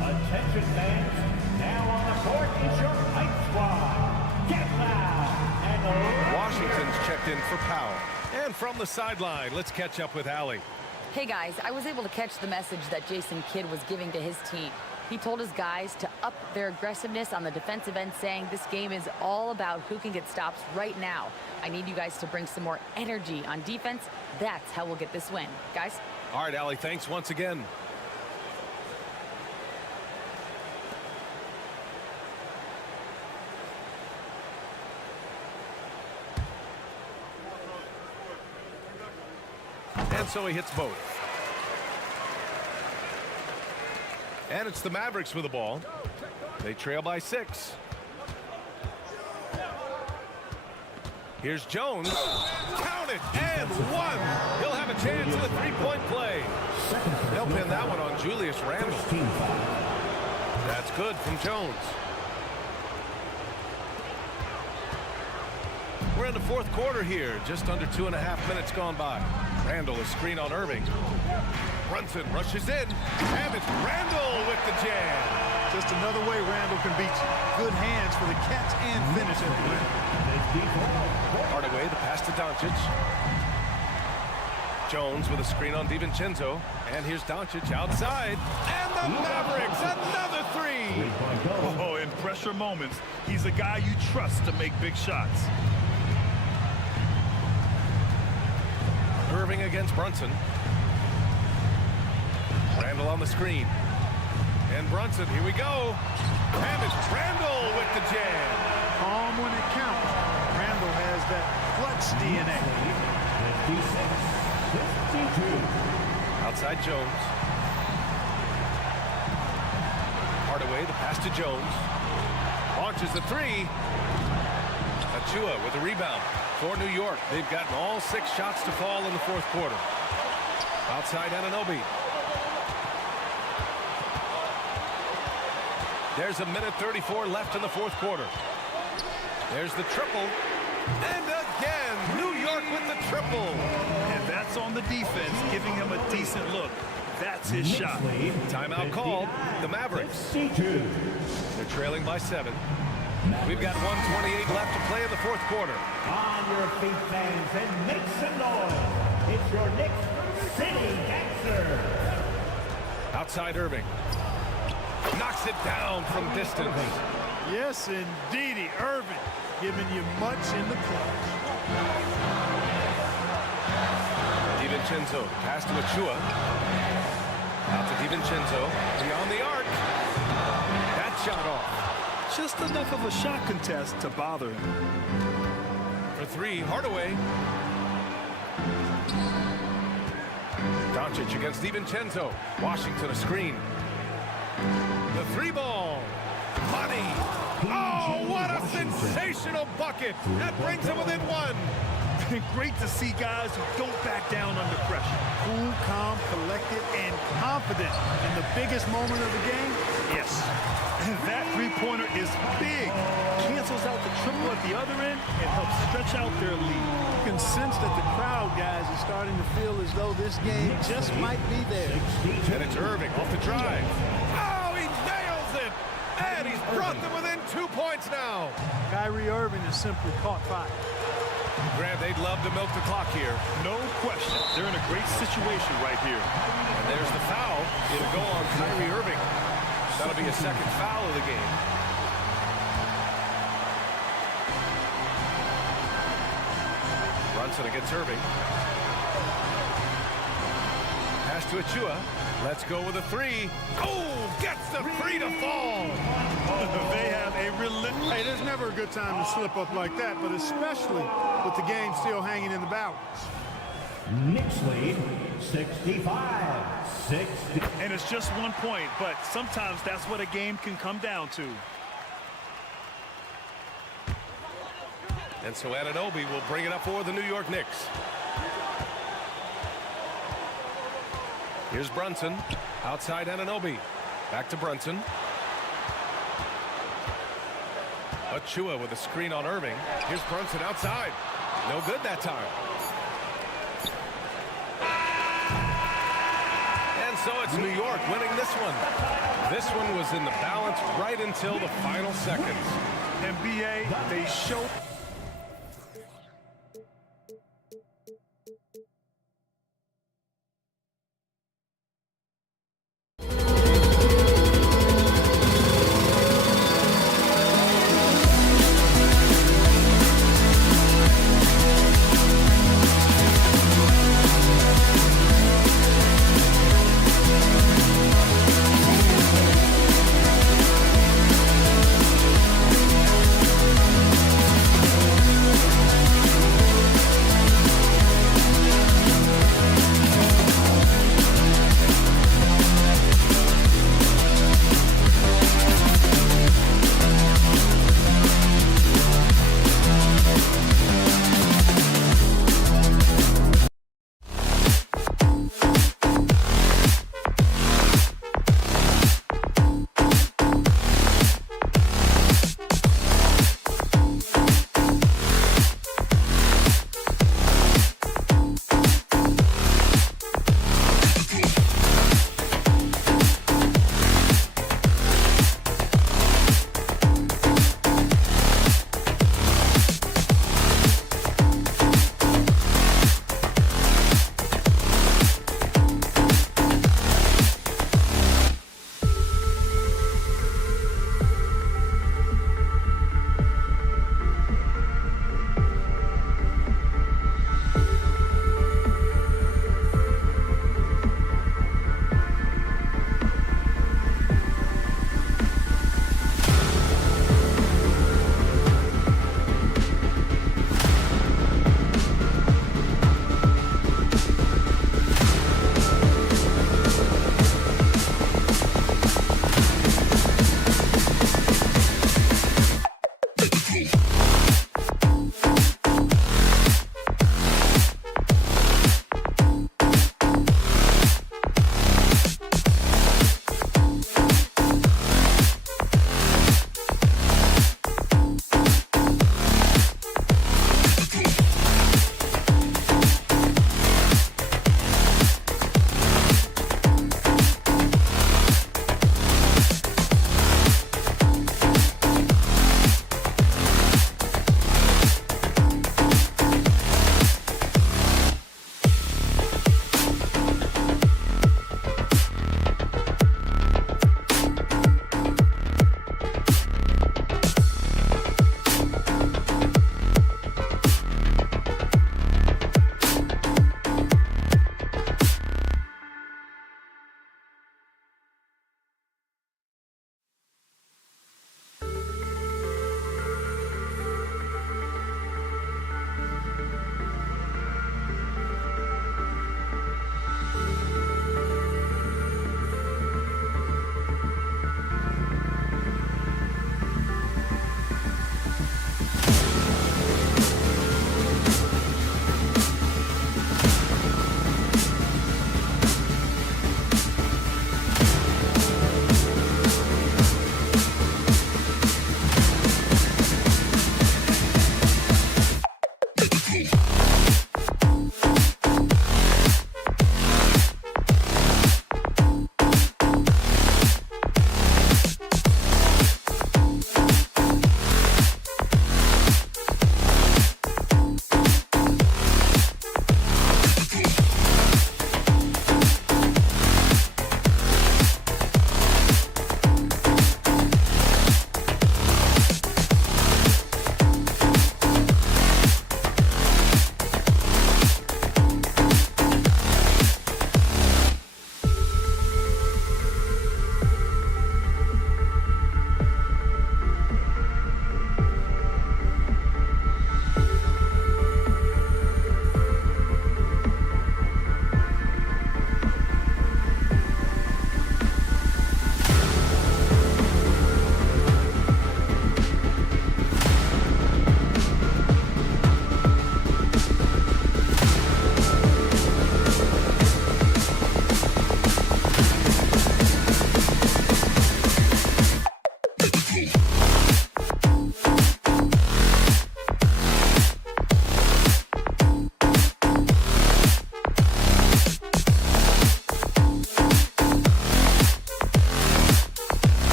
Attention fans, now on the court is your hype squad. Get loud and Washington's checked in for Powell. And from the sideline, let's catch up with Allie. Hey guys, I was able to catch the message that Jason Kidd was giving to his team. He told his guys to up their aggressiveness on the defensive end, saying this game is all about who can get stops right now. I need you guys to bring some more energy on defense. That's how we'll get this win. Guys? All right, Allie, thanks once again. And so he hits both. And it's the Mavericks with the ball. They trail by 6. Here's Jones. Count it, and 1. He'll have a chance at a 3-point play. They'll pin that one on Julius Randle. That's good from Jones. We're in the fourth quarter here. Just under 2.5 minutes gone by. Randle is screen on Irving. Brunson rushes in, and it's Randle with the jam. Just another way Randle can beat you. Good hands for the catch and finish at the rim. Hardaway, the pass to Doncic. Jones with a screen on DiVincenzo. And here's Doncic outside. And the Mavericks, another 3. Oh, in pressure moments, he's a guy you trust to make big shots. Irving against Brunson. Randle on the screen. And Brunson, here we go. And it's Randle with the jam. Calm when it counts. Randle has that clutch DNA. 56-52. Outside Jones. Hardaway, the pass to Jones. Launches the 3. Achua with a rebound for New York. They've gotten all 6 shots to fall in the fourth quarter. Outside Anunoby. There's a minute 34 left in the fourth quarter. There's the triple. And again, New York with the triple. And that's on the defense, giving him a decent look. That's his shot. Timeout called. The Mavericks. They're trailing by 7. We've got 1:28 left to play in the fourth quarter. On your feet, fans, and make some noise. It's your Knicks City Dancer. Outside Irving. Knocks it down from distance. Yes, indeedy. Irving giving you much in the clutch. DiVincenzo. Pass to Achua. Out to DiVincenzo. Beyond the arc. That shot off. Just enough of a shot contest to bother him. For 3, Hardaway. Doncic against DiVincenzo. Washington a screen. The 3-ball. Money. Oh, what a sensational bucket. That brings him within 1. Great to see guys who don't back down under pressure. Cool, calm, collected, and confident in the biggest moment of the game. Yes. And that three-pointer is big. Cancels out the triple at the other end and helps stretch out their lead. You can sense that the crowd, guys, is starting to feel as though this game just might be there. And it's Irving off the drive. Oh, he nails it. And he's brought them within 2 points now. Kyrie Irving has simply caught fire. Grant, they'd love to milk the clock here. No question. They're in a great situation right here. And there's the foul. It'll go on Kyrie Irving. That'll be a second foul of the game. Brunson against Irving. Pass to Achua. Let's go with a 3. Oh, gets the 3 to fall. They have a hey, there's never a good time to slip up like that, but especially with the game still hanging in the balance. Knicks lead 65-60. And it's just 1 point, but sometimes that's what a game can come down to. And so Anunoby will bring it up for the New York Knicks. Here's Brunson. Outside Anunoby. Back to Brunson. Achua with a screen on Irving. Here's Brunson outside. No good that time. And so it's New York winning this one. This one was in the balance right until the final seconds. And BA, they show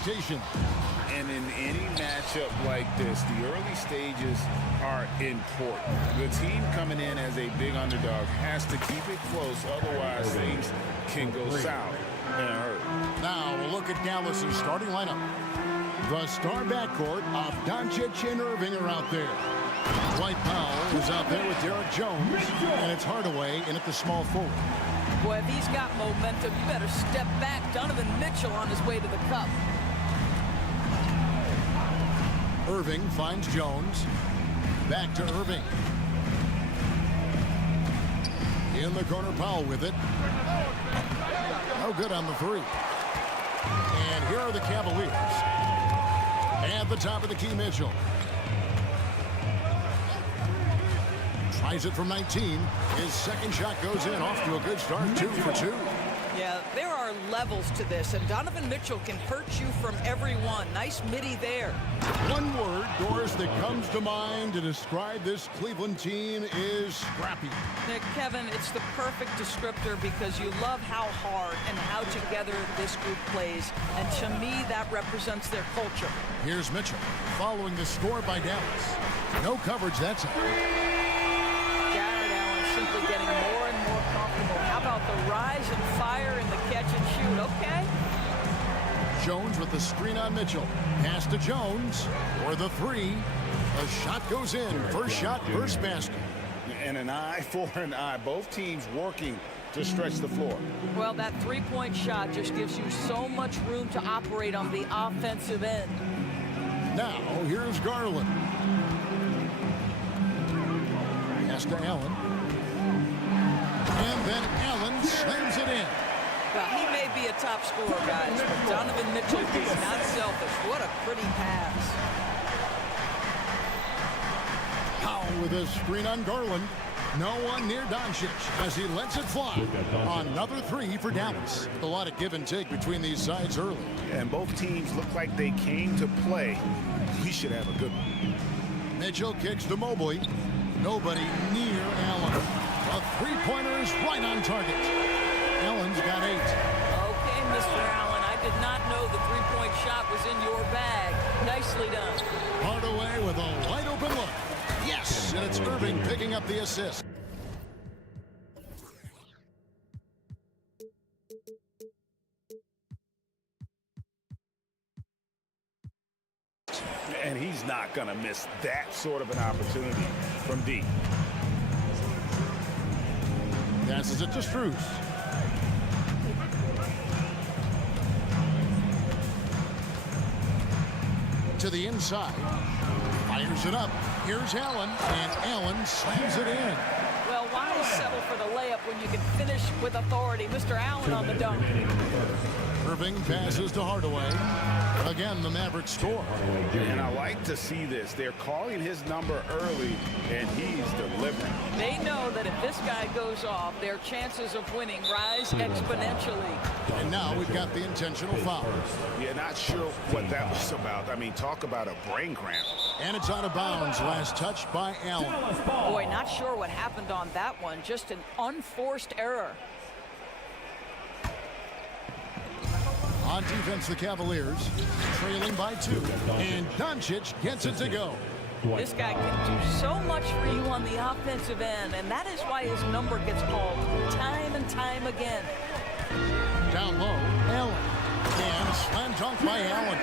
expectation. And in any matchup like this, the early stages are important. The team coming in as a big underdog has to keep it close, otherwise things can go south in a hurry. Now we'll look at Dallas's starting lineup. The star backcourt of Doncic and Irving are out there. Dwight Powell is out there with Derek Jones, and it's Hardaway in at the small forward. Boy, if he's got momentum, you better step back. Donovan Mitchell on his way to the cup. Irving finds Jones. Back to Irving. In the corner, Powell with it. No good on the three. And here are the Cavaliers. At the top of the key, Mitchell. Tries it from 19. His second shot goes in. Off to a good start. 2 for 2. Yeah, there are levels to this, and Donovan Mitchell can hurt you from every one. Nice midi there. One word, Doris, that comes to mind to describe this Cleveland team is scrappy. Nick, Kevin, it's the perfect descriptor because you love how hard and how together this group plays, and to me, that represents their culture. Here's Mitchell following the score by Dallas. No coverage, that's it. Jared Allen simply getting more and more comfortable. How about the rise and fire in the catch and shoot? Okay. Jones with the screen on Mitchell. Pass to Jones for the three. A shot goes in. First shot, first basket. And an eye for an eye. Both teams working to stretch the floor. Well, that three-point shot just gives you so much room to operate on the offensive end. Now, here's Garland. Pass to Allen. And then Allen slams it in. Well, he may be a top scorer, guys, but Donovan Mitchell is not selfish. What a pretty pass. Powell with a screen on Garland. No one near Doncic as he lets it fly. Another three for Dallas. A lot of give and take between these sides early. And both teams look like they came to play. We should have a good one. Mitchell kicks to Mobley. Nobody near Allen. A three-pointer is right on target. Allen's got 8. Okay, Mr. Allen, I did not know the three-point shot was in your bag. Nicely done. Hardaway with a wide-open look. Yes, and it's Irving picking up the assist. And he's not going to miss that sort of an opportunity from deep. Passes it to Strus. To the inside. Fires it up. Here's Allen. And Allen slams it in. Well, why settle for the layup when you can finish with authority? Mr. Allen on the dunk. Irving passes to Hardaway. Again, the Mavericks score. And I like to see this. They're calling his number early, and he's delivering. They know that if this guy goes off, their chances of winning rise exponentially. And now we've got the intentional foul. Yeah, not sure what that was about. I mean, talk about a brain cramp. And it's out of bounds. Last touch by Allen. Boy, not sure what happened on that one. Just an unforced error. On defense, the Cavaliers trailing by 2. And Doncic gets it to go. This guy can do so much for you on the offensive end, and that is why his number gets called time and time again. Down low, Allen. And slam dunk by Allen.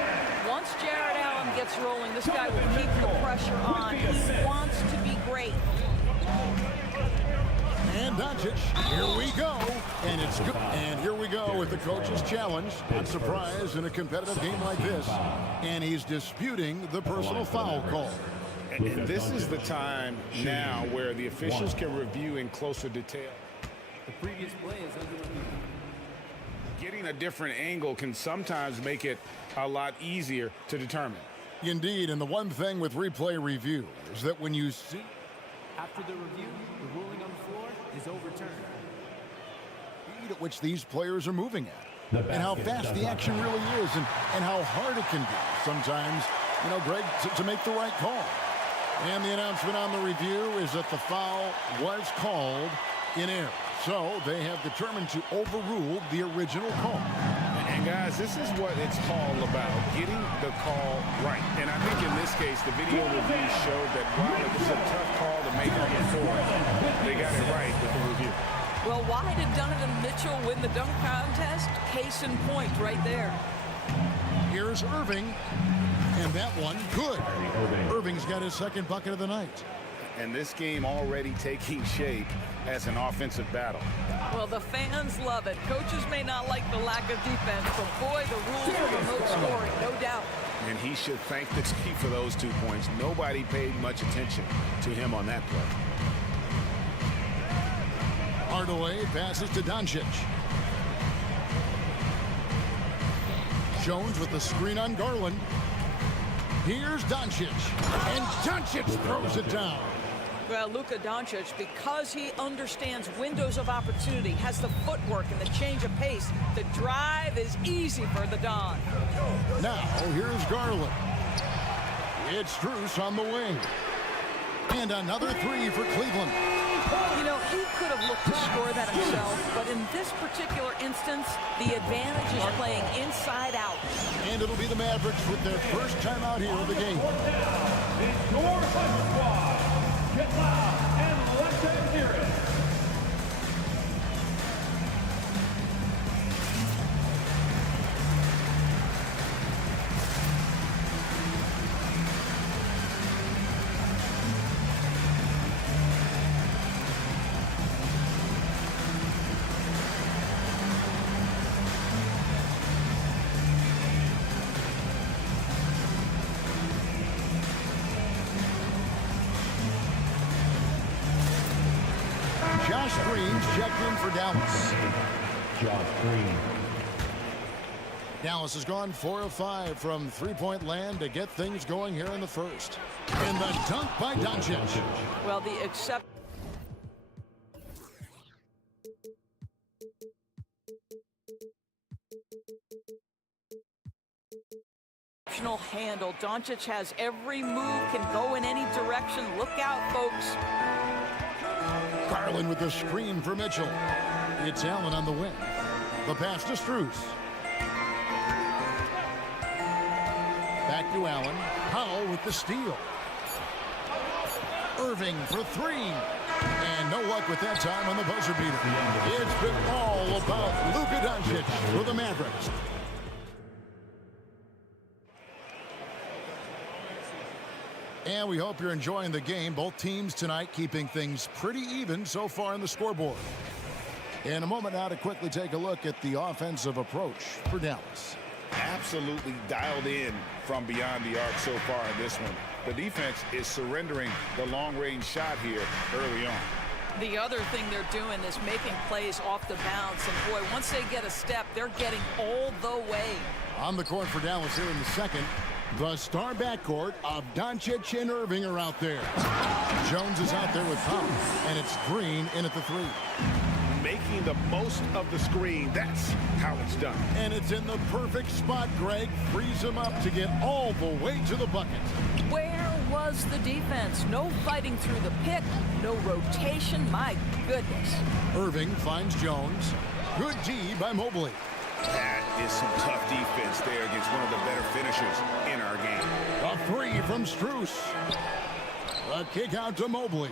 Once Jared Allen gets rolling, this guy will keep the pressure on. He wants to be great. And Doncic, here we go. And it's good. And here we go with the coach's challenge. Not surprised in a competitive game like this. And he's disputing the personal foul call. And this is the time now where the officials can review in closer detail. The previous play is under review. Getting a different angle can sometimes make it a lot easier to determine. Indeed, and the one thing with replay review is that when you see... After the review, the ruling on the floor is overturned. ...at which these players are moving at, and how fast the action really is, and how hard it can be sometimes, you know, Greg, to make the right call. And the announcement on the review is that the foul was called in error. So they have determined to overrule the original call. And Guys, this is what it's all about, getting the call right. And I think in this case, the video review showed that while it was a tough call to make on the floor, they got it right with the review. Well, why did Donovan Mitchell win the dunk contest? Case in point right there. Here's Irving, and that one good. Irving's got his second bucket of the night. And this game already taking shape as an offensive battle. Well, the fans love it. Coaches may not like the lack of defense, but boy, the rules are remote scoring, no doubt. And he should thank the team for those 2 points. Nobody paid much attention to him on that play. Hardaway passes to Doncic. Jones with the screen on Garland. Here's Doncic, and Doncic throws it down. Well, Luka Doncic, because he understands windows of opportunity, has the footwork and the change of pace, the drive is easy for the Don. Now, here's Garland. It's Strus on the wing. And another three for Cleveland. You know, he could have looked to score that himself, but in this particular instance, the advantage is playing inside out. And it'll be the Mavericks with their first time out here in the game. It's your squad. Get loud and let them hear it. Josh Green's checked in for Dallas. Josh Green. Dallas has gone 4 of 5 from three-point land to get things going here in the first. And the dunk by Doncic. Well, the exceptional handle. Doncic has every move, can go in any direction. Look out, folks. Garland with the screen for Mitchell. It's Allen on the wing. The pass to Strus. Back to Allen. Powell with the steal. Irving for three. And no luck with that time on the buzzer beater. It's been all about Luka Doncic for the Mavericks. And we hope you're enjoying the game. Both teams tonight keeping things pretty even so far in the scoreboard. In a moment now to quickly take a look at the offensive approach for Dallas. Absolutely dialed in from beyond the arc so far in this one. The defense is surrendering the long-range shot here early on. The other thing they're doing is making plays off the bounce. And boy, once they get a step, they're getting all the way. On the court for Dallas here in the second. The star backcourt of Doncic and Irving are out there. Jones is out there with Powell, and it's Green in at the three. Making the most of the screen, that's how it's done. And it's in the perfect spot, Greg. Frees him up to get all the way to the bucket. Where was the defense? No fighting through the pick, no rotation. My goodness. Irving finds Jones. Good D by Mobley. That is some tough defense there against one of the better finishers in our game. A three from Strus. A kick out to Mobley.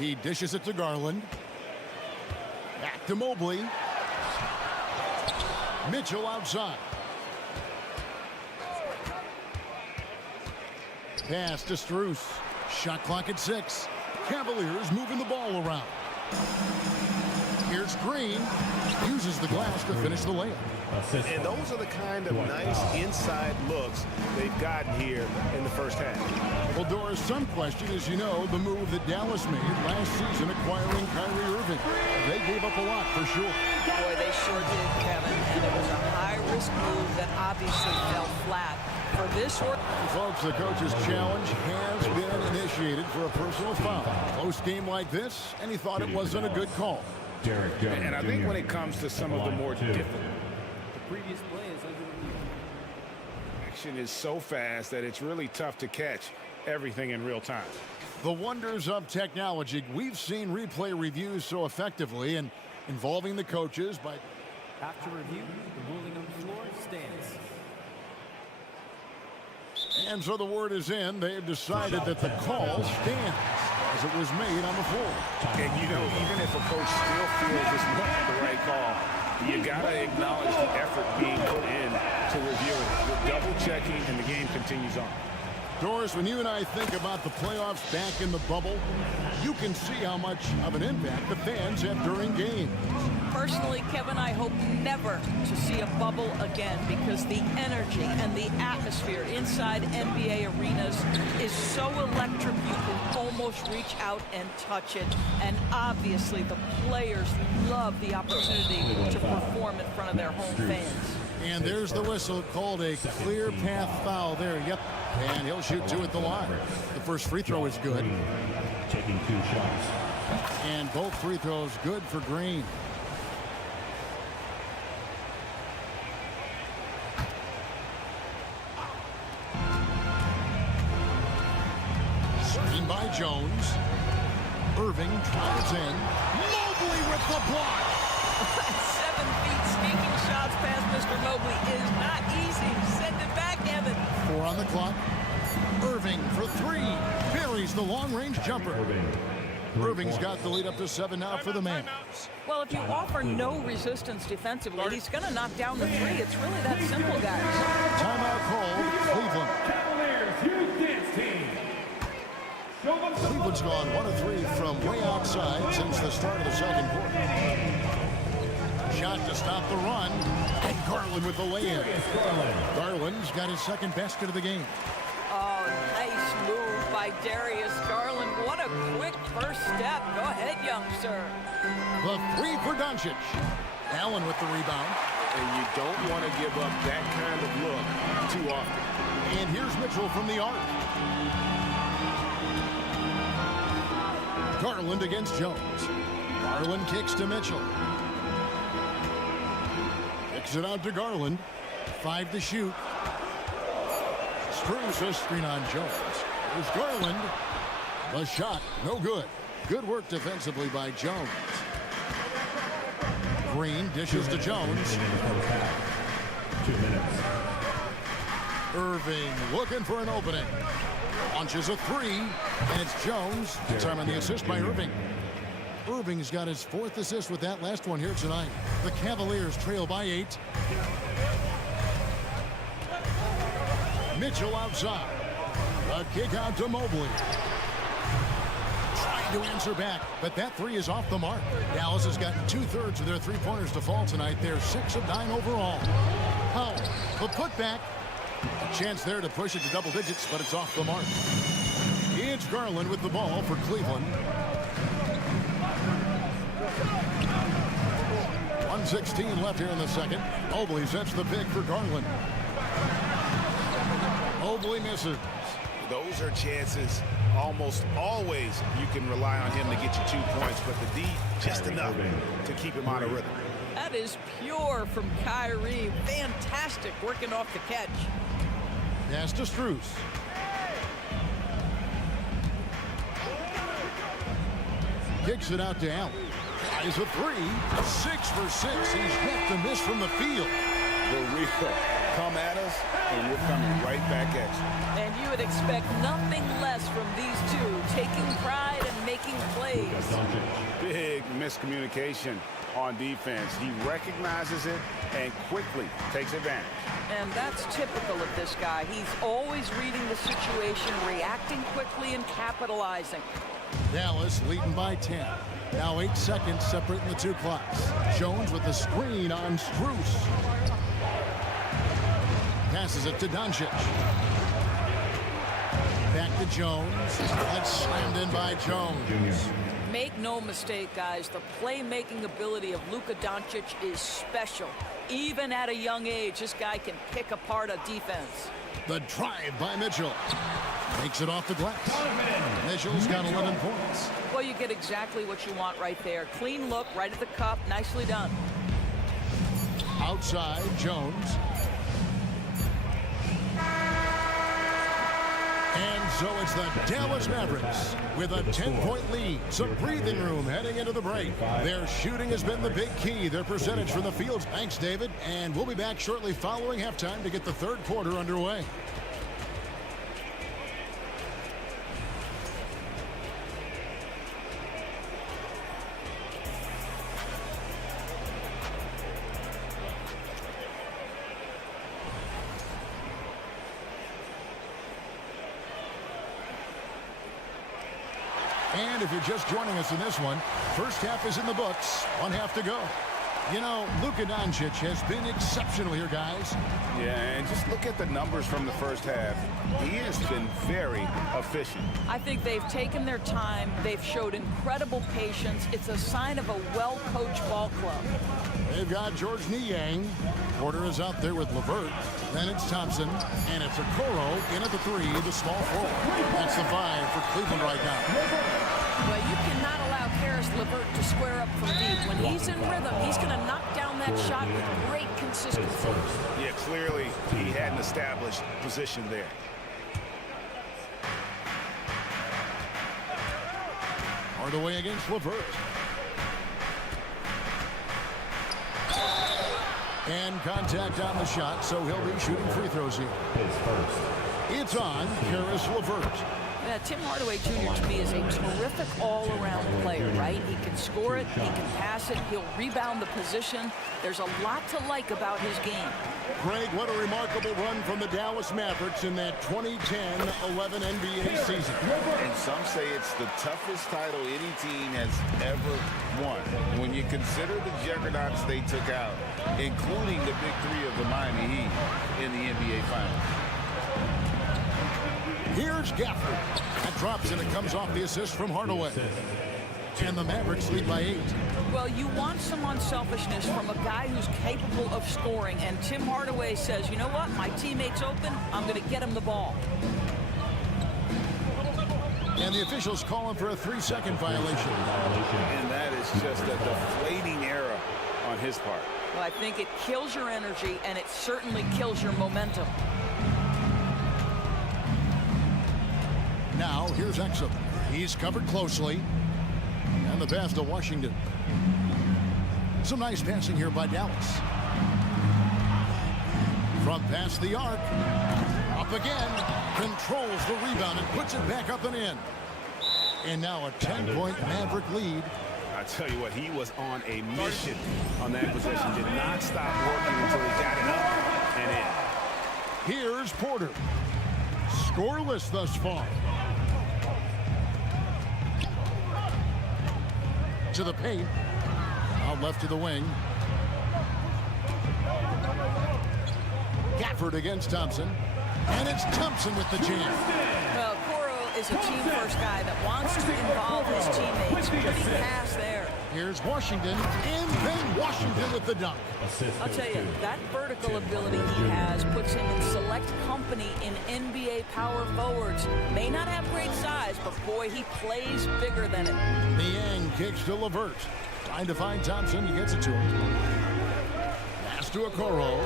He dishes it to Garland. Back to Mobley. Mitchell outside. Pass to Strus. Shot clock at 6. Cavaliers moving the ball around. Here's Green. Uses the glass to finish the layup. And those are the kind of nice inside looks they've gotten here in the first half. Well, Doris, some question is, you know, the move that Dallas made last season acquiring Kyrie Irving. They gave up a lot for sure. Boy, they sure did, Kevin. And it was a high-risk move that obviously fell flat. For this short... Folks, the coach's challenge has been initiated for a personal foul. Close game like this, and he thought it wasn't a good call. And I think when it comes to some of the more difficult... Previous play is under review. Action is so fast that it's really tough to catch everything in real time. The wonders of technology. We've seen replay reviews so effectively and involving the coaches by... After review, the ruling on the floor stands. And so the word is in. They've decided that the call stands as it was made on the floor. And, you know, even if a coach still feels it's not the right call, you got to acknowledge the effort being put in to review it. You're double-checking, and the game continues on. Doris, when you and I think about the playoffs back in the bubble, you can see how much of an impact the fans have during games. Personally, Kevin, I hope never to see a bubble again because the energy and the atmosphere inside NBA arenas is so electric you can almost reach out and touch it. And obviously the players love the opportunity to perform in front of their home fans. And there's the whistle, called a clear path foul there. Yep, and he'll shoot 2 at the line. The first free throw is good. Taking 2 shots. And both free throws good for Green. Screen by Jones. Irving drives in. Mobley with the block. 7 feet sneaking shots past Mr. Mobley is not easy. Send it back, Evan. 4 on the clock. Irving for 3. Buries the long-range jumper. Irving's got the lead up to 7 now for the man. Well, if you offer no resistance defensively, he's going to knock down the 3. It's really that simple, guys. Timeout called, Cleveland. Cavaliers Youth Dance Team. Show them some Cleveland's gone 1 of 3 from way outside since the start of the second quarter. Shot to stop the run, and Garland with the lay-in. Garland's got his second basket of the game. Oh, nice move by Darius Garland. What a quick first step. Go ahead, youngster. The 3 for Doncic. Allen with the rebound. And you don't want to give up that kind of look too often. And here's Mitchell from the arc. Garland against Jones. Garland kicks to Mitchell. Kicks it out to Garland. 5 to shoot. Strus a screen on Jones. There's Garland. The shot, no good. Good work defensively by Jones. Green dishes to Jones. 2 minutes. Irving looking for an opening. Launches a 3, and it's Jones. This time on the assist by Irving. Irving's got his 4th assist with that last one here tonight. The Cavaliers trail by 8. Mitchell outside. A kick out to Mobley. Trying to answer back, but that 3 is off the mark. Dallas has gotten 2/3 of their 3-pointers to fall tonight. They're 6 of 9 overall. Powell, the putback. A chance there to push it to double digits, but it's off the mark. It's Garland with the ball for Cleveland. 1:16 left here in the second. Mobley sets the pick for Garland. Mobley misses. Those are chances almost always you can rely on him to get you 2 points, but the D just enough to keep him out of rhythm. That is pure from Kyrie. Fantastic working off the catch. Pass to Strus. Kicks it out to Allen. Eyes a 3. 6 for 6. He's yet to miss from the field. The real come at us, and we're coming right back at you. And you would expect nothing less from these two, taking pride and making plays. Big miscommunication on defense. He recognizes it and quickly takes advantage. And that's typical of this guy. He's always reading the situation, reacting quickly, and capitalizing. Dallas leading by 10. Now 8 seconds separating the 2 clocks. Jones with the screen on Strus. Passes it to Doncic. Back to Jones. That's slammed in by Jones. Make no mistake, guys, the playmaking ability of Luka Doncic is special. Even at a young age, this guy can pick apart a defense. The drive by Mitchell. Makes it off the glass. Mitchell's got 11 points. Well, you get exactly what you want right there. Clean look, right at the cup. Nicely done. Outside, Jones. And So it's the Dallas Mavericks with a 10-point lead. Some breathing room heading into the break. Their shooting has been the big key. Their percentage from the field. Thanks, David. And we'll be back shortly following halftime to get the third quarter underway. And if you're just joining us in this one, first half is in the books. 1 half to go. You know, Luka Doncic has been exceptional here, guys. Yeah, and just look at the numbers from the first half. He has been very efficient. I think they've taken their time. They've showed incredible patience. It's a sign of a well-coached ball club. They've got George Niang. Porter is out there with LeVert. Then it's Thompson. And it's Okoro in at the 3, the small forward. That's the 5 for Cleveland right now. Well, you cannot allow Karis LeVert to square up from deep. When he's in rhythm, he's going to knock down that shot with great consistency. Yeah, clearly he had an established position there. Hardaway against LeVert. And contact on the shot, so he'll be shooting free throws here. It's on Karis LeVert. Yeah, Tim Hardaway Jr. to me is a terrific all-around player, right? He can score it, he can pass it, he'll rebound the position. There's a lot to like about his game. Greg, what a remarkable run from the Dallas Mavericks in that 2010-11 NBA season. And some say it's the toughest title any team has ever won. When you consider the juggernauts they took out, including the big 3 of the Miami Heat in the NBA Finals. Here's Gafford. That drops and it comes off the assist from Hardaway. And the Mavericks lead by 8. Well, you want some unselfishness from a guy who's capable of scoring. And Tim Hardaway says, you know what? My teammate's open. I'm going to get him the ball. And the officials calling for a 3-second violation. And that is just a deflating error on his part. Well, I think it kills your energy, and it certainly kills your momentum. Now, here's Exum. He's covered closely. And the pass to Washington. Some nice passing here by Dallas. From past the arc. Up again. Controls the rebound and puts it back up and in. And now a 10-point Maverick lead. I tell you what, he was on a mission on that possession. Did not stop working until he got it up and in. Here's Porter. Scoreless thus far. To the paint. Out left to the wing. Gafford against Thompson. And it's Thompson with the jam. Well, Okoro is a team-first guy that wants to involve his teammates. Pretty pass there. Here's Washington. And then Washington with the dunk. I'll tell you, that vertical ability he has puts him in select company in NBA power forwards. May not have great size, but boy, he plays bigger than it. Niang kicks to LeVert. Trying to find Thompson. He gets it to him. Pass to Okoro.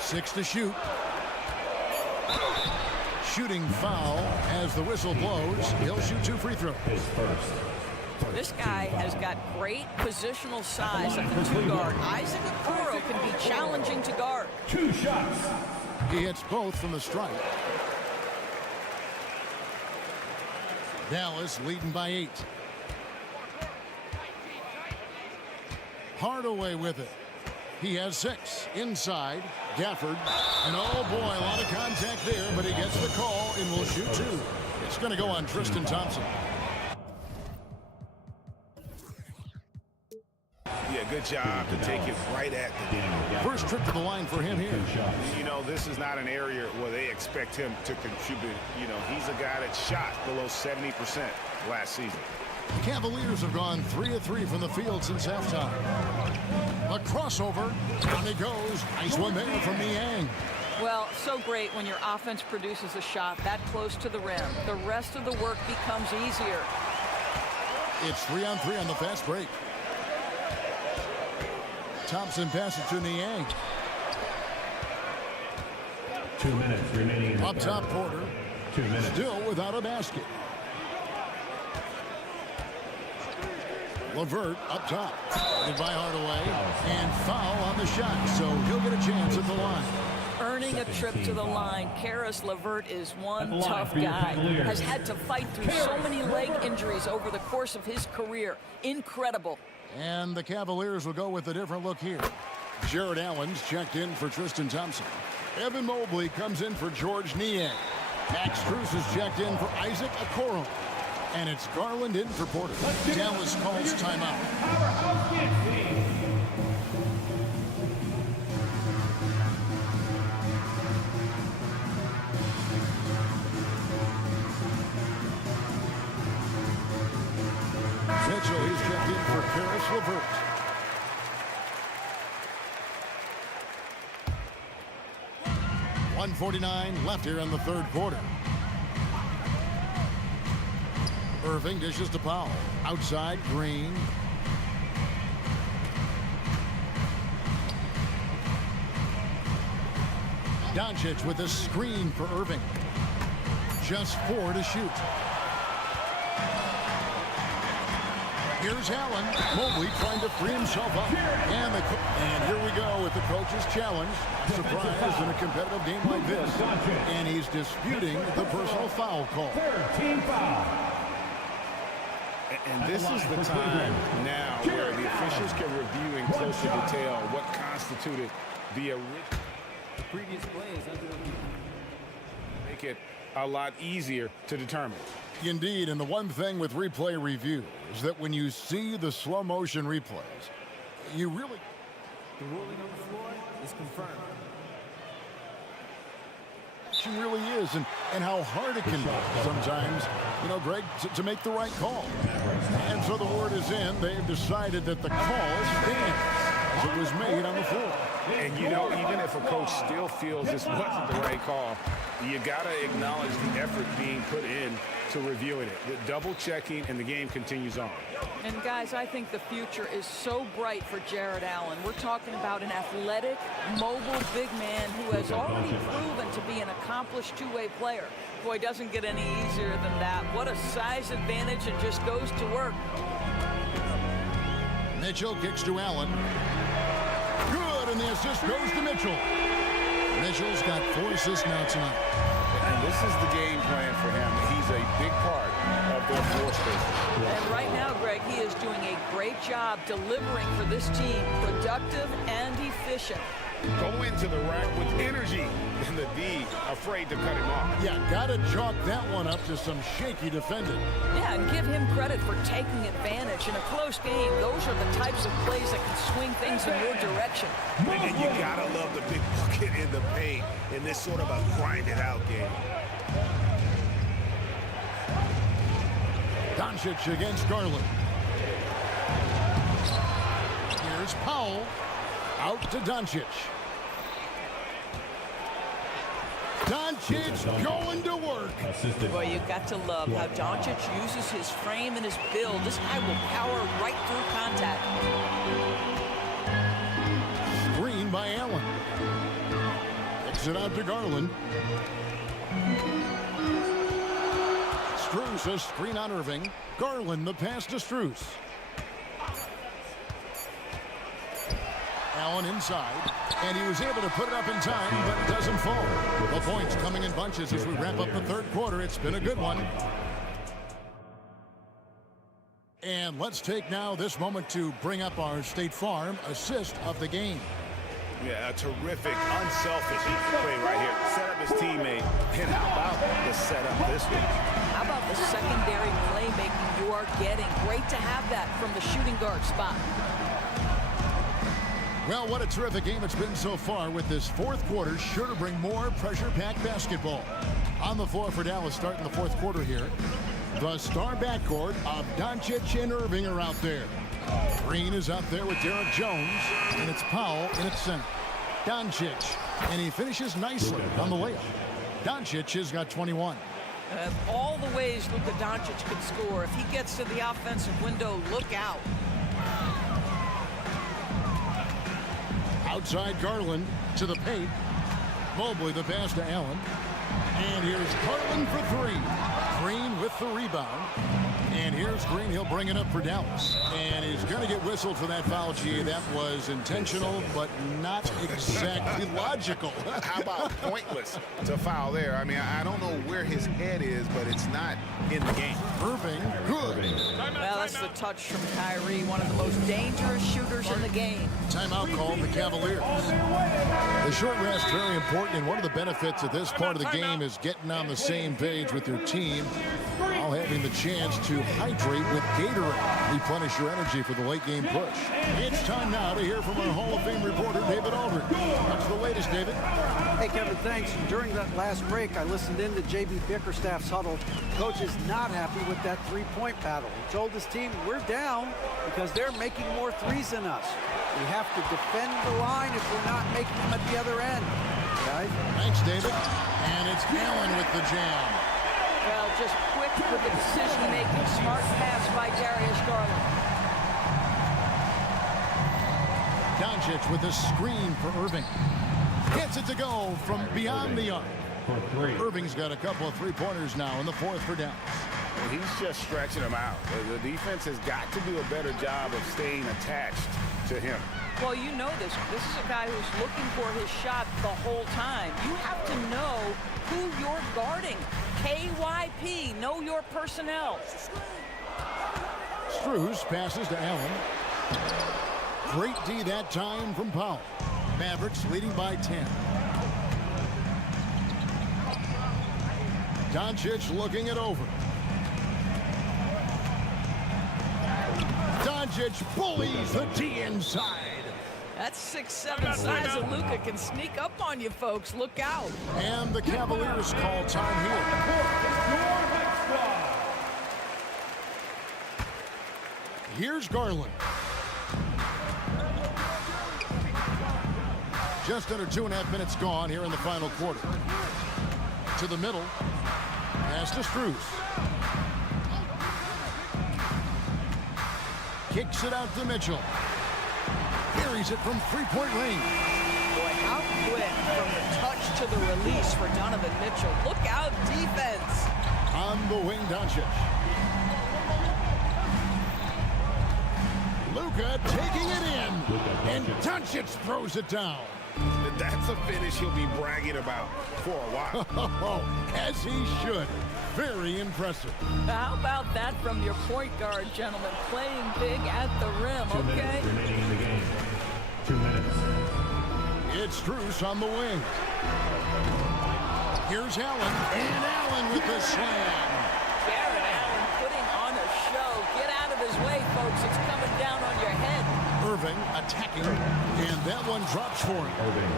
6 to shoot. Shooting foul as the whistle blows. He'll shoot 2 free throws. This guy has got great positional size at the 2-guard. Isaac Okoro can be challenging to guard. 2 shots. He hits both from the stripe. Dallas leading by 8. Hardaway with it. He has 6. Inside. Gafford. And oh boy, a lot of contact there, but he gets the call and will shoot 2. It's going to go on Tristan Thompson. Yeah, good job to take it right at the first trip to the line for him here. You know, this is not an area where they expect him to contribute. You know, he's a guy that shot below 70% last season. The Cavaliers have gone 3 of 3 from the field since halftime. A crossover. Down he goes. Nice one there from Niang. Well, so great when your offense produces a shot that close to the rim. The rest of the work becomes easier. It's 3-on-3 on the fast break. Thompson passes to Niang. 2 minutes remaining in the Up top, Porter. 2 minutes. Still without a basket. LeVert up top. And by Hardaway. And foul on the shot. So he'll get a chance at the line. Earning a trip to the line. Karis LeVert is one tough guy. Has had to fight through so many leg injuries over the course of his career. Incredible. And the Cavaliers will go with a different look here. Jared Allen's checked in for Tristan Thompson. Evan Mobley comes in for George Niang. Max Strus is checked in for Isaac Okoro. And it's Garland in for Porter. Dallas calls timeout. Mitchell, he's checked in for Karis LeVert. .149 left here in the third quarter. Irving dishes to Powell. Outside, Green. Doncic with a screen for Irving. Just 4 to shoot. Here's Allen. Mobley trying to free himself up. And here we go with the coach's challenge. Surprise in a competitive game like this. And he's disputing the personal foul call. 13 foul. And this is the time now where the officials can review in closer detail what constituted the original. Previous plays under review. Make it a lot easier to determine. Indeed, and the one thing with replay review is that when you see the slow motion replays, you really... The ruling on the floor is confirmed. She really is, and how hard it can be sometimes, you know, Greg, to make the right call. And so the word is in. They've decided that the call stands as it was made on the floor. And, you know, even if a coach still feels this wasn't the right call, you got to acknowledge the effort being put in to reviewing it. The double checking, and the game continues on. And guys, I think the future is so bright for Jared Allen. We're talking about an athletic, mobile big man who has already proven to be an accomplished two-way player. Boy, doesn't get any easier than that. What a size advantage, and just goes to work. Mitchell kicks to Allen. Good, and the assist goes to Mitchell. Mitchell's got 4 assists now tonight. And this is the game plan for him. He's a big part of their floor space. And right now, Greg, he is doing a great job delivering for this team, productive and efficient. Go into the rack with energy, and the D afraid to cut him off. Yeah, gotta chalk that one up to some shaky defending. Yeah, and give him credit for taking advantage. In a close game, those are the types of plays that can swing things in your direction. And you gotta love the big bucket in the paint in this sort of a grind-it-out game. Doncic against Garland. Here's Powell. Out to Doncic. Doncic going to work. Boy, you got to love how Doncic uses his frame and his build. This guy will power right through contact. Screen by Allen. Kicks it out to Garland. Strus, a screen on Irving. Garland, the pass to Strus. Allen inside, and he was able to put it up in time, but it doesn't fall. The points coming in bunches as we wrap up the third quarter. It's been a good one. And let's take now this moment to bring up our State Farm assist of the game. Yeah, a terrific, unselfish play right here. Set up his teammate. And how about the setup this week? How about the secondary playmaking you are getting? Great to have that from the shooting guard spot. Well, what a terrific game it's been so far, with this fourth quarter sure to bring more pressure-packed basketball. On the floor for Dallas starting the fourth quarter here. The star backcourt of Doncic and Irving are out there. Green is out there with Derek Jones, and it's Powell in its center. Doncic, and he finishes nicely on the layup. Doncic has got 21. All the ways Luka Doncic could score. If he gets to the offensive window, look out. Outside Garland to the paint. Mobley the pass to Allen. And here's Garland for three. Green with the rebound. And here's Green. He'll bring it up for Dallas. And he's going to get whistled for that foul, G. That was intentional, but not exactly logical. How about pointless to foul there? I mean, I don't know where his head is, but it's not in the game. Irving, good. Well, that's the touch from Kyrie, one of the most dangerous shooters in the game. Timeout called the Cavaliers. The short rest very important, and one of the benefits of this part of the game is getting on the same page with your team, while having the chance to hydrate with Gatorade. Replenish your energy for the late game push. It's time now to hear from our Hall of Fame reporter, David Aldridge. What's the latest, David? Hey, Kevin, thanks. During that last break, I listened in to J.B. Bickerstaff's huddle. Coach is not happy with that three-point battle. He told his team, we're down because they're making more threes than us. We have to defend the line if we're not making them at the other end. Guys? Thanks, David. And it's Allen with the jam. Well, just quick with the decision-making. Smart pass by Darius Garland. Doncic with a screen for Irving. Gets it to go from beyond the arc. Irving's got a couple of three-pointers now in the fourth for Dallas. Well, he's just stretching him out. The defense has got to do a better job of staying attached to him. Well, you know this. This is a guy who's looking for his shot the whole time. You have to know who you're guarding. KYP, know your personnel. Strus passes to Allen. Great D that time from Powell. Mavericks leading by 10. Doncic looking it over. Doncic bullies the D inside. That's 6'7" size of Luka can sneak up on you, folks. Look out. And the Cavaliers call time here. Here's Garland. Just under 2.5 minutes gone here in the final quarter. To the middle. Pass to Strus. Kicks it out to Mitchell. Carries it from three-point range. Boy, how quick from the touch to the release for Donovan Mitchell. Look out, defense. On the wing, Doncic. Luka taking it in. And Doncic throws it down. That's a finish he'll be bragging about for a while. As he should. Very impressive. How about that from your point guard, gentlemen? Playing big at the rim, okay? 2 minutes remaining in the game. 2 minutes. It's Strus on the wing. Here's Allen. And Allen with the slam. Jared Allen putting on a show. Get out of his way, folks. It's coming down on your head. Irving attacking. And that one drops for him. Irving.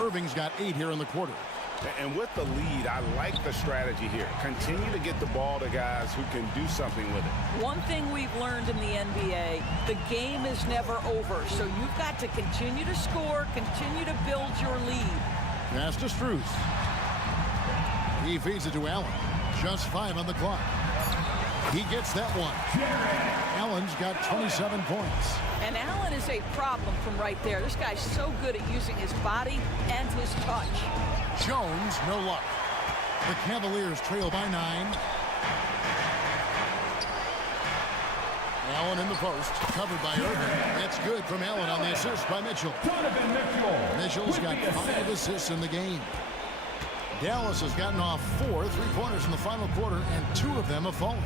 Irving's got 8 here in the quarter. And with the lead, I like the strategy here. Continue to get the ball to guys who can do something with it. One thing we've learned in the NBA, the game is never over. So you've got to continue to score, continue to build your lead. Pass to Strus. He feeds it to Allen. Just 5 on the clock. He gets that one. Allen's got 27 points. And Allen is a problem from right there. This guy's so good at using his body and his touch. Jones, no luck. The Cavaliers trail by 9. Allen in the post, covered by Irving. That's good from Allen on the assist by Mitchell. Mitchell's got 5 assists in the game. Dallas has gotten off 4 3-pointers in the final quarter, and 2 of them have fallen.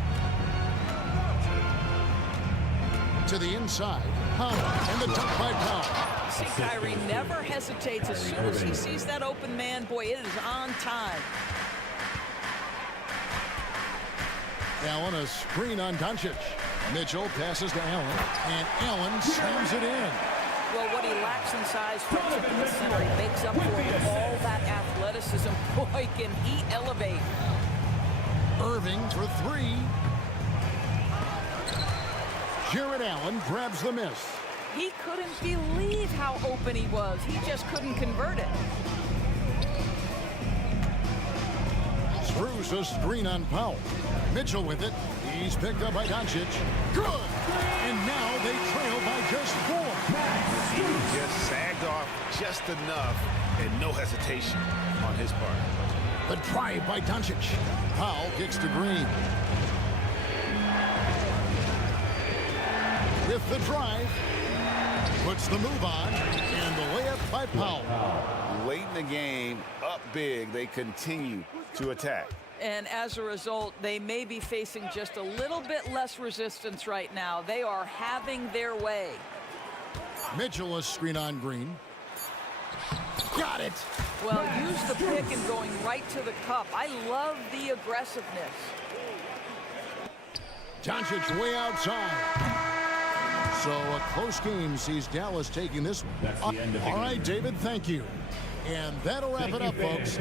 To the inside, Powell, and the dunk by Powell. See, Kyrie never hesitates as soon as he sees that open man. Boy, it is on time. Allen, a screen on Doncic. Mitchell passes to Allen, and Allen slams it in. Well, what he lacks in size from the center, he makes up for with all that athleticism. Boy, can he elevate. Irving for 3. Jared Allen grabs the miss. He couldn't believe how open he was. He just couldn't convert it. Strus a screen on Powell. Mitchell with it. He's picked up by Doncic. Good. And now they trail by just 4. He just sagged off just enough and no hesitation on his part. The drive by Doncic. Powell kicks to Green. With the drive. Puts the move on. And the layup by Powell. Late in the game, up big, they continue to attack. And as a result, they may be facing just a little bit less resistance right now. They are having their way. Mitchell a screen on Green. Got it. Well, use the pick and going right to the cup. I love the aggressiveness. Doncic way outside. So a close game sees Dallas taking this one. That's the end of the All game. right, David, thank you. And that'll wrap it up, folks.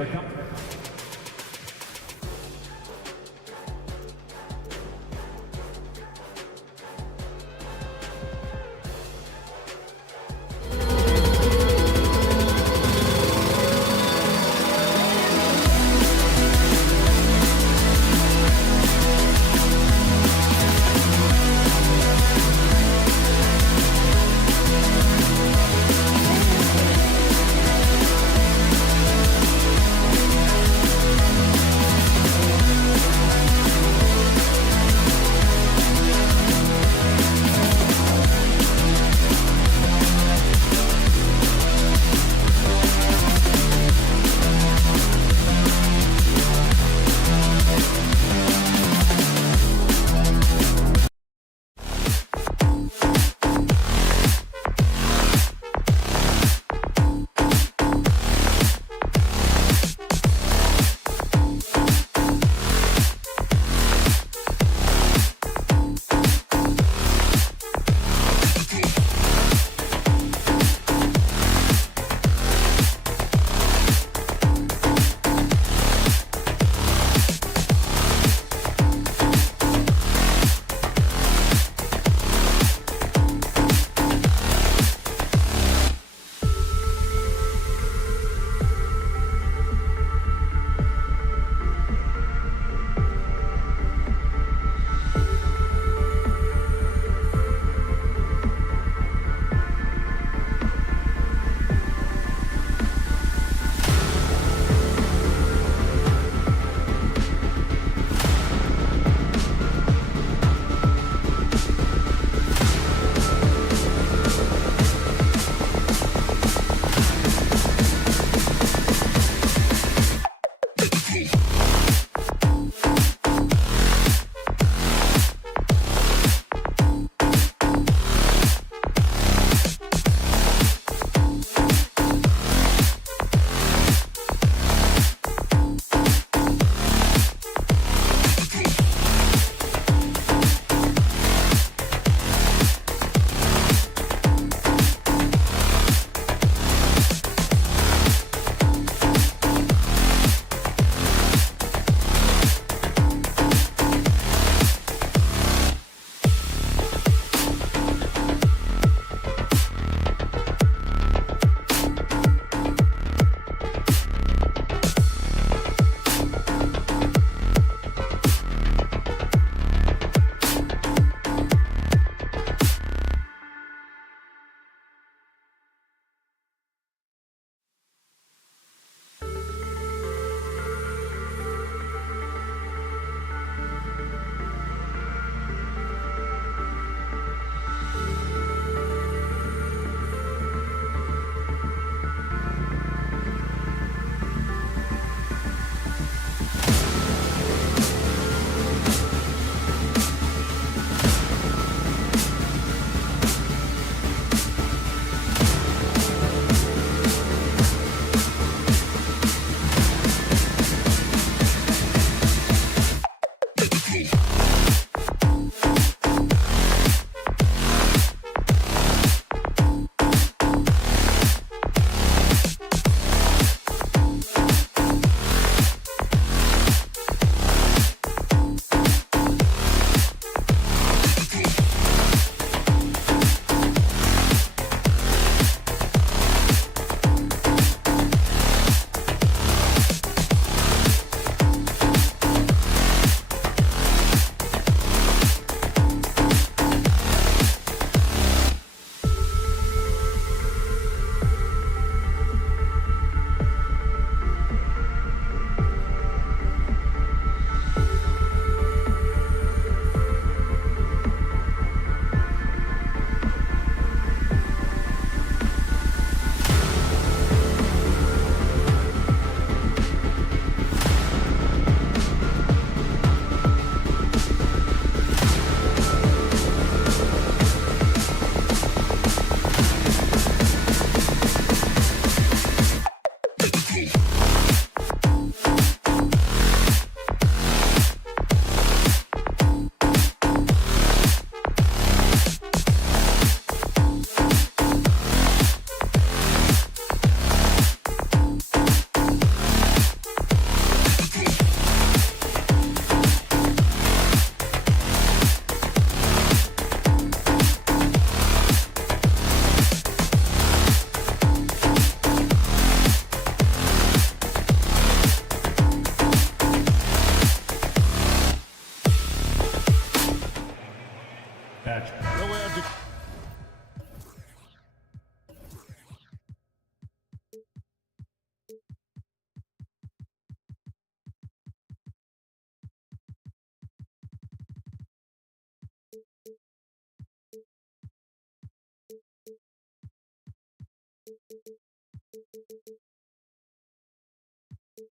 Keep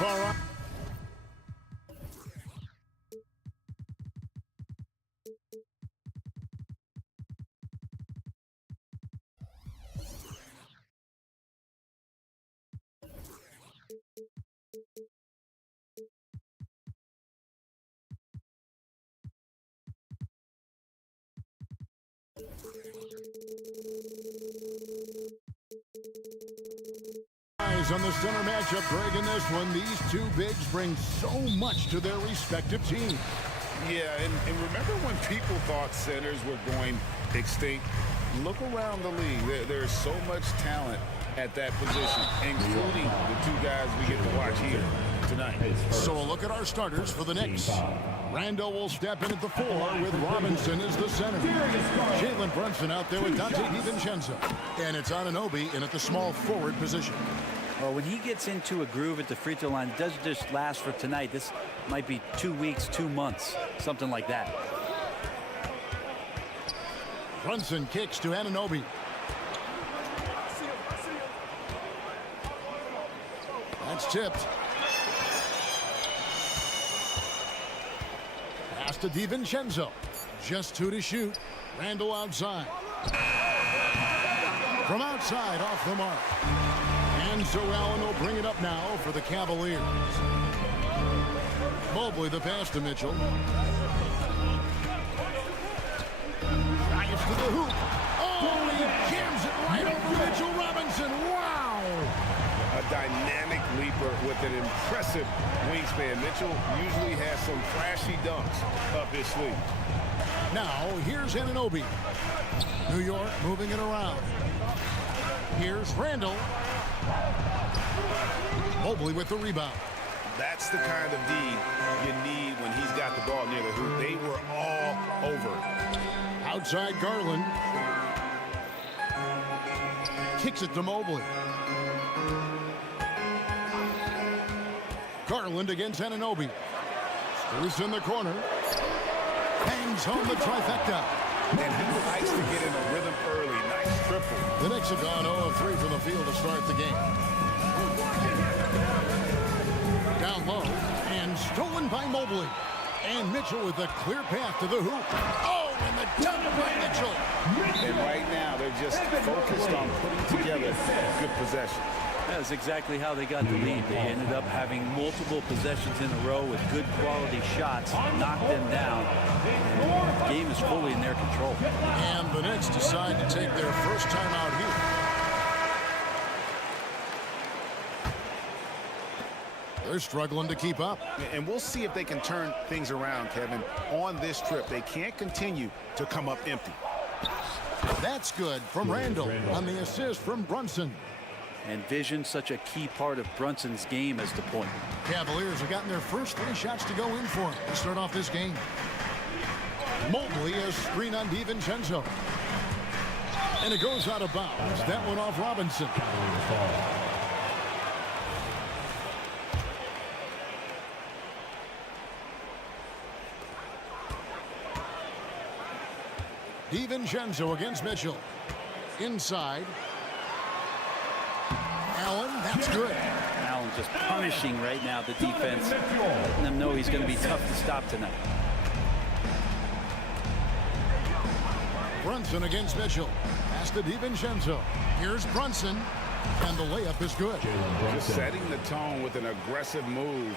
our eye. On the center matchup, Greg, in this one, these two bigs bring so much to their respective teams. Yeah, and remember when people thought centers were going extinct? Look around the league. There's so much talent at that position, including the two guys we get to watch here tonight. So a look at our starters for the Knicks. Randall will step in at the 4 with Robinson as the center. Jalen Brunson out there with Dante DiVincenzo. And it's Anunoby in at the small forward position. Well, when he gets into a groove at the free throw line, it doesn't just last for tonight. This might be 2 weeks, 2 months, something like that. Brunson kicks to Anunoby. That's tipped. Pass to DiVincenzo. Just 2 to shoot. Randall outside. From outside, off the mark. And so Allen will bring it up now for the Cavaliers. Mobley the pass to Mitchell. Drives to the hoop. Oh, he jams it right over Mitchell Robinson. Wow! A dynamic leaper with an impressive wingspan. Mitchell usually has some flashy dunks up his sleeve. Now, here's Anunoby. New York moving it around. Here's Randall. Mobley with the rebound. That's the kind of D you need when he's got the ball near the hoop. They were all over it. Outside Garland. Kicks it to Mobley. Garland against Anunoby. Screws in the corner. Hangs home the trifecta. And he likes to get in a rhythm early. Nice triple. The Knicks have gone 0 of 3 from the field to start the game. Down low and stolen by Mobley. And Mitchell with a clear path to the hoop. Oh, and the dunk by Mitchell. And right now they're just focused on putting together good possession. That's exactly how they got the lead. They ended up having multiple possessions in a row with good quality shots, knocked them down. The game is fully in their control. And the Knicks decide to take their first time out here. They're struggling to keep up. And we'll see if they can turn things around, Kevin, on this trip. They can't continue to come up empty. That's good from Randall on the assist from Brunson. And vision, such a key part of Brunson's game as the point. Cavaliers have gotten their first 3 shots to go in for him to start off this game. Mobley has screen on DiVincenzo. And it goes out of bounds. That one off Robinson. DiVincenzo against Mitchell. Inside. Allen, that's good. Allen just punishing right now the defense, letting them know he's going to be tough to stop tonight. Brunson against Mitchell. Pass to DiVincenzo. Here's Brunson. And the layup is good. Just setting the tone with an aggressive move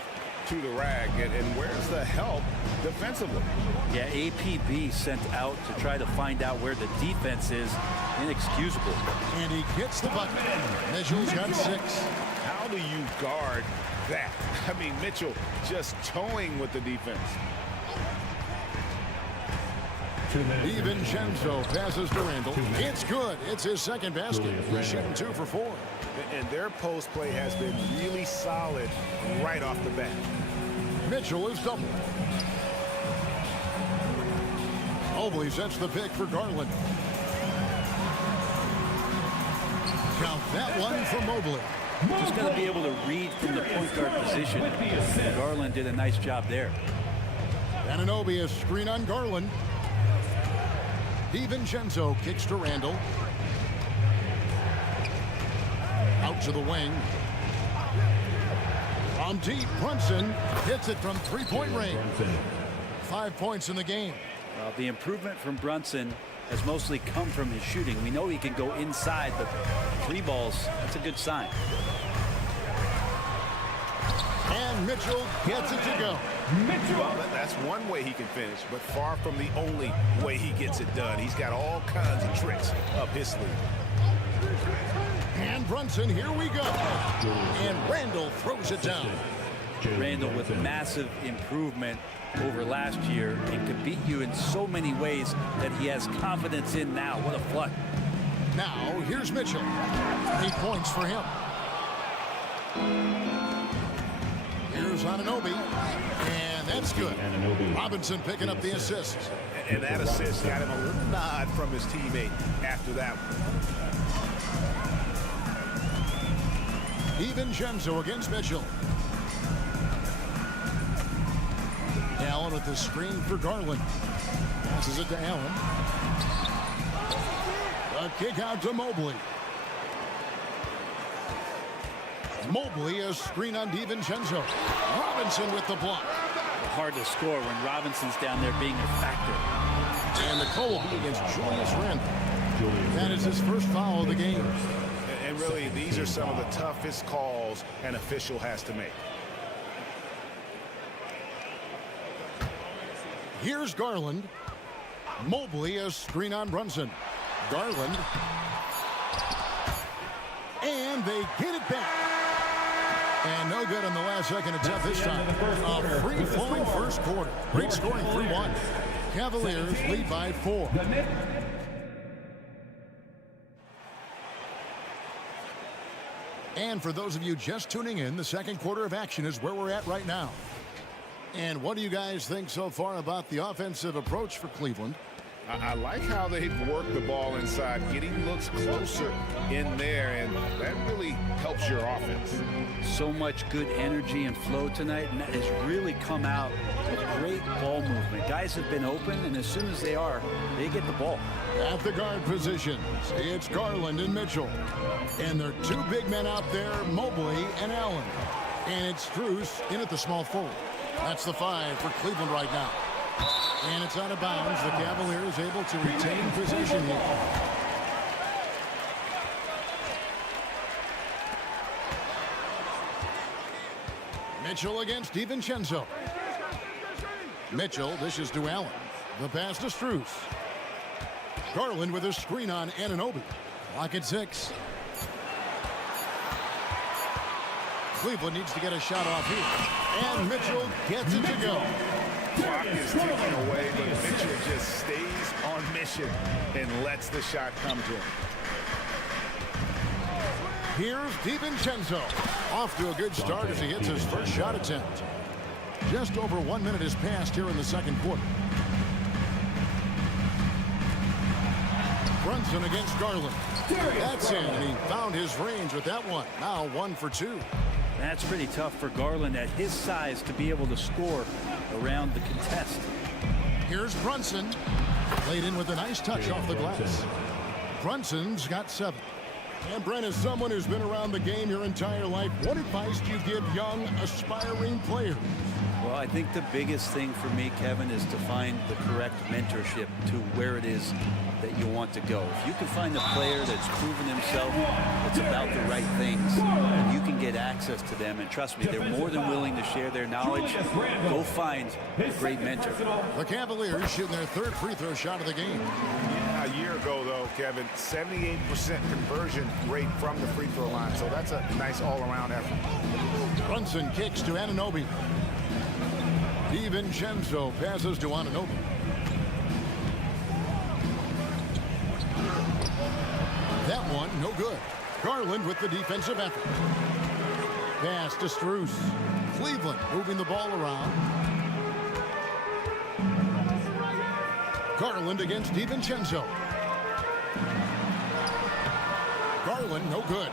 to the rack. And where's the help defensively? Yeah, APB sent out to try to find out where the defense is. Inexcusable. And he gets the bucket. Mitchell's got 6. How do you guard that? I mean, Mitchell just towing with the defense. DiVincenzo passes to Randall. It's good. It's his second basket. He's shooting 2 for 4. And their post play has been really solid right off the bat. Mitchell is doubled. Mobley sets the pick for Garland. Count that one for Mobley. Just got to be able to read from the point guard position. Garland did a nice job there. Anunoby, a screen on Garland. DiVincenzo kicks to Randall. Out to the wing. From deep, Brunson hits it from three-point range. 5 points in the game. The improvement from Brunson has mostly come from his shooting. We know he can go inside, but 3 balls, that's a good sign. And Mitchell gets it to go. Well, that's one way he can finish, but far from the only way he gets it done. He's got all kinds of tricks up his sleeve. And Brunson, here we go. And Randall throws it down. Randall with massive improvement over last year and could beat you in so many ways that he has confidence in now. What a flood. Now, here's Mitchell. 8 points for him. Here's Anunoby. And that's good. Robinson picking up the assist. And that assist got him a little nod from his teammate after that one. DiVincenzo against Mitchell. Allen with the screen for Garland. Passes it to Allen. A kick out to Mobley. Mobley, a screen on DiVincenzo. Robinson with the block. Hard to score when Robinson's down there being a factor. And the call will be against Julius Randle. That is his first foul of the game. And really, these are some of the toughest calls an official has to make. Here's Garland. Mobley, a screen on Brunson. Garland. And they get it back. And no good on the last second attempt this time. A free-flowing first quarter. Great scoring 3-1. Cavaliers lead by 4. And for those of you just tuning in, the second quarter of action is where we're at right now. And what do you guys think so far about the offensive approach for Cleveland? I like how they've worked the ball inside, getting looks closer in there, and that really helps your offense. So much good energy and flow tonight, and that has really come out with great ball movement. Guys have been open, and as soon as they are, they get the ball. At the guard positions, it's Garland and Mitchell. And there are 2 big men out there, Mobley and Allen. And it's Strus in at the small forward. That's the 5 for Cleveland right now. And it's out of bounds. The Cavaliers able to retain possession here. Mitchell against DiVincenzo. Mitchell dishes to Allen. The pass to Strus. Garland with a screen on Anunoby. Clock at 6. Cleveland needs to get a shot off here. And Mitchell gets it to go. Clock is ticking away, but Mitchell just stays on mission and lets the shot come to him. Here's DiVincenzo. Off to a good start as he hits his first shot attempt. Just over 1 minute has passed here in the second quarter. Brunson against Garland. That's in, and he found his range with that one. Now 1 for 2. That's pretty tough for Garland at his size to be able to score around the contest. Here's Brunson. Played in with a nice touch off the glass. Brunson's got 7. And Brent, as someone who's been around the game your entire life, what advice do you give young, aspiring players? Well, I think the biggest thing for me, Kevin, is to find the correct mentorship to where it is that you want to go. If you can find a player that's proven himself, that's about the right things, and you can get access to them, and trust me, they're more than willing to share their knowledge. Go find a great mentor. The Cavaliers shooting their 3rd free throw shot of the game. Yeah, a year ago, though, Kevin, 78% conversion rate from the free throw line, so that's a nice all-around effort. Brunson kicks to Anunoby. DiVincenzo passes to Anunoby. That one, no good. Garland with the defensive effort. Pass to Strus. Cleveland moving the ball around. Garland against DiVincenzo. Garland, no good.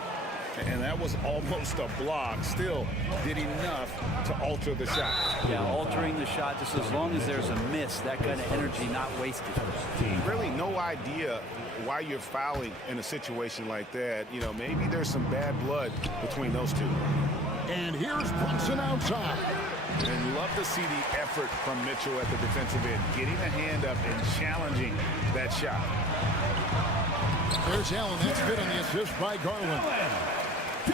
And that was almost a block. Still did enough to alter the shot. Yeah, altering the shot just as long as there's a miss. That kind of energy not wasted. Really no idea why you're fouling in a situation like that. You know, maybe there's some bad blood between those two. And here's Brunson outside. And love to see the effort from Mitchell at the defensive end, getting a hand up and challenging that shot. There's Allen. That's good on the assist by Garland.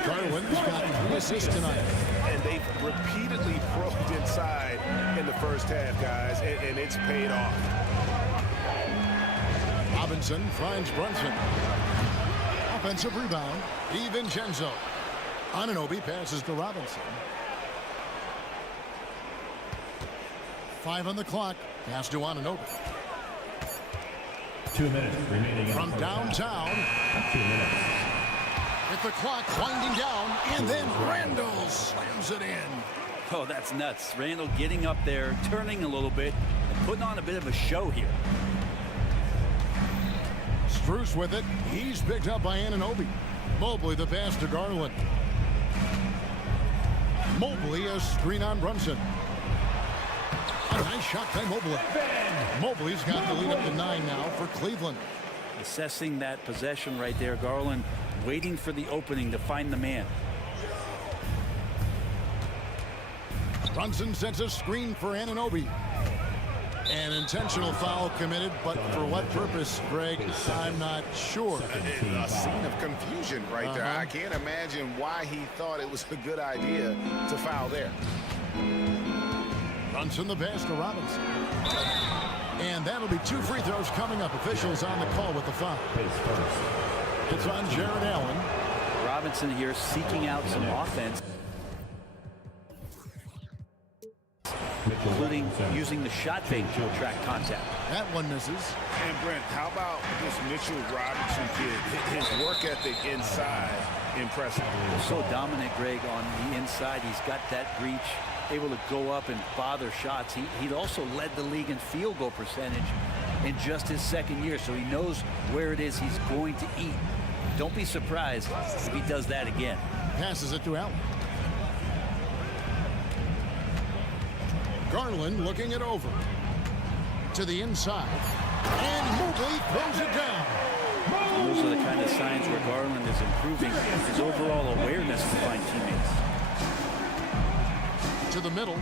Garland's got 3 assists tonight. And they've repeatedly probed inside in the first half, guys, and it's paid off. Robinson finds Brunson. Offensive rebound. DiVincenzo. Anunoby passes to Robinson. 5 on the clock. Pass to Anunoby. 2 minutes remaining. From downtown. 2 minutes. With the clock winding down. And then Randall slams it in. Oh, that's nuts. Randall getting up there, turning a little bit, and putting on a bit of a show here. Strus with it. He's picked up by Anunoby. Mobley the pass to Garland. Mobley a screen on Brunson. A nice shot by Mobley. Mobley's got the lead up to 9 now for Cleveland. Assessing that possession right there. Garland waiting for the opening to find the man. Brunson sets a screen for Anunoby. An intentional foul committed, but for what purpose, Greg, I'm not sure. A scene of confusion right there. I can't imagine why he thought it was a good idea to foul there. Brunson the pass to Robinson. And that'll be 2 free throws coming up. Officials on the call with the foul. It's on Jared Allen. Robinson here seeking out some offense, including using the shot fake to attract contact. That one misses. And Brent, how about this Mitchell Robinson kid? His work ethic inside, impressive. So dominant, Greg, on the inside. He's got that reach, able to go up and bother shots. He'd also led the league in field goal percentage in just his 2nd year, so he knows where it is he's going to eat. Don't be surprised if he does that again. Passes it to Allen. Garland looking it over. To the inside. And Mobley throws it down. Those are the kind of signs where Garland is improving his overall awareness to find teammates. To the middle.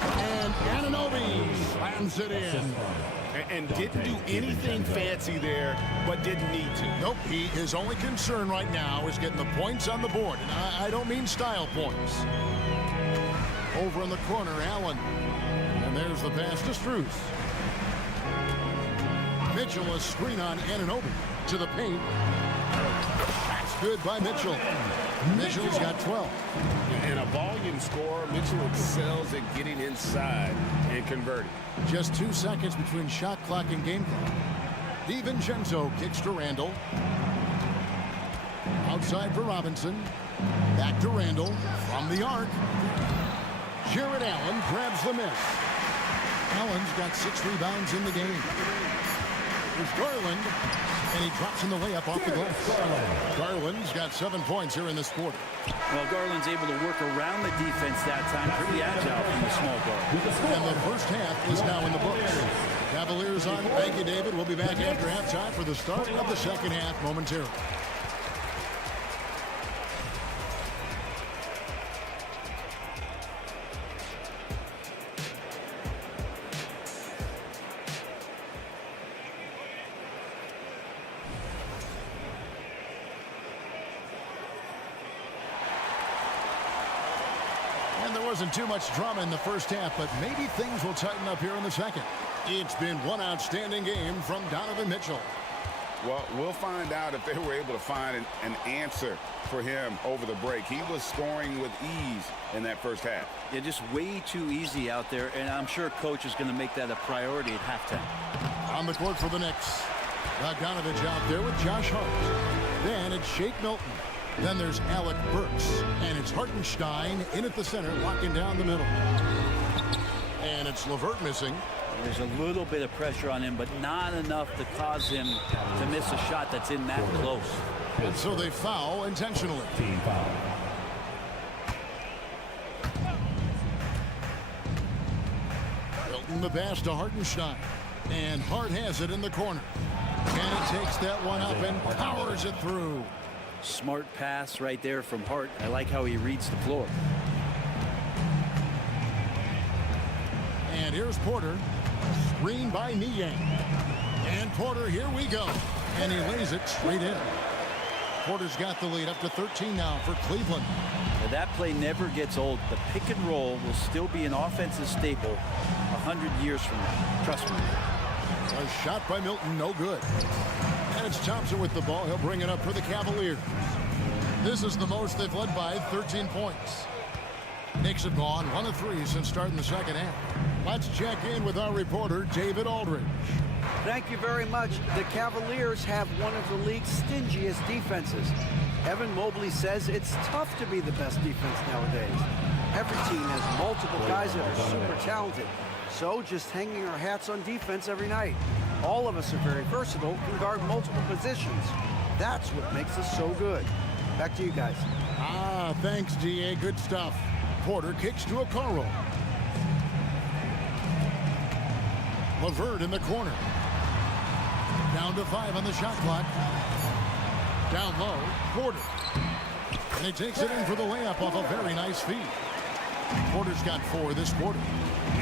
And Anunoby slams it in. And didn't do anything fancy there, but didn't need to. Nope, his only concern right now is getting the points on the board. And I don't mean style points. Over in the corner, Allen. And there's the pass to Strus. Mitchell a screen on Anunoby. To the paint. That's good by Mitchell. Mitchell's got 12. And a volume scorer, Mitchell excels at getting inside and converting. Just 2 seconds between shot clock and game clock. DiVincenzo kicks to Randall. Outside for Robinson. Back to Randall from the arc. Jared Allen grabs the miss. Allen's got 6 rebounds in the game. There's Garland, and he drops in the layup off the glass. Garland's got 7 points here in this quarter. Well, Garland's able to work around the defense that time. Pretty agile from the small guard. And the first half is now in the books. Cavaliers on. Thank you, David. We'll be back after halftime for the start of the second half momentarily. Wasn't too much drama in the first half, but maybe things will tighten up here in the second. It's been one outstanding game from Donovan Mitchell. Well, we'll find out if they were able to find an answer for him over the break. He was scoring with ease in that first half. Yeah, just way too easy out there, and I'm sure coach is going to make that a priority at halftime. On the court for the Knicks. Bogdanovich out there with Josh Hart. Then it's Shake Milton. Then there's Alec Burks, and it's Hartenstein in at the center, locking down the middle. And it's LeVert missing. There's a little bit of pressure on him, but not enough to cause him to miss a shot that's in that close. And so they foul intentionally. Team foul. Milton the pass to Hartenstein. And Hart has it in the corner. And he takes that one up and powers it through. Smart pass right there from Hart. I like how he reads the floor. And here's Porter. Screen by Niang. And Porter, here we go. And he lays it straight in. Porter's got the lead up to 13 now for Cleveland. Now that play never gets old. The pick and roll will still be an offensive staple 100 years from now. Trust me. A shot by Milton, no good. And it's Thompson with the ball. He'll bring it up for the Cavaliers. This is the most they've led by 13 points. Knicks have gone 1 of 3 since starting the second half. Let's check in with our reporter, David Aldridge. Thank you very much. The Cavaliers have one of the league's stingiest defenses. Evan Mobley says it's tough to be the best defense nowadays. Every team has multiple guys that are super talented. So just hanging our hats on defense every night. All of us are very versatile, can guard multiple positions. That's what makes us so good. Back to you guys. Thanks, DA. Good stuff. Porter kicks to Okoro. LeVert in the corner. Down to 5 on the shot clock. Down low, Porter. And he takes it in for the layup off a very nice feed. Porter's got 4 this quarter.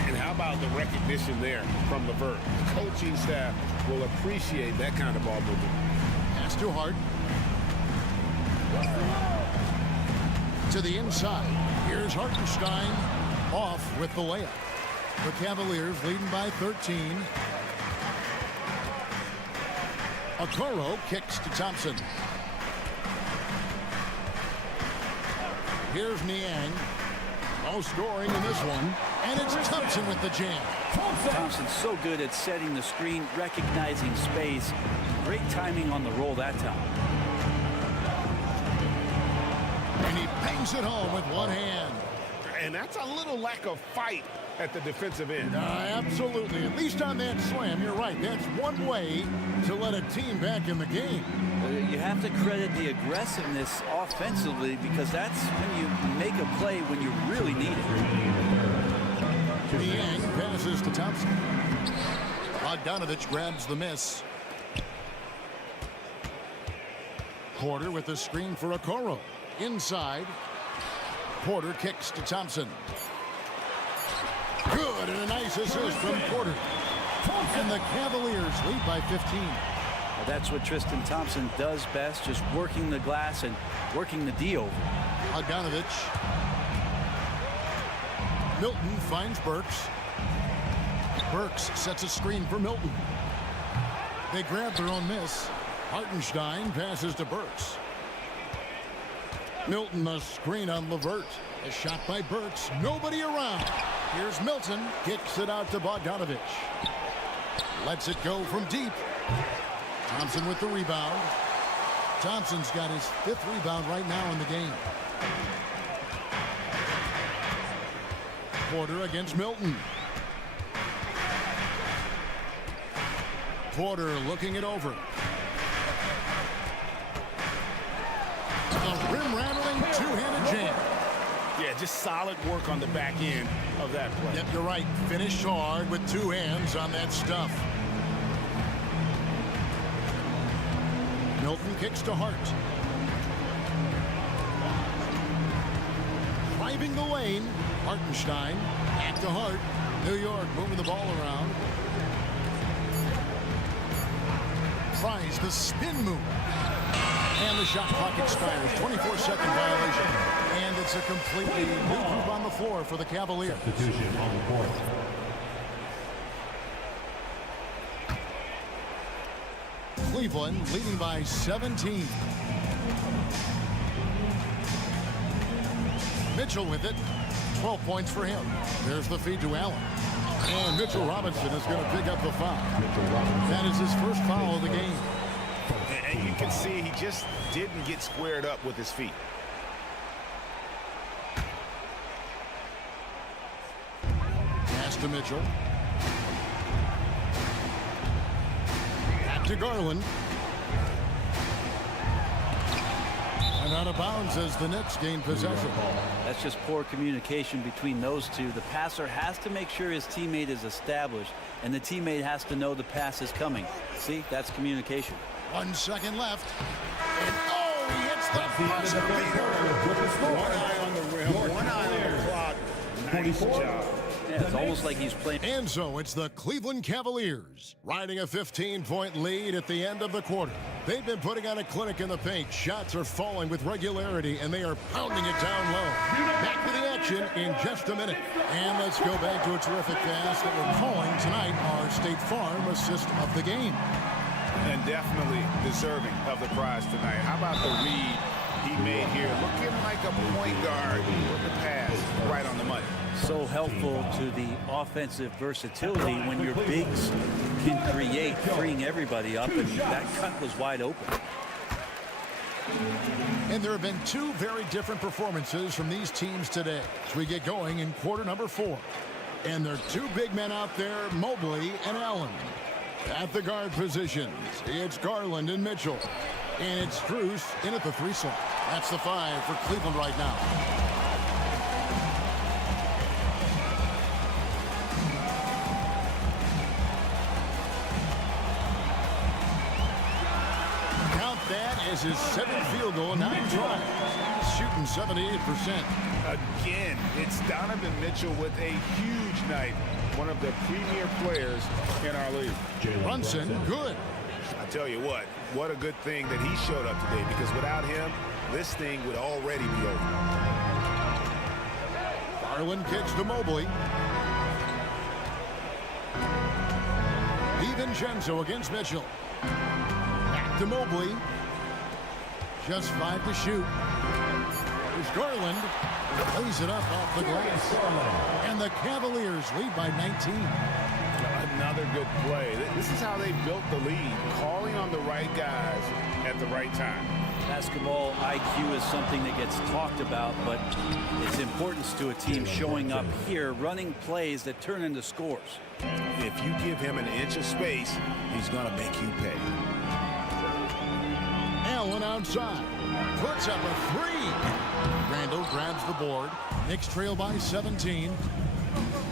And how about the recognition there from LeVert? The coaching staff will appreciate that kind of ball movement. Pass to Hart. To the inside. Here's Hartenstein off with the layup. The Cavaliers leading by 13. Okoro kicks to Thompson. Here's Niang. No scoring in this one. And it's Thompson with the jam. Thompson's so good at setting the screen, recognizing space. Great timing on the roll that time. And he bangs it home with one hand. And that's a little lack of fight at the defensive end. Absolutely. At least on that slam, you're right. That's one way to let a team back in the game. You have to credit the aggressiveness offensively because that's when you make a play when you really need it. Niang passes to Thompson. Bogdanovich grabs the miss. Porter with the screen for Okoro. Inside. Porter kicks to Thompson. Good, and a nice assist from Porter. And the Cavaliers lead by 15. Well, that's what Tristan Thompson does best, just working the glass and working the D over. Bogdanovich. Milton finds Burks. Burks sets a screen for Milton. They grab their own miss. Hartenstein passes to Burks. Milton a screen on LeVert. A shot by Burks. Nobody around. Here's Milton. Kicks it out to Bogdanovich. Lets it go from deep. Thompson with the rebound. Thompson's got his 5th rebound right now in the game. Porter against Milton. Porter looking it over. A rim-rattling two-handed jam. Yeah, just solid work on the back end of that play. Yep, you're right. Finished hard with 2 hands on that stuff. Milton kicks to Hart. Driving the lane. Hartenstein. Back to Hart. New York moving the ball around. Tries the spin move. And the shot clock expires. 24-second violation. And it's a completely new group on the floor for the Cavaliers. Substitution on the court. Cleveland leading by 17. Mitchell with it. 12 points for him. There's the feed to Allen. And Mitchell Robinson is going to pick up the foul. That is his first foul of the game. And you can see he just didn't get squared up with his feet. Pass to Mitchell. Back to Garland. out of bounds as the Knicks gain possession. That's just poor communication between those two. The passer has to make sure his teammate is established, and the teammate has to know the pass is coming. See, that's communication. 1 second left. And oh, he hits the buzzer beater. One eye on the rim, one eye on the clock. Nice job. Yeah, it's almost like he's playing. And so it's the Cleveland Cavaliers riding a 15-point lead at the end of the quarter. They've been putting on a clinic in the paint. Shots are falling with regularity, and they are pounding it down low. Back to the action in just a minute. And let's go back to a terrific pass that we're calling tonight our State Farm assist of the game. And definitely deserving of the prize tonight. How about the read he made here? Looking like a point guard with the pass right on the money. So helpful to the offensive versatility when your bigs can create, freeing everybody up, and that cut was wide open. And there have been two very different performances from these teams today as we get going in quarter number 4. And there are two big men out there, Mobley and Allen. At the guard positions, it's Garland and Mitchell. And it's Strus in at the 3 slot. That's the 5 for Cleveland right now. Count that as his 7th field goal in 9 tries. Shooting 78%. Again, it's Donovan Mitchell with a huge night. One of the premier players in our league. Brunson, good. I tell you what a good thing that he showed up today, because without him, this thing would already be over. Garland kicks to Mobley. DiVincenzo against Mitchell. Back to Mobley. Just 5 to shoot. There's Garland. Lays it up off the glass. And the Cavaliers lead by 19. Another good play. This is how they built the lead, calling on the right guys at the right time. Basketball IQ is something that gets talked about, but its importance to a team showing up here, running plays that turn into scores. If you give him an inch of space, he's going to make you pay. Allen outside. Puts up a 3. Randall grabs the board. Knicks trail by 17.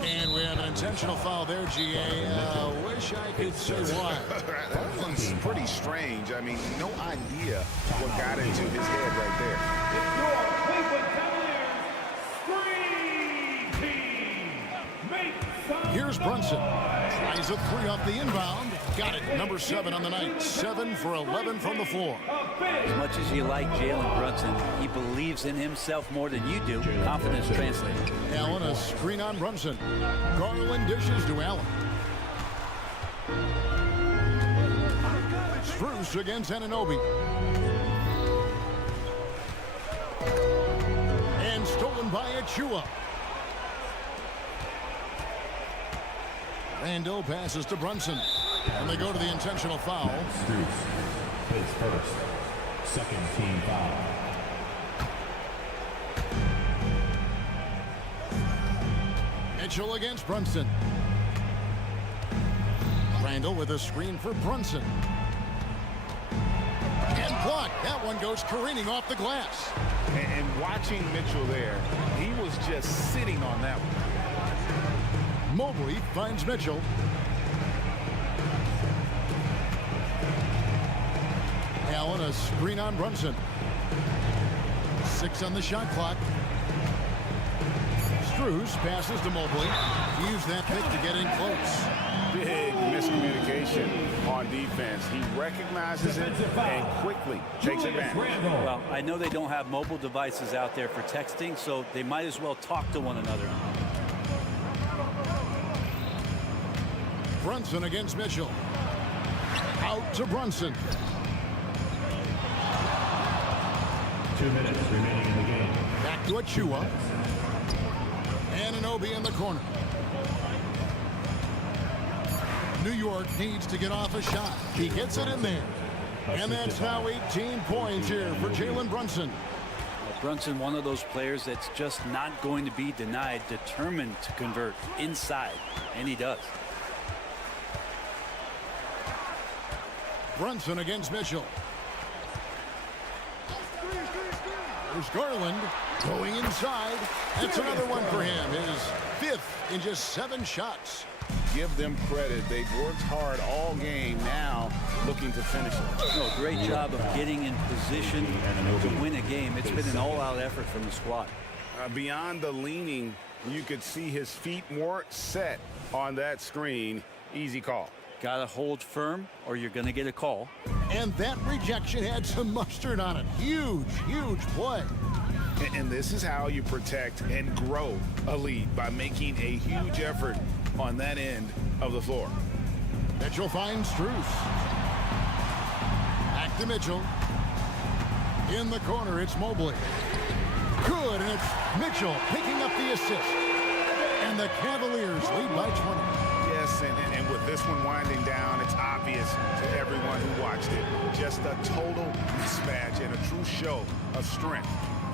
And we have an intentional foul there, GA. Wish I could say why. That one's pretty strange. I mean, no idea what got into his head right there. Your Cleveland Cavaliers Screen Team. Make some Here's Brunson. Tries a 3 off the inbound. Got it. Number 7 on the night. 7 for 11 from the floor. As much as you like Jalen Brunson, he believes in himself more than you do. Confidence translates. Allen, a screen on Brunson. Garland dishes to Allen. Strus against Anunoby. And stolen by Achua. Randall passes to Brunson. And they go to the intentional foul. Strus his first. Second team foul. Mitchell against Brunson. Randall with a screen for Brunson. And blocked. That one goes careening off the glass. And watching Mitchell there, he was just sitting on that one. Mobley finds Mitchell. Allen, a screen on Brunson. 6 on the shot clock. Strus passes to Mobley. Use that pick to get in close. Big miscommunication on defense. He recognizes it and quickly takes advantage. Well, I know they don't have mobile devices out there for texting, so they might as well talk to one another. Brunson against Mitchell. Out to Brunson. 2 minutes remaining in the game. Back to Achua. Anunoby in the corner. New York needs to get off a shot. He gets it in there. And that's now 18 points here for Jalen Brunson. Brunson, one of those players that's just not going to be denied, determined to convert inside, and he does. Brunson against Mitchell. Here's Garland going inside. That's another one for him. His 5th in just 7 shots. Give them credit. They've worked hard all game, now looking to finish it. No, great job of getting in position to win a game. It's been an all-out effort from the squad. Beyond the leaning, you could see his feet weren't set on that screen. Easy call. Got to hold firm or you're going to get a call. And that rejection had some mustard on it. Huge, huge play. And this is how you protect and grow a lead, by making a huge effort on that end of the floor. Mitchell finds Strus. Back to Mitchell. In the corner, it's Mobley. Good, and it's Mitchell picking up the assist. And the Cavaliers lead by 20. Yes, and with this one winding down, it's obvious to everyone who watched it. Just a total mismatch and a true show of strength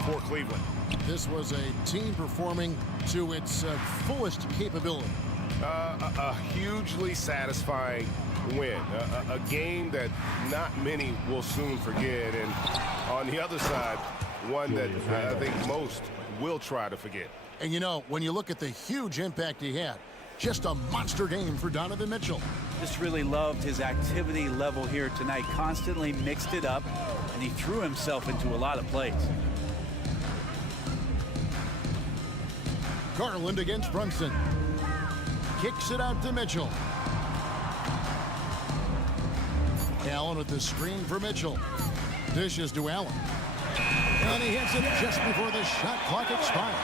for Cleveland. This was a team performing to its fullest capability. A hugely satisfying win. A game that not many will soon forget. And on the other side, one that I think most will try to forget. And you know, when you look at the huge impact he had, just a monster game for Donovan Mitchell. Just really loved his activity level here tonight. Constantly mixed it up, and he threw himself into a lot of plays. Garland against Brunson. Kicks it out to Mitchell. Allen with the screen for Mitchell. Dishes to Allen. And he hits it just before the shot clock expires.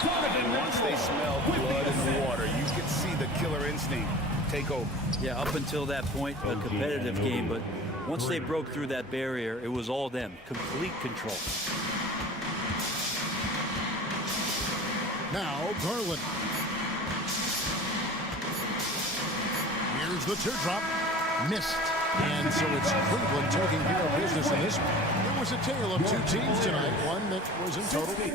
And once they smell blood in the water, you can see the killer instinct take over. Yeah, up until that point, a competitive game, but once they broke through that barrier, it was all them. Complete control. Now Garland. Here's the teardrop. Missed. And so it's Cleveland taking care of business in this one. It was a tale of 2 teams tonight. One that was in total. Cool.